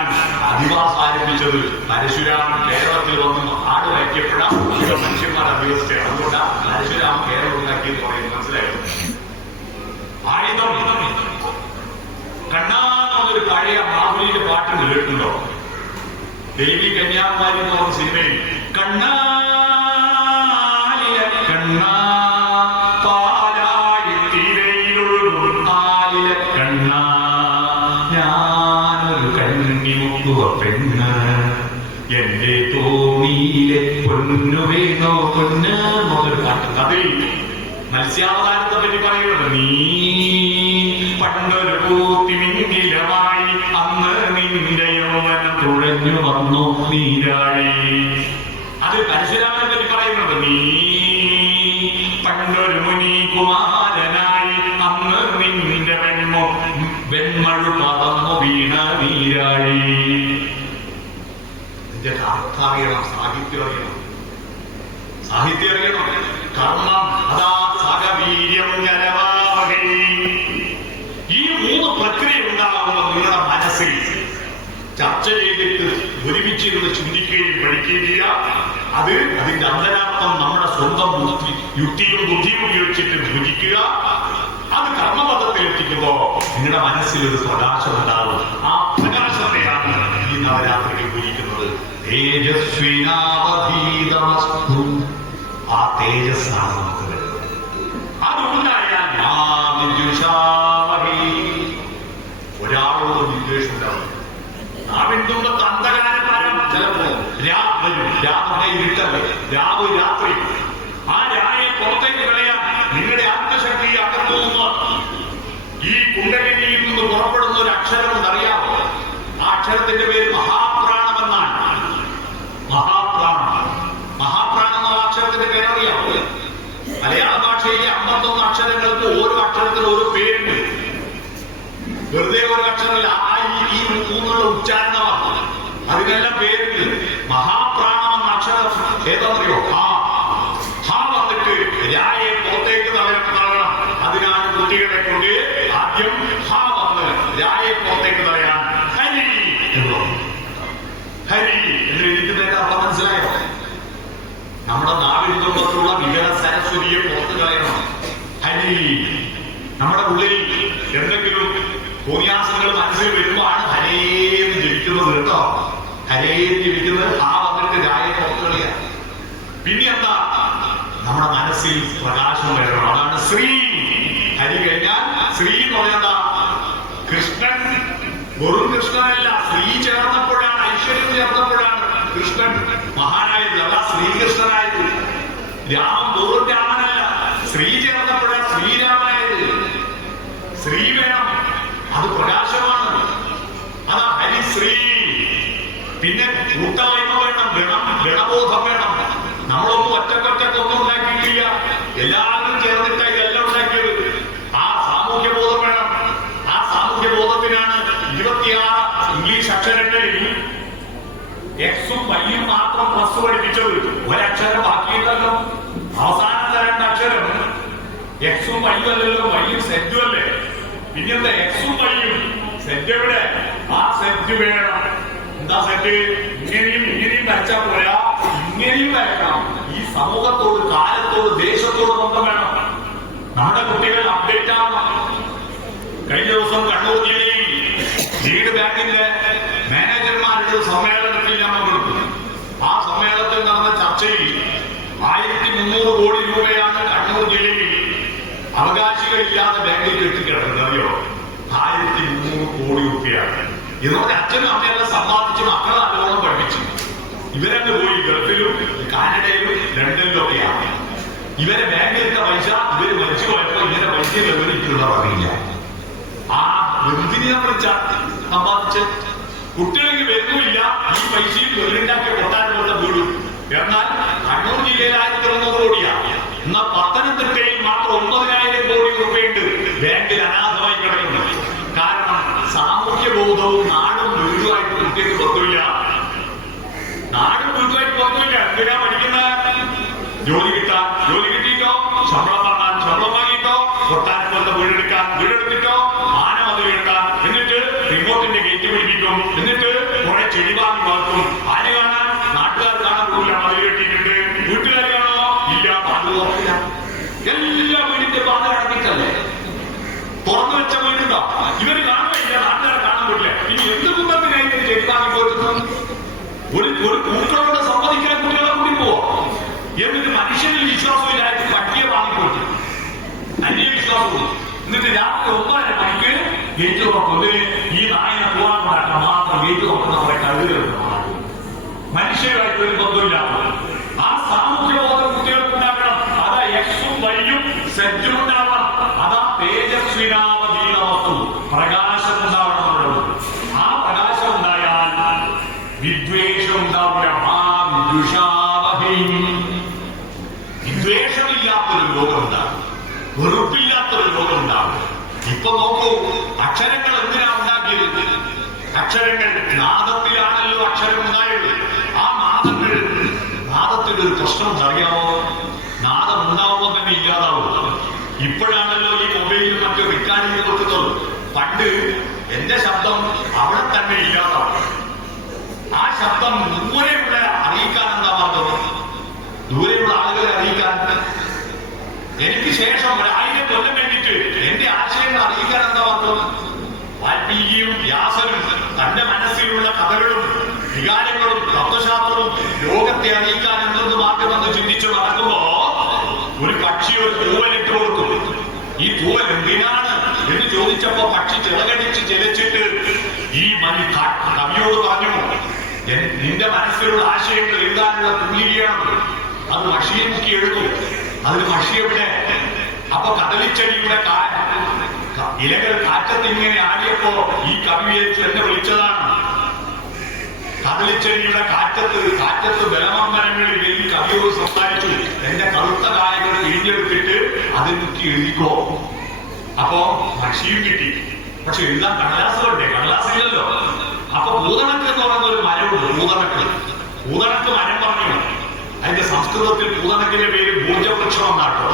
അധിവാസം ആരംഭിച്ചത്. പരശുരാമൻ കേരളത്തിൽ വന്ന് ആട് വയ്ക്കപ്പെടാം മനുഷ്യന്മാർ അധിവസിച്ചത്. അതുകൊണ്ടാണ് പരശുരാമൻ കേരളം ഉണ്ടാക്കിയെന്ന് പറയുന്നത്. മനസ്സിലായോ? ആയുധം കണ്ണാന്നൊരു പഴയ മാധുരിയുടെ പാട്ട് കേട്ടിട്ടുണ്ടോ? ദേവി കന്യാകുമാരി എന്ന് പറഞ്ഞ സിനിമയിൽ കണ്ണാലിയ കണ്ണാ പാലാഴി തീരയിലൊഴുകും ആലിയ കണ്ണാ ഞാനൊരു കണ്ണി മുക്കുവ പെണ്ണ് എന്റെ തോണിയിലെ പൊന്നു വേണോ പൊന്ന് എന്നൊരു പാട്ട്. അതിൽ മത്സ്യാവതാരത്തെ പറ്റി പറയുന്നത് നീ പണ്ടൊരു പൂത്തിമിങ്കിലമായി അന്ന് നിന്റെ യൗവനം തുഴഞ്ഞു വന്നു നീരാഴി. അത് പരശുരാമനെ പറ്റി പറയുന്നത് നീ പണ്ടൊരു മുനികുമാരനായി അന്ന് നിന്റെ വെൺമഴു പറന്നു വീണ നീരാഴി. നിന്റെ അർത്ഥം അറിയണം, സാഹിത്യം അറിയണം. സാഹിത്യം അറിയണം. കർമ്മം അതാ സഹവീര്യം കരവാവകൈ. ഈ 3 പ്രക്രിയ ഉണ്ടാകുമ്പോൾ നിങ്ങളുടെ മനസ്സിൽ ചർച്ച ചെയ്തിട്ട് ഒരുമിച്ചിരുന്ന് ചിന്തിക്കുകയും പഠിക്കുകയും ചെയ്യുക. അത് അതിന്റെ അന്തരാർത്ഥം നമ്മുടെ സ്വന്തം യുക്തിയും ബുദ്ധിയും ഉപയോഗിച്ചിട്ട് ഭുജിക്കുക. അത് കർമ്മപഥത്തിൽ എത്തിക്കുമ്പോ നിങ്ങളുടെ മനസ്സിലൊരു പ്രകാശം ഉണ്ടാവും. ആ പ്രകാശത്തെയാണ് ഈ നവരാത്രിയിൽ പൂജിക്കുന്നത്. തേജസ്വിനാവധീതമസ്തു. ആ തേജസ്സാണ് നമുക്ക് വരുന്നത്. അതുണ്ടായാൽ ഒരാളോട് വിദ്വേഷം ഉണ്ടാവും. നാവിന്തുമ്പത്ത് അന്ധകാരക്കാരം ചിലപ്പോ രാവിലെ ഇരുട്ടല്ലേ, രാവ് രാത്രി. ആ രായെ പുറത്തേക്ക് കളയാൻ നിങ്ങളുടെ ആത്മശക്തി അകത്തു നിന്ന് ഈ കുണ്ടലിനിയിൽ നിന്ന് പുറപ്പെടുന്ന ഒരു അക്ഷരം അറിയാമോ? ആ അക്ഷരത്തിന്റെ പേര് മഹാപ്രാണമെന്നാണ്. മഹാപ്രാണം. മഹാപ്രാണം എന്ന അക്ഷരത്തിന്റെ പേരറിയാമോ? മലയാള ഭാഷയിലെ 51 അക്ഷരങ്ങൾക്ക് ഓരോ അക്ഷരത്തിന് ഓരോ പേരുണ്ട്. വെറുതെ ഒരു അക്ഷരമല്ല, ആ ഈ 3 ഉച്ചാരണമാണ്. അതിനെല്ലാം പേരുണ്ട്. മഹാപ്രാണം എന്ന അക്ഷരം ഏതാണെന്നറിയോ? ഹ വന്നിട്ട് രായെ പുറത്തേക്ക് തള്ളണം. അതിനാണ് കുട്ടികളെ കൊണ്ട് ആദ്യം ഹ വന്ന് രായെ പുറത്തേക്ക് തടയാൻ ഹരി എന്നോ ഹരി എന്ന് എഴുതിക്കുന്നതിന്റെ അർത്ഥം മനസ്സിലായോ? നമ്മുടെ നാവിൻ തുമ്പത്തുള്ള വികല സരസ്വതിയെ പുറത്തു കളയണം. ഹരി. നമ്മുടെ ഉള്ളിൽ എന്തെങ്കിലും തോന്നിയാസങ്ങൾ മനസ്സിൽ വരുമ്പോഴാണ് ഹരേന്ന് ജപിക്കുന്നത് കേട്ടോ. ഹരേന്ന് ജപിക്കുന്നത് ആ വന്നിട്ട് രായെ പുറത്തു കളിയ. പിന്നെ എന്താ? നമ്മുടെ മനസ്സിൽ പ്രകാശം വരണം. അതാണ് ശ്രീ ഹരി കഴിഞ്ഞാൽ ശ്രീ എന്ന് പറഞ്ഞാ കൃഷ്ണൻ. വെറും കൃഷ്ണനല്ല, ശ്രീ ചേർന്നപ്പോഴാണ്, ഐശ്വര്യം ചേർന്നപ്പോഴാണ് കൃഷ്ണൻ മഹാനായത്. അതാ ശ്രീകൃഷ്ണനായത്. രാമൻ വെറും രാമനല്ല, ശ്രീ ചേർന്നപ്പോഴാണ് ശ്രീരാമനായത്. ശ്രീ വേണം, അത് പ്രകാശമാണ്. അതാ ഹരിശ്രീ. പിന്നെ കൂട്ടമൈമ വേണം, ഗണബോധം വേണം. നമ്മളൊന്നും ഒറ്റക്കൊറ്റക്കൊന്നും ഉണ്ടാക്കിയിട്ടില്ല, എല്ലാവരും ചേർന്നിട്ട് ഇതെല്ലാം ഉണ്ടാക്കിയത്. ആ സാമൂഹ്യ ബോധം വേണം. ആ സാമൂഹ്യ ബോധത്തിനാണ് 26 ഇംഗ്ലീഷ് അക്ഷരങ്ങളിൽ എക്സും വൈയും മാത്രം പ്ലസ് പഠിപ്പിച്ചത്. ഒരക്ഷരം ബാക്കിയിട്ടല്ലോ. അവസാനത്തെ 2 അക്ഷരം എക്സും വൈയും അല്ലല്ലോ, വൈയും സെറ്റും അല്ലേ. പിന്നെന്താ എക്സും വൈയും? സെറ്റ് എവിടെ? ആ സെറ്റ് വേണം. എന്താ സെറ്റ്? ഇങ്ങനെയും വരച്ചാ പോരാ, ഇങ്ങനെയും വരക്കണം. ഈ സമൂഹത്തോട്, കാലത്തോട്, ദേശത്തോട് ബന്ധം വേണം. നമ്മുടെ കുട്ടികൾ അപ്ഡേറ്റ് ആവണം. കഴിഞ്ഞ ദിവസം കണ്ണൂർ ജില്ലയിൽ ലീഡ് ബാങ്കിന്റെ മാനേജർമാരുടെ സമ്മേളനത്തിൽ ഞാൻ പങ്കെടുത്തു. ആ സമ്മേളനത്തിൽ നടന്ന ചർച്ചയിൽ 1300 കോടി രൂപയാണ് കണ്ണൂർ ജില്ലയിൽ അവകാശികളില്ലാതെ ബാങ്കിൽ കെട്ടിക്കിടക്കുന്നത്. അറിയോ? 1300 കോടി രൂപയാണ്. ഇതോടെ അച്ഛനും അമ്മയെല്ലാം സമ്പാദിച്ച് മക്കളെ നല്ലോണം പഠിപ്പിച്ചു. ഇവരങ്ങ് പോയി ഗൾഫിലും കാനഡയിലും ലണ്ടനിലൊക്കെയാണ്. ഇവരെ ബാങ്കിലിട്ട പൈസ ഇവര് മരിച്ചു പോയപ്പോ ഇവരെ പൈസ ഇവരിക്കുള്ള അറിയില്ല. ആ എന്തിനെ വിളിച്ച സമ്പാദിച്ച് കുട്ടികൾക്ക് വരുന്നുമില്ല. ഈ പൈസയും വെറുണ്ടാക്കി കൊട്ടാരമുള്ള വീടും. എന്നാൽ കണ്ണൂർ ജില്ലയിൽ 1300 കോടിയാണ്. എന്നാൽ പത്തനംതിട്ടയിൽ മാത്രം 9000 കോടി രൂപയുണ്ട് ബാങ്കിൽ അനാഥമായി കിടക്കുന്നത്. കാരണം സാമൂഹ്യ ബോധവും നാടും വീടുമായിട്ട് കുട്ടികൾക്ക് ബന്ധമില്ല. നാടും വീടുമായിട്ട് ബന്ധമില്ല. എന്തിനാ പഠിക്കുന്നത്? ജോലി കിട്ടാൻ. ജോലി കിട്ടിയിട്ടോ ശമ്പളം വാങ്ങാൻ. ശമ്പളം വാങ്ങിയിട്ടോ കൊട്ടാരത്തുള്ള വീടെടുക്കാൻ. വീടെടുത്തിട്ടോ ആന മതിൽ കെട്ടാൻ. എന്നിട്ട് റിമോട്ടിന്റെ ഗേറ്റ് പിടിപ്പിക്കും. എന്നിട്ട് കുറെ ചെടി വാങ്ങി വളർത്തും. ആന കാണാൻ നാട്ടുകാർ കാണാൻ പോകില്ല. മതിൽ കെട്ടിയിട്ടുണ്ട്. വീട്ടുകാർ കാണോ? ഇല്ല. പാല് തുറക്കില്ല. എല്ലാ വീടിന്റെ പാത കടന്നിട്ടല്ലേ തുറന്നു വെച്ച വീടുണ്ടോ? ഇവര് കാണുകയില്ല, നാട്ടുകാരെ കാണാൻ പറ്റില്ല. ഇനി എന്ത് കുടുംബത്തിനായി ചെടി വാങ്ങി പോയിട്ടും ഒരു പൂക്കളോട് സമ്മതിക്കാൻ കുട്ടികളെ കൂടി പോവോ? എന്നിട്ട് മനുഷ്യനിൽ വിശ്വാസമില്ലായിട്ട് പട്ടിയെ വാങ്ങിപ്പോയിട്ട് അന്യ വിശ്വാസവും. എന്നിട്ട് രാത്രി 9:30 മണിക്ക് ഗേറ്റ് തുറക്കുന്നത് ഈ നായനെ പോകാൻ ഉണ്ടാക്കാൻ മാത്രം ഗേറ്റ് തുറക്കുന്ന കുറെ കഴുകുകളുണ്ട്. മനുഷ്യരുമായിട്ട് ഒരു ബന്ധമില്ലാത്ത ആ സാമൂഹ്യ ബോധം കുട്ടികൾക്ക് ഉണ്ടാകണം. അതാ എക്സും വൈയും സെറ്റും ഉണ്ടാവണം. അതാ തേജസ്വിനാവതീന വസ്തു, പ്രകാശം ഉണ്ടാവണം. ആ പ്രകാശം ഉണ്ടായാൽ വിദ്വേഷം ഉണ്ടാവില്ല. വിദ്വേഷമില്ലാത്തൊരു ലോകമുണ്ടാകും, വെറുപ്പില്ലാത്തൊരു ലോകമുണ്ടാകും. ഇപ്പൊ നോക്കൂ, അക്ഷരങ്ങൾ എന്തിനാ ഉണ്ടാക്കിയത്? അക്ഷരങ്ങൾ നാദത്തിലാണല്ലോ അക്ഷരം ഉണ്ടായത്. ആ നാദത്തിന്റെ ഒരു പ്രശ്നം അറിയാമോ? നാദം ഉണ്ടാവുമ്പോൾ തന്നെ ഇല്ലാതാവും. ഇപ്പോഴാണല്ലോ ഈ മൊബൈലിൽ മറ്റു റെക്കോർഡിംഗ് കൊടുക്കുന്നത്. പണ്ട് എന്റെ ശബ്ദം അവിടെ തന്നെ ഇല്ലാതാവും. ആ ശബ്ദം ദൂരെയുള്ള അറിയിക്കാൻ എന്താ പറഞ്ഞത്? ദൂരെയുള്ള ആളുകളെ അറിയിക്കാൻ. എനിക്ക് ശേഷം 1000 കൊല്ലം കഴിഞ്ഞിട്ട് എന്റെ ആശയങ്ങൾ അറിയിക്കാൻ എന്താ പറഞ്ഞത്? വാൽമീകിയും വ്യാസനും തന്റെ മനസ്സിലുള്ള കഥകളും വികാരങ്ങളും തത്വശാസ്ത്രവും ലോകത്തെ അറിയിക്കാൻ എന്തെന്ന് മാർഗമെന്ന് ചിന്തിച്ച് നടക്കുമ്പോ ഒരു പക്ഷി ഒരു തൂവലിട്ട് കൊടുക്കും. ഈ തൂവൽ എന്തിനാണ് എന്ന് ചോദിച്ചപ്പോ പക്ഷി ചിറകടിച്ച് ചെലച്ചിട്ട് ഈ കവിയോട് പറഞ്ഞു, നിന്റെ മനസ്സിലുള്ള ആശയങ്ങൾ എഴുതാനുള്ള തുല്യമാണ്. അത് മഷിയെ മുക്കി എഴുതും. അതിന് മഷി എവിടെ? അപ്പൊ കദളിച്ചെടിയുടെ ഇലകൾ കാറ്റത്ത് ഇങ്ങനെ ആടിയപ്പോ ഈ കവി എന്നെ വിളിച്ചതാണ്. കദളിച്ചെടിയുടെ കാറ്റത്ത് ബലമർമ്മനങ്ങളിൽ ഈ കവിയോട് സംസാരിച്ചു. എന്റെ കറുത്ത കായകൾ പിഴിഞ്ഞെടുത്തിട്ട് അതിൽ മുക്കി എഴുതിക്കോ. അപ്പോ മഷിയും കിട്ടി. പക്ഷെ എഴുതാൻ കടലാസുകളുണ്ടേ? കടലാസില്ലല്ലോ. അപ്പൊ പൂതണക്ക് എന്ന് പറയുന്ന ഒരു മരമുണ്ട്. പൂതണക്ക് മരം പറഞ്ഞു. അതിന്റെ സംസ്കൃതത്തിൽ പൂതണക്കിന്റെ പേര് ഭൂജവൃക്ഷം എന്നാട്ടോ.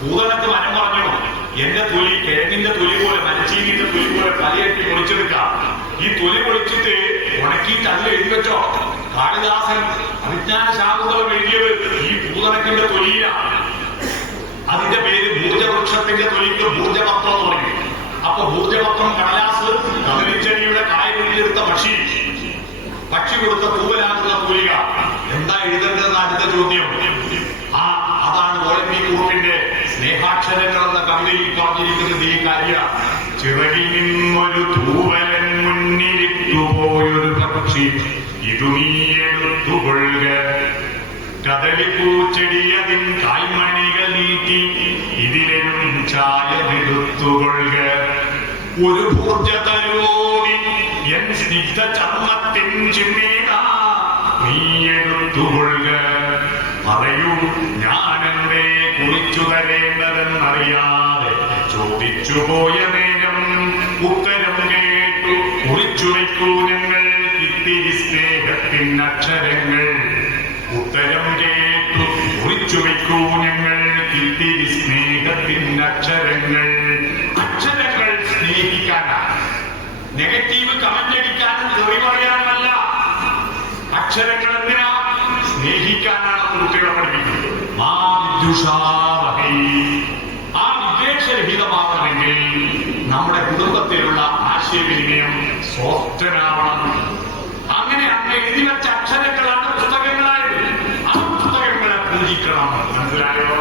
പൂതണക്ക് മരം പറഞ്ഞു, എന്റെ തൊലി കിഴങ്ങിന്റെ തൊലി പോലെ, മരച്ചീനിന്റെ തൊലി പോലെ തലയെട്ടി പൊളിച്ചെടുക്കാം. ഈ തൊലി പൊളിച്ചിട്ട് ഉണക്കിയിട്ട് അതിൽ എഴുതി വെച്ചോ. കാളിദാസൻ അവിജ്ഞാന ശാകുന്തളം എഴുതിയത് ഈ പൂതണക്കിന്റെ തൊലിയിലാണ്. അതിന്റെ പേര് ഭൂജവൃക്ഷത്തിന്റെ തൊലിക്ക് ഭൂജപത്രം എന്ന് പറയും. അപ്പൊ ഭൂജപത്രം കടലാസ്, കദളിച്ചെടിയുടെ കായ പിടിച്ചെടുത്ത പക്ഷി കൊടുത്ത തൂവലാകുന്ന തൂലിക. എന്താ എഴുതേണ്ടതെന്ന് അടുത്ത ചോദ്യം. അതാണ് ഒളിമ്പിക് ഗ്രൂപ്പിന്റെ സ്നേഹാക്ഷര അക്ഷരങ്ങൾ എന്ന കവിതയിൽ പറഞ്ഞിരിക്കുന്നത് ഈ കാര്യം. ചിറകിൽ നിന്നൊരു തൂവലൻ മുന്നിലിട്ടുപോയൊരു പക്ഷി, ഇതു നീ എടുത്തുകൊള്ളുക. കദളിപ്പൂച്ചെടിയതിൻ കായ്മണികൾ നീട്ടി, ഇതിലും ചായതെടുത്തുകൊള്ളുക. ഒരു ഭൂജ തരുവോടി എൻ സ്നിഗ്ധ ചർമ്മത്തിൻ ചിന്നേന നീ എടുത്തുകൊള്ളുക. പറയൂ, ഞാനെന്തേ കുറിച്ചു തരേണ്ടതെന്നറിയാതെ ചോദിച്ചു പോയ നേരം ഉത്തരം കേട്ടു കുറിച്ചു വയ്ക്കൂ ഞങ്ങൾ ഇത്തിരി സ്നേഹത്തിൻ അക്ഷരങ്ങൾ. ഉത്തരം കേട്ടു കുറിച്ചു വയ്ക്കൂ ഞങ്ങൾ ഇത്തിരി സ്നേഹത്തിൻ അക്ഷരങ്ങൾ. അക്ഷരങ്ങൾ സ്നേഹിക്കാനാണ്, നെഗറ്റീവ് കമന്റ് അടിക്കാനും തെറി പറയാനല്ല. അക്ഷരങ്ങൾ എന്തിനാ? സ്നേഹിക്കാനാണ് കുട്ടികളെ പഠിപ്പിക്കുന്നത്. ആ വിദ്വേഷരഹിതമാകണമെങ്കിൽ നമ്മുടെ കുടുംബത്തിലുള്ള ആശയവിനിമയം സോഫ്റ്റനാവണം. അങ്ങനെ അങ്ങ് എഴുതി വെച്ച അക്ഷരങ്ങളാണ് പുസ്തകങ്ങളായത്. ആ പുസ്തകങ്ങളെ പൂജിക്കണം. മനസ്സിലായോ?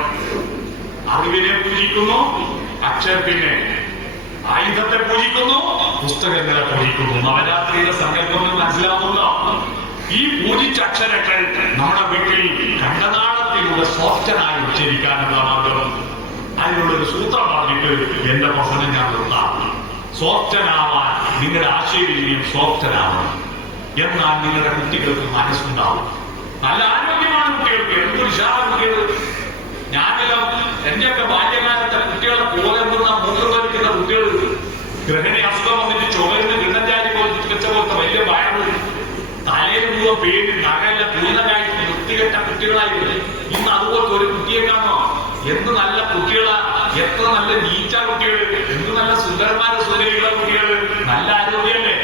അറിവിനെ പൂജിക്കുന്നു, അക്ഷരത്തിനെ, ആയുധത്തെ പൂജിക്കുന്നു, പുസ്തകങ്ങളെ പൂജിക്കുന്നു. നവരാത്രിയുടെ സങ്കല്പം മനസ്സിലാവുന്നുണ്ടോ? ഈ പൂജിച്ച അക്ഷരങ്ങൾ നമ്മുടെ വീട്ടിൽ കണ്ടനാളത്തിലൂടെ സോഫ്റ്റനായി ഉച്ചരിക്കാനുള്ള മാർഗം. അതിനുള്ളൊരു സൂത്രം പറഞ്ഞിട്ട് എന്റെ പ്രസംഗം ഞാൻ നിർത്താം. സോഫ്റ്റനാവാൻ നിങ്ങളുടെ ആശയവിനിമയം സോഫ്റ്റനാവണം. എന്നാൽ നിങ്ങളുടെ കുട്ടികൾക്ക് മനസ്സുണ്ടാവും. നല്ല ആരോഗ്യമാണ് കുട്ടികൾക്ക്. എന്തൊരു ഉഷാറ കുട്ടികൾ. ഞാനെല്ലാം എന്റെയൊക്കെ ബാല്യകാലത്തെ കുട്ടികളെ പോലെന്നുള്ള മൂത്രം വലിക്കുന്ന കുട്ടികൾ, ഗ്രഹണി അസുഖം വന്നിട്ട് ചുവരിന് കിണ്ണഞ്ചാരി വെച്ച പോലത്തെ വലിയ വയറ്, തലയിൽ മുഴുവൻ പേര് നഗല്ല പൂർണ്ണമായി വൃത്തികെട്ട കുട്ടികളായിരുന്നു. ഇന്ന് അതുപോലത്തെ ഒരു കുട്ടിയെ കാണോ? എന്ത് നല്ല കുട്ടികളാ, എത്ര നല്ല നീച്ച കുട്ടികൾ, എന്ത് നല്ല സുന്ദരന്മാരെ സുന്ദരികളെ കുട്ടികൾ. നല്ല ആരോഗ്യമല്ലേ?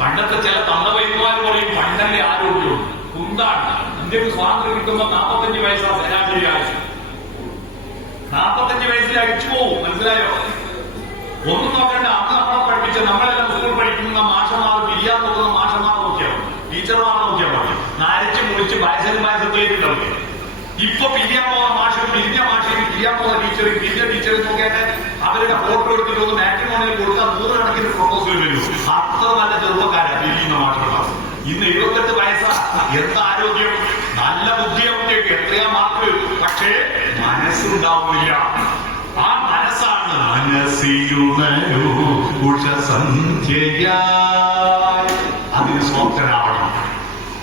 പണ്ടത്തെ ചില തന്തവൈദ്യന്മാർ പറയും പണ്ടല്ലേ ആരോഗ്യവും. കുന്താണ്. ഇന്ത്യക്ക് സ്വാതന്ത്ര്യം കിട്ടുമ്പോ 45 വയസ്സാണ് ശരാശരി ആയുസ്. 45 വയസ്സിൽ അടിച്ചു പോവും. മനസ്സിലായോ? ഒന്നും നോക്കണ്ട. അന്ന് നമ്മളെ പഠിപ്പിച്ച, നമ്മളെല്ലാം സ്കൂൾ പഠിക്കുന്ന മാഷന്മാർ, പിരിയാൻ നോക്കുന്ന മാഷന്മാർ നോക്കിയാൽ മതി, ടീച്ചർമാർ നോക്കിയാൽ മതി. നരച്ച് മുറിച്ച് വയസ്സിലേക്ക് കളിക്കും. ഇപ്പൊ പിരിയാൻ പോകുന്ന മാഷും പിരിഞ്ഞ മാഷയും പിരിയാൻ പോകുന്ന ടീച്ചറും പിരിഞ്ഞ ടീച്ചറും നോക്കിയാൽ അവരുടെ ഫോട്ടോ എടുത്തിട്ട് ഒന്ന് മാട്രിമോണിയിൽ കൊടുത്താൽ 100 കണക്കിന് പ്രൊപ്പോസൽ വരും. അത്ര നല്ല ചെറുപ്പക്കാരാ പിരിയുന്ന മാഷന്മാർ. ഇന്ന് 78 വയസ്സാ. എന്താ ആരോഗ്യം, നല്ല ബുദ്ധിയൊക്കെ, എത്രയാ മാർക്ക്, പക്ഷേ മനസ്സുണ്ടാവുന്നില്ല. ആ മനസ്സാണ് മനസ്സിലുണരൂ ഉഷസന്ധ്യയായി. അതിന് സോഫ്റ്റനാവണം.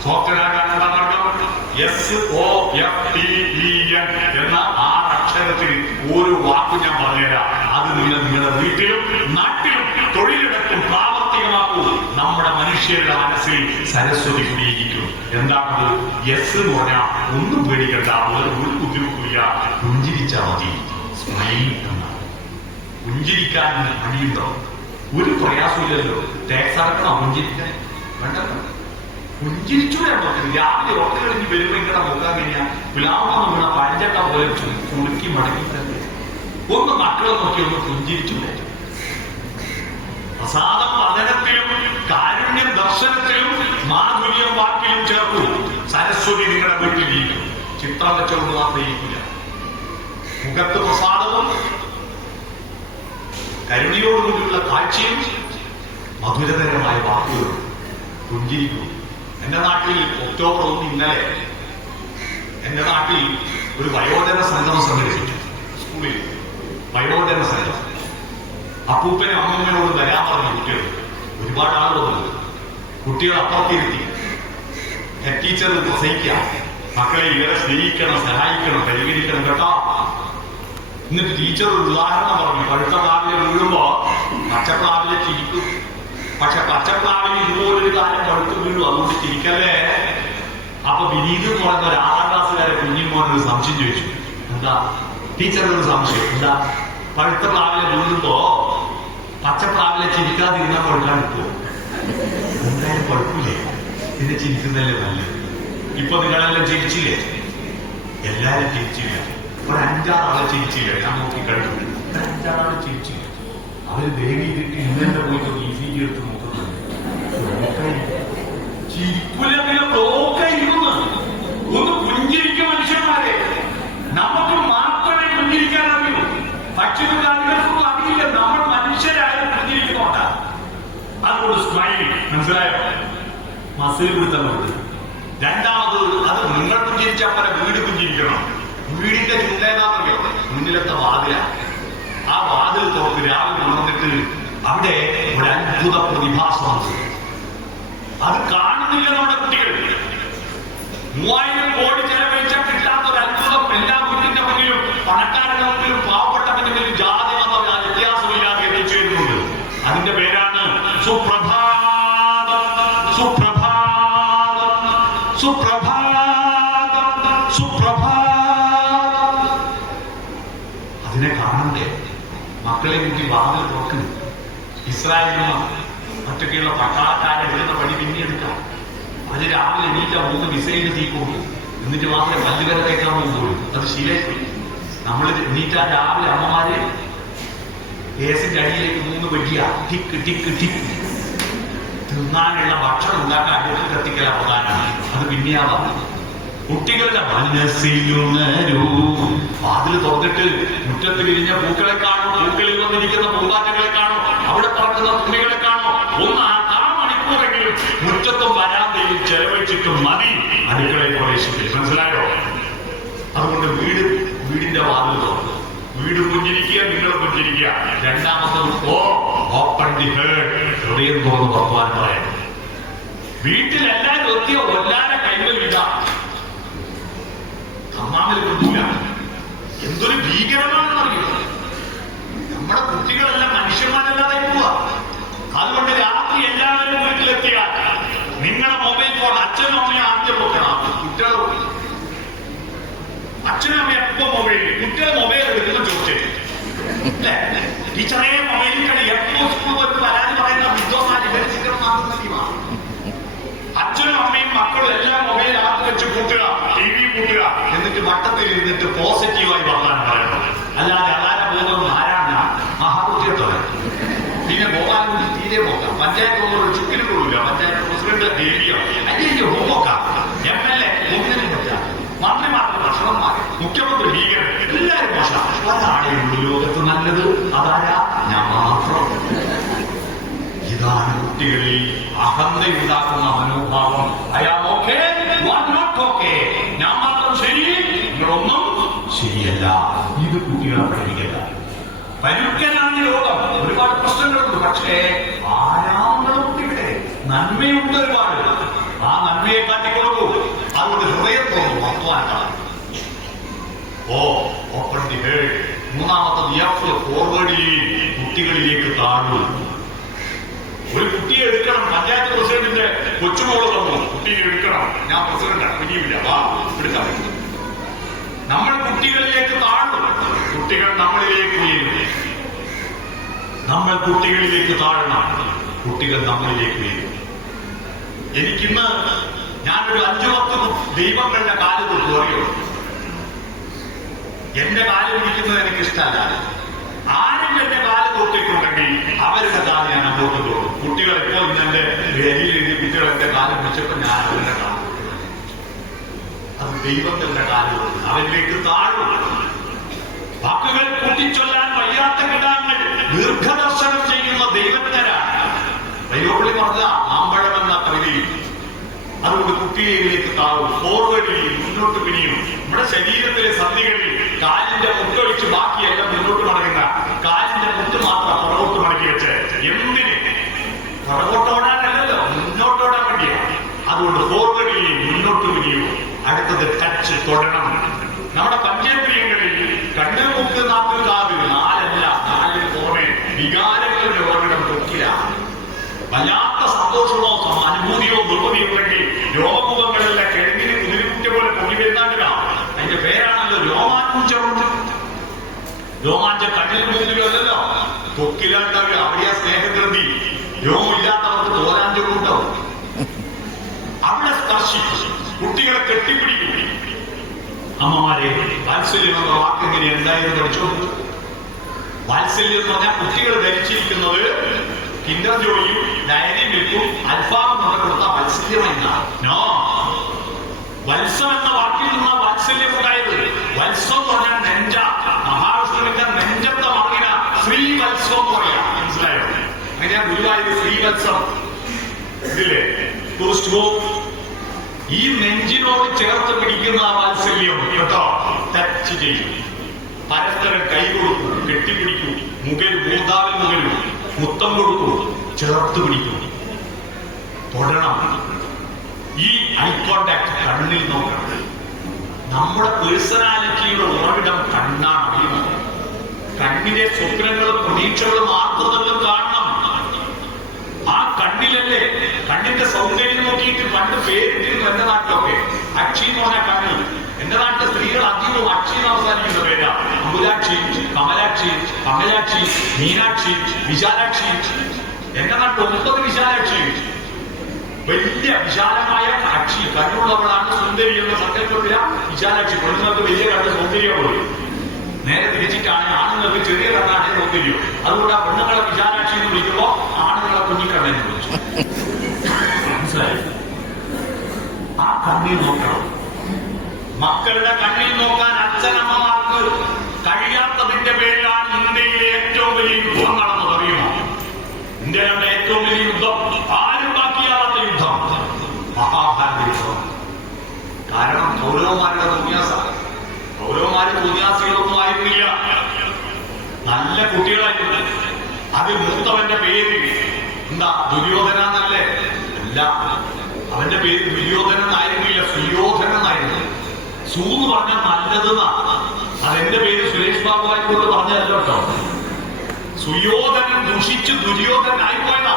സോഫ്റ്റനാകാനുള്ള മാർഗം SOFTEN എന്ന 6 അക്ഷരത്തിൽ ഒരു വാക്ക് ഞാൻ പറഞ്ഞുതരാം. അത് നിങ്ങളുടെ വീട്ടിലും നാട്ടിലും തൊഴിലിടത്തും പ്രാവർത്തികമാക്കൂ. നമ്മുടെ മനുഷ്യരുടെ മനസ്സിൽ സരസ്വതി കുടിയിരിക്കും. എന്താണത്? എസ് എന്ന് പറഞ്ഞാൽ ഒന്നും പേടിക്കണ്ട, ഒരു ബുദ്ധിമുട്ടില്ല, പുഞ്ചിരിച്ചാൽ മതി. സ്മൈൽ എന്നാണ്. പുഞ്ചിരിക്കാൻ മടിയുണ്ടോ? ഒരു പ്രയാസമില്ലല്ലോ. ടാക്സ് അടക്കണം, പുഞ്ചിരിക്കാൻ വേണ്ട. പുഞ്ചിരിച്ചൂടെ നോക്കുന്നത്. രാവിലെ ഒട്ട കഴിഞ്ഞ് വരുമ്പോ ഇങ്ങനെ നോക്കാൻ കഴിഞ്ഞാൽ പിലാവെന്ന് വീണ പഴഞ്ചക്ക പോലെ ചുളുക്കി മടക്കി തന്നെ. ഒന്ന് മക്കളെ നോക്കി ഒന്ന് പുഞ്ചിരിച്ചൂടെ? പ്രസാദം വചനത്തിലും കാരുണ്യം ദർശനത്തിലും മാധുര്യം വാക്കിലും ചേർക്കൂ. സരസ്വതി നിങ്ങളുടെ വീട്ടിലിരിക്കും. ചിത്രം വെച്ചുകൊണ്ട് മാത്രം ഇരിക്കില്ല. മുഖത്ത് പ്രസാദവും കരുണയോടുകൂടിയുള്ള കാഴ്ചയും മധുരതരമായ വാക്കുകളും. പുഞ്ചിരിക്കും. എന്റെ നാട്ടിൽ ഒക്ടോബർ 1 ഇന്നലെ എന്റെ നാട്ടിൽ ഒരു വയോജന സംഗമം സംഘടിപ്പിച്ചു. സ്കൂളിൽ വയോജന സംഗമം. അപ്പൂപ്പനും അമ്മൂമ്മയോട് വരാൻ പറഞ്ഞു കുട്ടികൾ. ഒരുപാട് ആളുകൾ വന്നു. കുട്ടികൾ അപ്പുറത്തിരുത്തി. ഹെഡ് ടീച്ചർ പ്രസംഗിക്കുക, മക്കളെ ഇവരെ സ്നേഹിക്കണം, സഹായിക്കണം, പരിഗണിക്കണം കേട്ടോ. എന്നിട്ട് ടീച്ചർ ഒരു ഉദാഹരണം പറഞ്ഞു. പഴുത്ത പ്ലാവിലെ വീഴുമ്പോ പച്ചപ്ലാവിലെ ചിരിക്കും. പക്ഷെ പച്ചപ്ലാവിൽ ഇതുപോലൊരു കാലം പഴുത്തു വീഴും, അതുകൊണ്ട് ചിരിക്കല്ലേ. അപ്പൊ വിനീത് എന്ന് പറഞ്ഞ ഒരു 6ാം ക്ലാസ്സുകാരെ കുഞ്ഞിമോനൊരു സംശയം ചോദിച്ചു. എന്താ ടീച്ചറിന്റെ ഒരു സംശയം? എന്താ, പഴുത്ത പ്ലാവിലെ വീഴുമ്പോ പച്ചപ്ലാവിലെ ചിരിക്കാതിരുന്നാൽ പഴുക്കാൻ കിട്ടുമോ? എന്തായാലും കുഴപ്പമില്ലേ, ഇത് ചിരിക്കുന്നല്ലേ നല്ലത്. ഇപ്പൊ നിങ്ങളെല്ലാം ചിരിച്ചില്ലേ? എല്ലാരും ചിരിച്ചില്ല. ഒരു 5-6 ആളെ ചിരിച്ചില്ല. ഞാൻ നോക്കി കണ്ടു. 5-6 ആളെ ചിരിച്ചില്ല. അവര് ദേവി ഇതിട്ട് ഇന്നെ പോയിട്ട് ECG എടുത്ത് നോക്കുന്നുണ്ട്. ചിരിക്കുലെങ്കിലും ബ്ലോക്കായിരുന്നു. ഒന്ന് പുഞ്ചിരിക്കും മനുഷ്യന്മാരെ. നമുക്ക് മാത്രമേ പുഞ്ചിരിക്കാൻ അറിയൂ. മനസ്സിലായോ? മസിൽ പിടുത്തം കൊണ്ട്. രണ്ടാമത്, അത് നിങ്ങൾ പുഞ്ചിരിച്ചാൽ പോലെ വീട് പുഞ്ചിരിക്കണം. വീടിന്റെ ചുണ്ടേതാന്നറിയോ? മുന്നിലത്തെ വാതില. ആ വാതിൽ തുറന്ന് രാവിലെ ഉണർന്നിട്ട് അവിടെ ഒരു അത്ഭുത പ്രതിഭാസമുണ്ട്. അത് കാണുന്നില്ല നമ്മുടെ കുട്ടികൾ. 3000 കോടി ചെലവഴിച്ചാൽ കിട്ടാത്ത ഒരു അത്ഭുതം എല്ലാ വീട്ടിന്റെ മുന്നിലും, പണക്കാരുടെ മുന്നിലും, പാവപ്പെട്ടവന്റെ മുന്നിലും ജാതി മത വ്യത്യാസമില്ലാതെ എത്തിച്ചു വരുന്നുണ്ട്. അതിന്റെ പേരാണ് സുപ്രഭാതം, സുപ്രഭാതം, സുപ്രഭാതം, സുപ്രഭാതം. അതിനെ കാണണ്ടേ? മക്കളെ കുട്ടി വാതിൽ തുറക്കുന്നു. ഇസ്രായേലിനും മറ്റൊക്കെയുള്ള പട്ടാളക്കാരെടുക്കുന്ന പണി പിന്നെടുക്കാം. അത് രാവിലെ എണീറ്റ 3 മിസൈൽ തീക്കൊണ്ടു, എന്നിട്ട് മാത്രമേ പല്ലുകര തേക്കാൻ പോകുള്ളൂ. അത് ശീലമായി. നമ്മൾ എണീറ്റ രാവിലെ അമ്മമാര് ഗ്യാസിന്റെ അടിയിലേക്ക് 3 വെടിയ ടിക്ക് ടിക്ക് ടിക്ക്. തിന്നാനുള്ള ഭക്ഷണം ഉണ്ടാക്കാൻ അടുത്ത് കത്തിക്കല പ്രധാനമാണ്. അത് പിന്നെയാവാം. കുട്ടികളുടെ മനസ്സിലുണരൂ. വാതിൽ തുറന്നിട്ട് മുറ്റത്ത് വിരിഞ്ഞ പൂക്കളെ കാണും, പൂക്കളിൽ വന്നിരിക്കുന്ന പൂമ്പാറ്റകളെ കാണും, അവിടെ പറക്കുന്ന തുണികളെ കാണും. ഒന്ന് ആ മണിക്കൂറെങ്കിലും മുറ്റത്തും വരാന്തയും ചെലവഴിച്ചിട്ടും മതി അടുക്കളയിൽ പ്രവേശിക്കും. മനസ്സിലായോ? അതുകൊണ്ട് വീടിന്റെ വാതിൽ തുറന്നു. വീട് പുഞ്ചിരിക്കുക, നിങ്ങൾ പുഞ്ചിരിക്കുക. രണ്ടാമത്തത് ഓപ്പൺ ദി ഹേർട്ട്, ഹൃദയം തുറന്ന് വർത്തമാനം പറയാം. വീട്ടിലെല്ലാവരും എത്തിയ ഒല്ലാരെ കൈവലില്ല, അമ്മാവിൽ കൊണ്ടൂല. എന്തൊരു ഭീകരമാണെന്നറിയുന്നത്. നമ്മുടെ കുട്ടികളെല്ലാം മനുഷ്യന്മാരല്ലാതെ പോവാ. അതുകൊണ്ട് രാത്രി എല്ലാവരും വീട്ടിലെത്തിയാൽ നിങ്ങളുടെ മൊബൈൽ ഫോൺ അച്ഛനും അമ്മയും ആദ്യം വെക്കണം. കുട്ടികൾ അച്ഛനും അമ്മയും എപ്പോ മൊബൈലിൽ, കുട്ടികൾ മൊബൈൽ എടുക്കുന്ന ചോദിച്ചേ ടീച്ചറേ മൊബൈലിൽ കളി. എപ്പോ സ്കൂൾ പോയിട്ട് പരാതി പറയുന്ന വിദ്വാന്മാർ വിവരിച്ചിട്ട് മാത്രമാണ്. അച്ഛനും അമ്മയും മക്കളും എല്ലാം മൊബൈൽ ആപ്പ് വെച്ച് കൂട്ടുക, TV കൂട്ടുക, എന്നിട്ട് വട്ടത്തിൽ ഇരുന്നിട്ട് പോസിറ്റീവായി വർത്താനം പറയണം. അല്ലാതെ അതാര പോകുന്നത് ആരാണ് മഹാകുട്ടിയത്തോടെ. പിന്നെ ഗോപാലകുട്ടി തീരെ നോക്കാം. പഞ്ചായത്ത് ഒരു ചുക്കിന് കൊള്ളില്ല. പഞ്ചായത്ത് പ്രസിഡന്റ് ദേവിയോ അയ്യോ നോക്കാം. MLA ഒന്നിനും പറ്റാം. മന്ത്രിമാർക്ക് ഭക്ഷണന്മാർ, മുഖ്യമന്ത്രി ഭീകരൻ, എല്ലാവരും മോശം. അതാണേയുള്ളൂ ലോകത്ത് നല്ലത്. അതാരാ? ഞാൻ മാത്രം. ഇതാണ് കുട്ടികളിൽ അഹന്തയുണ്ടാക്കുന്ന മനോഭാവം. അയാൾ ഓക്കെ, ഞാൻ മാത്രം ശരി, നിങ്ങളൊന്നും ശരിയല്ല. ഇത് കുട്ടികളെ പഠിക്കല്ല. പരുക്കനാണ് ലോകം. ഒരുപാട് പ്രശ്നങ്ങളുണ്ട്. പക്ഷേ ആരാമങ്ങളുടെ കുട്ടികളെ നന്മയുണ്ട് ഒരുപാട്. ആ നന്മയെ കാട്ടിക്കൊടുക്കൂ. അതുകൊണ്ട് ഹൃദയം തോന്നും വർത്തമാനമാണ്. Open the heart. മൂന്നാമത്തത് ഫോർവേഡ് കുട്ടികളിലേക്ക് താഴൂ. ഒരു കുട്ടിയെ എടുക്കണം. പഞ്ചായത്ത് പ്രസിഡന്റിന്റെ കൊച്ചുമോള് തന്നു, കുട്ടിയെ എടുക്കണം. ഞാൻ പ്രസിഡന്റാണ്, കുഞ്ഞില്ല, വാ എടുക്കാം. നമ്മൾ കുട്ടികളിലേക്ക് താഴും, കുട്ടികൾ നമ്മളിലേക്ക് വീഴും. നമ്മൾ കുട്ടികളിലേക്ക് താഴണം, കുട്ടികൾ നമ്മളിലേക്ക് വീഴും. എനിക്കിന്ന് ഞാനൊരു 5-10 ദൈവങ്ങളുടെ കാല് തൊട്ടു. അറിയോ? എന്റെ കാല് പിടിക്കുന്നത് എനിക്കിഷ്ടമല്ല. ആരും എന്റെ കാല് തൊട്ടിട്ടുണ്ടെങ്കിൽ അവരുടെ കാല് ഞാൻ അങ്ങോട്ട് തോന്നും. കുട്ടികൾ എപ്പോ ഇന്നെ ഡൽഹിയിൽ കുട്ടികൾ എന്റെ കാല് പിടിച്ചപ്പോൾ ഞാൻ അവരുടെ കാല്, അത് ദൈവത്തിന്റെ കാല് തൊട്ടു. അവരിലേക്ക് താഴും. വാക്കുകൾ കൂട്ടിച്ചൊല്ലാൻ വയ്യാത്ത കിടാങ്ങൾ ദീർഘദർശനം ചെയ്യുന്ന ദൈവജ്ഞരാണ്. വൈലോപ്പിള്ളി പറഞ്ഞ ആമ്പഴം എന്ന കവിതയിൽ. അതുകൊണ്ട് കുട്ടിയിലേക്ക് താഴും, ഫോർവേഡ് മുന്നോട്ട് പിരിയും. നമ്മുടെ ശരീരത്തിലെ സന്ധികളിൽ കാലിന്റെ മുട്ടൊഴിച്ച് ബാക്കിയെല്ലാം മുന്നോട്ട് മടങ്ങുന്ന, കാലിന്റെ മുട്ട് മാത്രം പുറകോട്ട് മടക്കി വെച്ച് എന്തിന്? പുറകോട്ടോടാനല്ലല്ലോ, മുന്നോട്ടോടാൻ വേണ്ടിയാണ്. അതുകൊണ്ട് ഫോർവേഡ് മുന്നോട്ട് പിരിയൂ. അടുത്തത് ടച്ച്, തൊടണം. നമ്മുടെ പഞ്ചേന്ദ്രിയങ്ങളിൽ കണ്ണ്, മൂക്ക്, നാക്ക്, കാത്, നാലല്ല, നാലിന് പുറമെ വികാരങ്ങളുടെ ഉറവിടം തൊക്കിലാണ്. വല്ലാത്ത സന്തോഷമോ അനുഭൂതിയോ നിർവൃതിയോ ഉണ്ടെങ്കിൽ രോമമുഖങ്ങളെല്ലാം കിഴങ്ങിന് കുതിരിക്കുറ്റ പോലെ പൊങ്ങി വരുന്നാണ്ടില്ല. അതിന്റെ പേരാണല്ലോ രോമാഞ്ചം. രോമാഞ്ചം കണ്ണിലും മൂന്നിലും അല്ലല്ലോ, തൊക്കിലുണ്ടാവുക. അവിടെയാ സ്നേഹഗ്രന്ഥി. രോമില്ലാത്തവർക്ക് തോരാഞ്ചവും ഉണ്ടാവും. അവിടെ സ്പർശിക്കും, കുട്ടികളെ കെട്ടിപ്പിടിക്കും. അമ്മമാരെ, വാത്സല്യം എന്ന വാക്കെങ്ങനെ എന്തായിരുന്നു പഠിച്ചോ? വാത്സല്യം എന്ന് പറഞ്ഞാൽ കുട്ടികൾ ധരിച്ചിരിക്കുന്നത് കിൻഡർ ജോയും ഡയറി മിൽക്കും അൽഫാമും കൊണ്ട് കൊടുത്ത വാത്സല്യമെന്നാണ്. നോ, വത്സം എന്ന വാക്കിൽ നിന്ന വാത്സല്യം ഉണ്ടായത്. വത്സം എന്ന് പറഞ്ഞാൽ നെഞ്ച. മഹാവിഷ്ണുവിന്റെ നെഞ്ചത്തെ മറിന ശ്രീവത്സം എന്ന് പറയാം. മനസ്സിലായോ? അങ്ങനെയാ ഗുരുവായൂർ ശ്രീവത്സം. മനസ്സിലെ ടൂറിസ്റ്റ് ഹോം ഈ നെഞ്ചിനോട് ചേർത്ത് പിടിക്കുന്ന ആ വാത്സല്യം കേട്ടോ ടച്ച് ചെയ്യും, പരസ്പരം കൈ കൊടുക്കും, കെട്ടിപ്പിടിക്കും, മൂതാവിൽ മുകരും, മുത്തം കൊടുക്കും, ചേർത്ത് പിടിക്കും, തൊടണം. ഈ ഐ കോണ്ടാക്ട് കണ്ണിൽ നോക്കണം. നമ്മുടെ പേഴ്സണാലിറ്റിയുടെ ഉറവിടം കണ്ണാണ്. അറിയുമോ? കണ്ണിലെ സ്വപ്നങ്ങളും പ്രതീക്ഷകളും ആർദ്രതകളും കാണണം. ആ കണ്ണിലല്ലേ, കണ്ണിന്റെ സൗന്ദര്യം നോക്കിയിട്ട് പണ്ട് പേരിട്ടിരുന്നു എന്റെ നാട്ടിലൊക്കെ. അക്ഷി എന്ന് പറഞ്ഞ കണ്ണ്. എന്റെ നാട്ടിലെ സ്ത്രീകൾ അധികവും അക്ഷി എന്ന് അവസാനിക്കുന്ന പേരാ. അമ്പുലാക്ഷി, കമലാക്ഷി, കമലാക്ഷി, മീനാക്ഷി, വിശാലാക്ഷി. എന്റെ നാട്ടിൽ 9 വിശാലാക്ഷി. വലിയ വിശാലമായ അക്ഷി കണ്ണുള്ളവളാണ് സുന്ദരി എന്ന സങ്കല്പത്തില വിശാലാക്ഷി. പെണ്ണുങ്ങൾക്ക് വലിയ കണ്ണ് സൗന്ദര്യമുള്ളൂ. നേരെ തിരിച്ചിട്ടാണ് ആണുങ്ങൾക്ക് ചെറിയ കണ്ണാണ് സൗന്ദര്യം. അതുകൊണ്ട് ആ പെണ്ണുങ്ങളെ വിശാലാക്ഷി എന്ന് വിളിക്കുമ്പോ ആണുങ്ങളെ കുഞ്ഞിക്കണ്ണനെ വിളിച്ചു. മനസ്സിലായി? ആ കണ്ണിൽ നോക്കണം. മക്കളുടെ കണ്ണിൽ നോക്കാൻ അച്ഛനമ്മമാർക്ക് കഴിയാത്തതിന്റെ പേരിലാണ് ഇന്ത്യയിലെ ഏറ്റവും വലിയ യുദ്ധം നടന്നത്. അറിയുമോ? ഇന്ത്യയുടെ ഏറ്റവും വലിയ യുദ്ധം, ആരും ബാക്കിയാവാത്ത യുദ്ധം, മഹാഭാരത യുദ്ധം. കാരണം കൗരവന്മാരുടെ തോന്നിയാസാണ്. കൗരവന്മാര് തോന്നിയാസികളൊന്നും ആയിരുന്നില്ല, നല്ല കുട്ടികളായിരുന്നു. അത് മൂത്തവന്റെ പേര് എന്താ, ദുര്യോധന എന്നല്ലേ? അല്ല, അവന്റെ പേര് ദുര്യോധനൻ എന്നായിരുന്നില്ല, സുയോധനൻ എന്നായിരുന്നു. സൂന്ന് പറഞ്ഞാൽ നല്ലതെന്നാണ്. അതെന്റെ പേര് സുരേഷ് ബാബു ആയിക്കൊണ്ട് പറഞ്ഞതല്ലോ കേട്ടോ. സുയോധനൻ ദുഷിച്ച് ദുര്യോധനൻ ആയിപ്പോയതാ,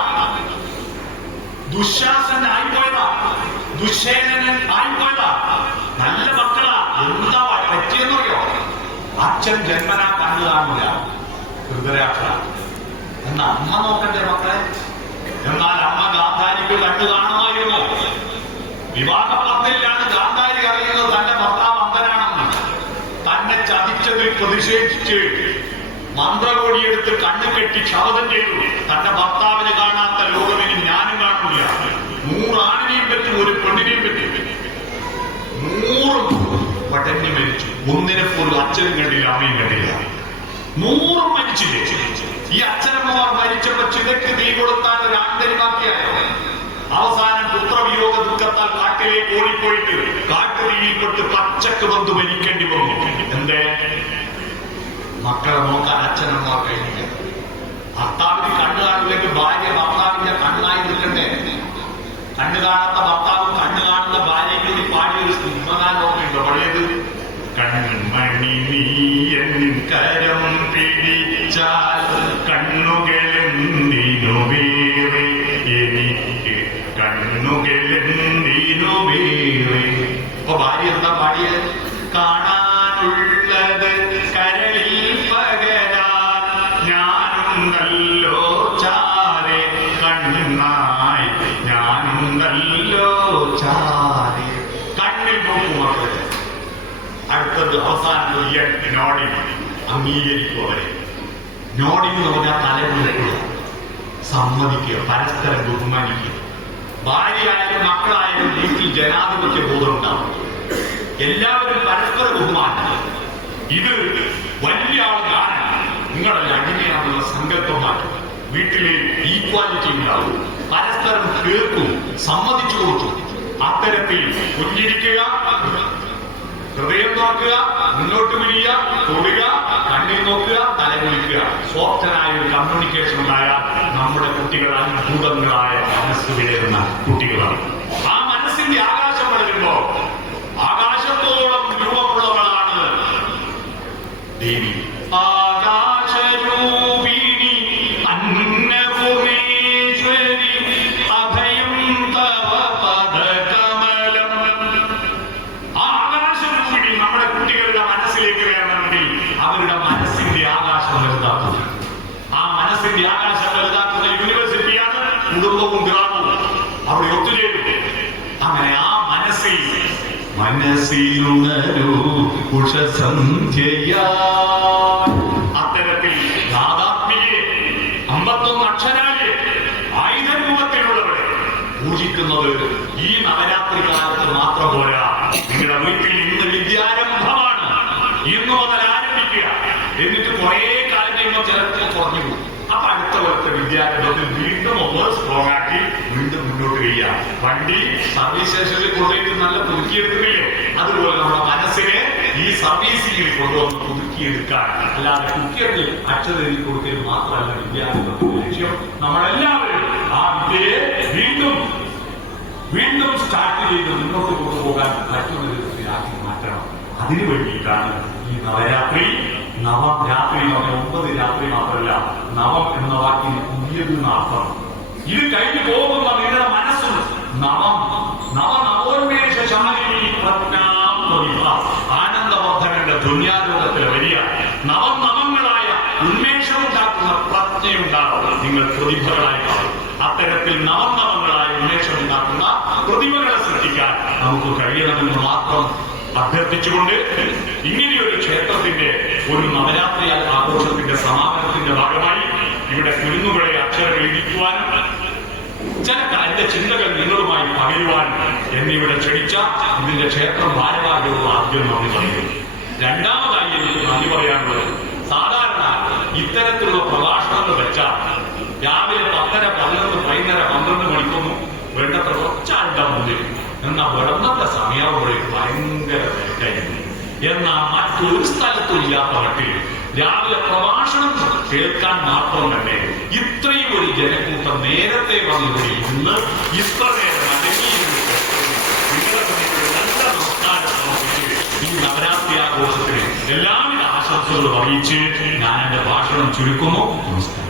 ദുശാസൻ ആയിപ്പോയതാ, ദുശേനൻ ആയിപ്പോയതാ. നല്ല മക്കളാ. എന്താ പറ്റിയെന്നറിയോ? അച്ഛൻ ജന്മനാ കണ്ണു കാണില്ല, ധൃതരാഷ്ട്ര. എന്നാ അമ്മ നോക്കണ്ടേ മക്കളെ? എന്നാൽ അമ്മ ഗാന്ധാരിക്ക് കണ്ണു കാണുമായിരുന്നു. വിവാഹപത്തിലാണ് ഗാന്ധാരി അറിയുന്നത് തന്റെ ഭർത്താവ് അന്ധനാണെന്ന്. തന്നെ ചതിച്ചതിൽ പ്രതിഷേധിച്ച് മന്ത്രകോടിയെടുത്ത് കണ്ണു കെട്ടി ശപഥം ചെയ്തു, തന്റെ ഭർത്താവിന് കാണാത്ത ലോകമിനി ഞാനും കാണില്ല. 100 ആണിനെയും പറ്റും, ഒരു പെണ്ണിനെയും പറ്റും. 100 പടഞ്ഞു മരിച്ചു. ഒന്നിനെ പോലും അച്ഛനും കണ്ടില്ല, അമ്മയും കണ്ടില്ല. 100 മരിച്ചില്ലേ? ഈ അച്ഛനമ്മമാർ മരിച്ചപ്പോ ചിതയ്ക്ക് തീ കൊടുത്താൽ ഒരു ആന്തരിമാക്കിയായോ? അവസാനം പുത്രവിയോഗ ദുഃഖത്താൽ കാട്ടിലേക്ക് ഓടിപ്പോയിട്ട് കാട്ടുതീയിൽപ്പെട്ട് പച്ചക്ക് വന്ന് മരിക്കേണ്ടി വന്നു. എന്തേ? മക്കളെ നോക്കാൻ അച്ഛനമ്മമാർ കഴിഞ്ഞില്ല. ഭർത്താവിന് കണ്ണു കാണില്ലെങ്കിൽ ഭാര്യ ഭർത്താവിന്റെ കണ്ണായി നിൽക്കണ്ടേ? കണ്ണു കാണാത്ത ഭർത്താവും കണ്ണു കാണുന്ന ഭാര്യയും കൂടി പാടിയൊരു സിംഹഗാനമൊക്കെയുണ്ടോ പഴയത്? കൺമണി നീയൻ കരം പിടിച്ചാൽ കണ്ണുകളെന്തിനു വേറെ, എനിക്ക് കണ്ണുകളെന്തിനു വേറെ. അപ്പൊ ഭാര്യ എന്താ പാടിയത്? കാണാനുള്ളത് കരളിൽ പകരാൻ ഞാനുണ്ടല്ലോ ചാരെ, കണ്ണായി ഞാനുണ്ടല്ലോ ചാരെ. കണ്ണിൽ നോക്കൂ മക്കളെ. അടുത്തത് അവസാനം നോഡിങ്. അംഗീകരിക്കുക അവരെ. നോഡിങ് എന്ന് പറഞ്ഞാൽ തലമുറക്കുക, സമ്മതിക്കുക, പരസ്പരം ബഹുമാനിക്കുക. ഭാര്യയായാലും മക്കളായാലും വീട്ടിൽ ജനാധിപത്യ ബോധം ഉണ്ടാവും. എല്ലാവരും പരസ്പര ബഹുമാനം. ഇത് വലിയ ആൾ നിങ്ങളുടെ അടിമയാണെന്നുള്ള സങ്കല്പം മാറ്റും. വീട്ടിലെ ഈക്വാലിറ്റി ഉണ്ടാവും. പരസ്പരം കേൾക്കും, സമ്മതിച്ചു കൊടുക്കും. അത്തരത്തിൽ പുഞ്ചിരിക്കുക, ഹൃദയം നോക്കുക, മുന്നോട്ട് വിരിയ, തൊടുക, കണ്ണിൽ നോക്കുക, തലകുലിക്കുക. സോഫ്റ്റനായ ഒരു കമ്മ്യൂണിക്കേഷൻ ഉണ്ടായാൽ നമ്മുടെ കുട്ടികൾ അത്ഭുതങ്ങളായ മനസ്സ് വിടരുന്ന കുട്ടികളാണ്. ആ മനസ്സിന്റെ ആകാശം വളരുമ്പോ ആകാശത്തോളം രൂപമുള്ളവളാണ് ദേവി. ആകാശരൂപിണി അന്നപൂർണേശ്വരി അഭയം തവ പദകമലം. ആകാശരൂപിണി നമ്മുടെ കുട്ടികളുടെ മനസ്സിലേക്ക് കയറണമെങ്കിൽ അവരുടെ മനസ്സിന്റെ ആകാശം വലുതാക്കുക. ആ മനസ്സിന്റെ ആകാശം വലുതാക്കുന്ന യൂണിവേഴ്സിറ്റിയാണ് കുടുംബവും ഗ്രാമവും. അവിടെ ഒത്തുചേരും. അങ്ങനെ ആ മനസ്സിലുണരൂ ഉഷസന്ധ്യയാ. അത്തരത്തിൽ യാഥാത്മികയെ 51 അക്ഷരാലെ ആയുധരൂപത്തിലുള്ളവരെ പൂജിക്കുന്നത് ഈ നവരാത്രി കാലത്ത് മാത്രം പോരാ. നിങ്ങളുടെ വീട്ടിൽ ഇന്ന് വിദ്യാരംഭമാണ്. ഇന്നു മുതൽ ആരംഭിക്കുക. എന്നിട്ട് കുറെ കാലം കഴിയുമ്പോൾ ചിലപ്പോൾ കുറഞ്ഞു പോകും. അപ്പൊ അടുത്ത അടുത്ത കൊല്ലത്തെ വിദ്യാരംഭത്തിൽ വീണ്ടും ഒന്ന് സ്ട്രോങ് ആക്കി വീണ്ടും മുന്നോട്ട് കഴിയുക. വണ്ടി സർവീസ് സ്റ്റേഷനിൽ കൊണ്ടുപോയിട്ട് നല്ല പുതുക്കിയെടുക്കുകയോ അതുപോലെ നമ്മുടെ മനസ്സിനെ ഈ സർവീസിംഗിൽ കൊണ്ടുവന്ന് പുതുക്കിയെടുക്കാൻ, അല്ലാതെ കുക്കിയത്തിൽ അക്ഷരം എഴുതി കൊടുക്കൽ മാത്രമല്ല വിദ്യാരംഭത്തിന്റെ ലക്ഷ്യം. നമ്മളെല്ലാവരും ആ വിദ്യയെ വീണ്ടും സ്റ്റാർട്ട് ചെയ്ത് മുന്നോട്ട് കൊണ്ടുപോകാൻ പറ്റുന്ന വിധത്തിലാക്കി മാറ്റണം. അതിനു വേണ്ടിയിട്ടാണ് ഈ നവരാത്രി. നവം രാത്രി എന്ന് പറഞ്ഞ 9 രാത്രി മാത്രമല്ല, നവം എന്ന വാക്കിന് പുതിയത് അർത്ഥം. ഇത് കഴിഞ്ഞു പോകുന്ന നിങ്ങളുടെ മനസ്സും നവോന്മേഷശാലിനി പ്രജ്ഞാം പ്രതിഭ, ആനന്ദവർദ്ധനന്റെ ദുന്യാലോകത്തിലെ വലിയ നവങ്ങളായ ഉന്മേഷമുണ്ടാക്കുന്ന പ്രജ്ഞയുണ്ടാകും. നിങ്ങൾ പ്രതിഭകളായി മാറും. അത്തരത്തിൽ നവങ്ങളായ ഉന്മേഷമുണ്ടാക്കുന്ന പ്രതിഭകളെ സൃഷ്ടിക്കാൻ നമുക്ക് കഴിയണമെന്ന് മാത്രം അഭ്യർത്ഥിച്ചുകൊണ്ട് ഇങ്ങനെയൊരു ക്ഷേത്രത്തിന്റെ ഒരു നവരാത്രി ആഘോഷത്തിന്റെ സമാപനത്തിന്റെ ഭാഗമായി ഇവിടെ കുരുന്നുകളെ അക്ഷരം എഴുതിക്കുവാനും എന്റെ ചിന്തകൾ നിങ്ങളുമായി പകരുവാനും എന്നിവിടെ ക്ഷണിച്ച ഇതിന്റെ ക്ഷേത്രം ഭാരവാഹികളോട് ആദ്യം നന്ദി പറയുന്നു. രണ്ടാമതായി എനിക്ക് നന്ദി പറയാനുള്ളത്, സാധാരണ ഇത്തരത്തിലുള്ള പ്രഭാഷണങ്ങൾ വെച്ചാൽ രാവിലെ 10:30, 11, വൈകുന്നേരം 12 മണിക്കൊന്നും വേണ്ടത്ര കുറച്ചാളുടെ മുന്നിൽ എന്നാ വെള്ളത്തെ സമയാവുമ്പോഴേക്ക് ഭയങ്കര തിരക്കായിരുന്നു. എന്നാൽ മറ്റൊരു സ്ഥലത്തും ഇല്ലാത്ത മട്ടിൽ രാവിലെ പ്രഭാഷണം കേൾക്കാൻ മാത്രം തന്നെ ഇത്രയും ഒരു ജനക്കൂട്ടം നേരത്തെ വന്നിവിടെ ഇന്ന് ഇത്ര നേരം അടങ്ങിയിരുന്നു. നിങ്ങളെ നല്ല നമസ്കാരം സമർപ്പിച്ച് ഈ നവരാത്രി ആഘോഷത്തിന് എല്ലാവിധ ആശംസകളും അറിയിച്ച് ഞാൻ എന്റെ ഭാഷണം ചുരുക്കുന്നു. നമസ്കാരം.